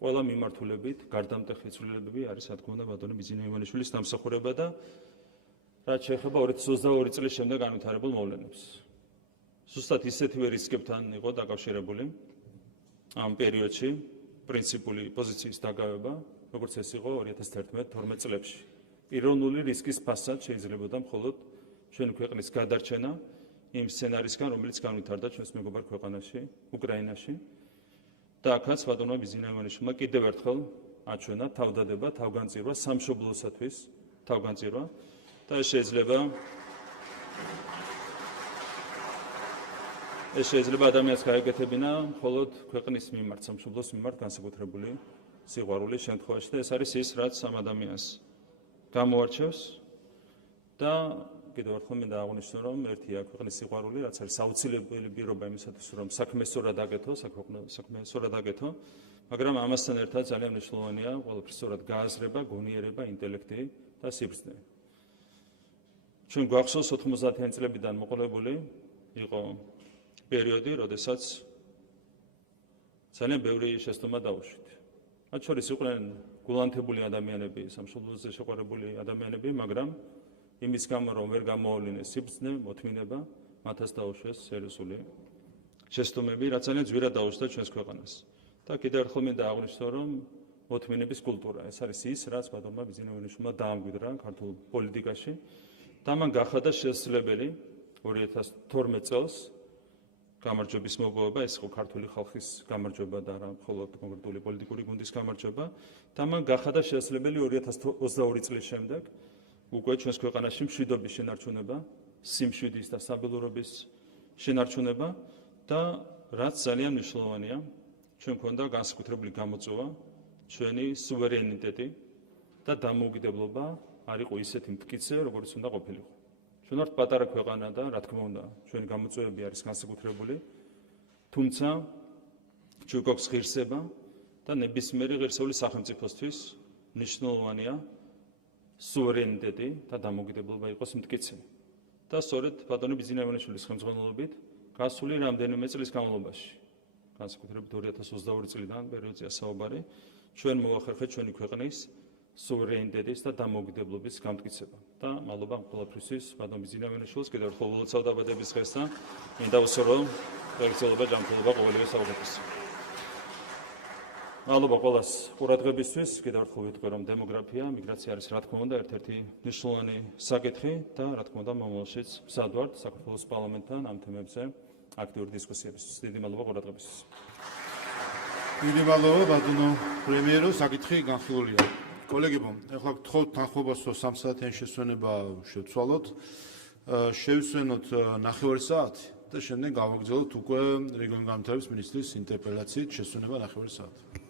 ყველა მიმართულებით გარდამტეხი ცვლილებები არის, რა თქმა უნდა, ბატონი ბიძინა ივანიშვილის დამსახურება და რაც შეეხება 2022 წლის შემდეგ განვითარებულ მოვლენებს. ზუსტად ისეთივე რისკებთან იყო დაკავშირებული ამ პერიოდში პრინციპული პოზიციის დაკავება, როგორც ეს იყო 2011-12 წლებში. პიროვნული რისკის ფასად შეიძლებოდა მხოლოდ ჩვენი ქვეყნის გადარჩენა იმ სცენარისგან, რომელიც განვითარდა ჩვენს მეგობარ ქვეყანაში, უკრაინაში. და აქაც ბატონმა ბიძინა ივანიშვილმა კიდევ ერთხელ აჩვენა თავდადება, თავგანწირვა სამშობლოსათვის, თავგანწირვა და ეს შეიძლება ეს შეიძლება ადამიანს გაეკეთებინა მხოლოდ ქვეყნის მიმართ, სამშობლოს მიმართ განსაკუთრებული სიყვარულის შემთხვევაში და ეს არის ის, რაც ამ ადამიანს გამოარჩევს და კიდევ ერთხელ მინდა აღვნიშნო, რომ ერთია ქვეყნის სიყვარული, რაც არის აუცილებელი პირობა იმისათვის, რომ საქმე სწორად აკეთო, საქმე სწორად აკეთო, მაგრამ ამასთან ერთად ძალიან მნიშვნელოვანია ყველაფრის სწორად გააზრება, გონიერება, ინტელექტი და სიბრძნე. ჩვენ გვახსოვს 90-იან წლებიდან მოყოლებული იყო პერიოდი, როდესაც ძალიან ბევრი შეცდომა დაუშვით. მათ შორის იყვნენ გულანთებული ადამიანები, სამშობლოზე შეყვარებული ადამიანები, მაგრამ იმის გამო, რომ ვერ გამოავლინეს სიბრძნე, მოთმინება, მათაც დაუშვეს სერიოზული შეცდომები, რაც ძალიან ძვირად დაუშვდა ჩვენს ქვეყანას. და კიდევ ერთხელ მინდა აღვნიშნო, რომ მოთმინების კულტურა, ეს არის ის, რაც ბატონმა ბიზნესმენმა დაამკვიდრა ქართულ პოლიტიკაში და მან გახადა შესაძლებელი 2012 წელს გამარჯვების მოპოვება, ეს იყო ქართული ხალხის გამარჯვება და არა მხოლოდ კონკრეტული პოლიტიკური გუნდის გამარჯვება და მან გახადა შესაძლებელი 2022 წლის შემდეგ უკვე ჩვენს ქვეყანაში მშვიდობის შენარჩუნება, სიმშვიდის და სტაბილურობის შენარჩუნება და რაც ძალიან მნიშვნელოვანია, ჩვენ გვქონდა განსაკუთრებული გამოწვევა, ჩვენი სუვერენიტეტი და დამოუკიდებლობა არ იყო ისეთი მტკიცე, როგორც უნდა ყოფილიყო. ჩვენ ვართ პატარა ქვეყანა და რა თქმა უნდა, ჩვენი გამოწვევები არის განსაკუთრებული, თუმცა ჩვენ გვაქვს ღირსება და ნებისმიერი ღირსეული სახელმწიფოსთვის მნიშვნელოვანია სუვერენიტეტი და დამოუკიდებლობა იყოს მტკიცე. და სწორედ ბატონი ბიზნესმენის ხელმძღვანელობით გასული რამდენიმე წლის განმავლობაში, განსაკუთრებით 2022 წლიდან პერიოდზეა საუბარი, ჩვენ მოახერხეთ ჩვენი ქვეყნის სუვერენიტეტის და დამოუკიდებლობის გამტკიცება. და მადლობა ყველაფრისთვის, ბატონ ბიზნესმენის კიდევ ერთხელ ულოცავ დაბადების დღეს და მინდა უსწორო გაგრძელება ჯანმრთელობა ყოველივე საუკეთესო. მადლობა ყველას ყურადღებისთვის, კიდევ ერთხელ ვიტყვი, რომ დემოგრაფია, მიგრაცია არის რა თქმა უნდა ერთ-ერთი მნიშვნელოვანი საკითხი და რა თქმა უნდა მომავალშიც მზად ვართ საქართველოს პარლამენტთან ამ თემებზე აქტიური დისკუსიებისთვის. დიდი მადლობა ყურადღებისთვის. დიდი მადლობა ბატონო პრემიერო, საკითხი განხილულია. კოლეგებო, ახლა გთხოვთ თანხმობას, რომ 3 საათიან შესვენება შევცვალოთ, შევსვენოთ 9 საათი და შემდეგ გავაგრძელოთ უკვე რეგიონულ განვითარების მინისტრის ინტერპელაციით შესვენება 9 საათი.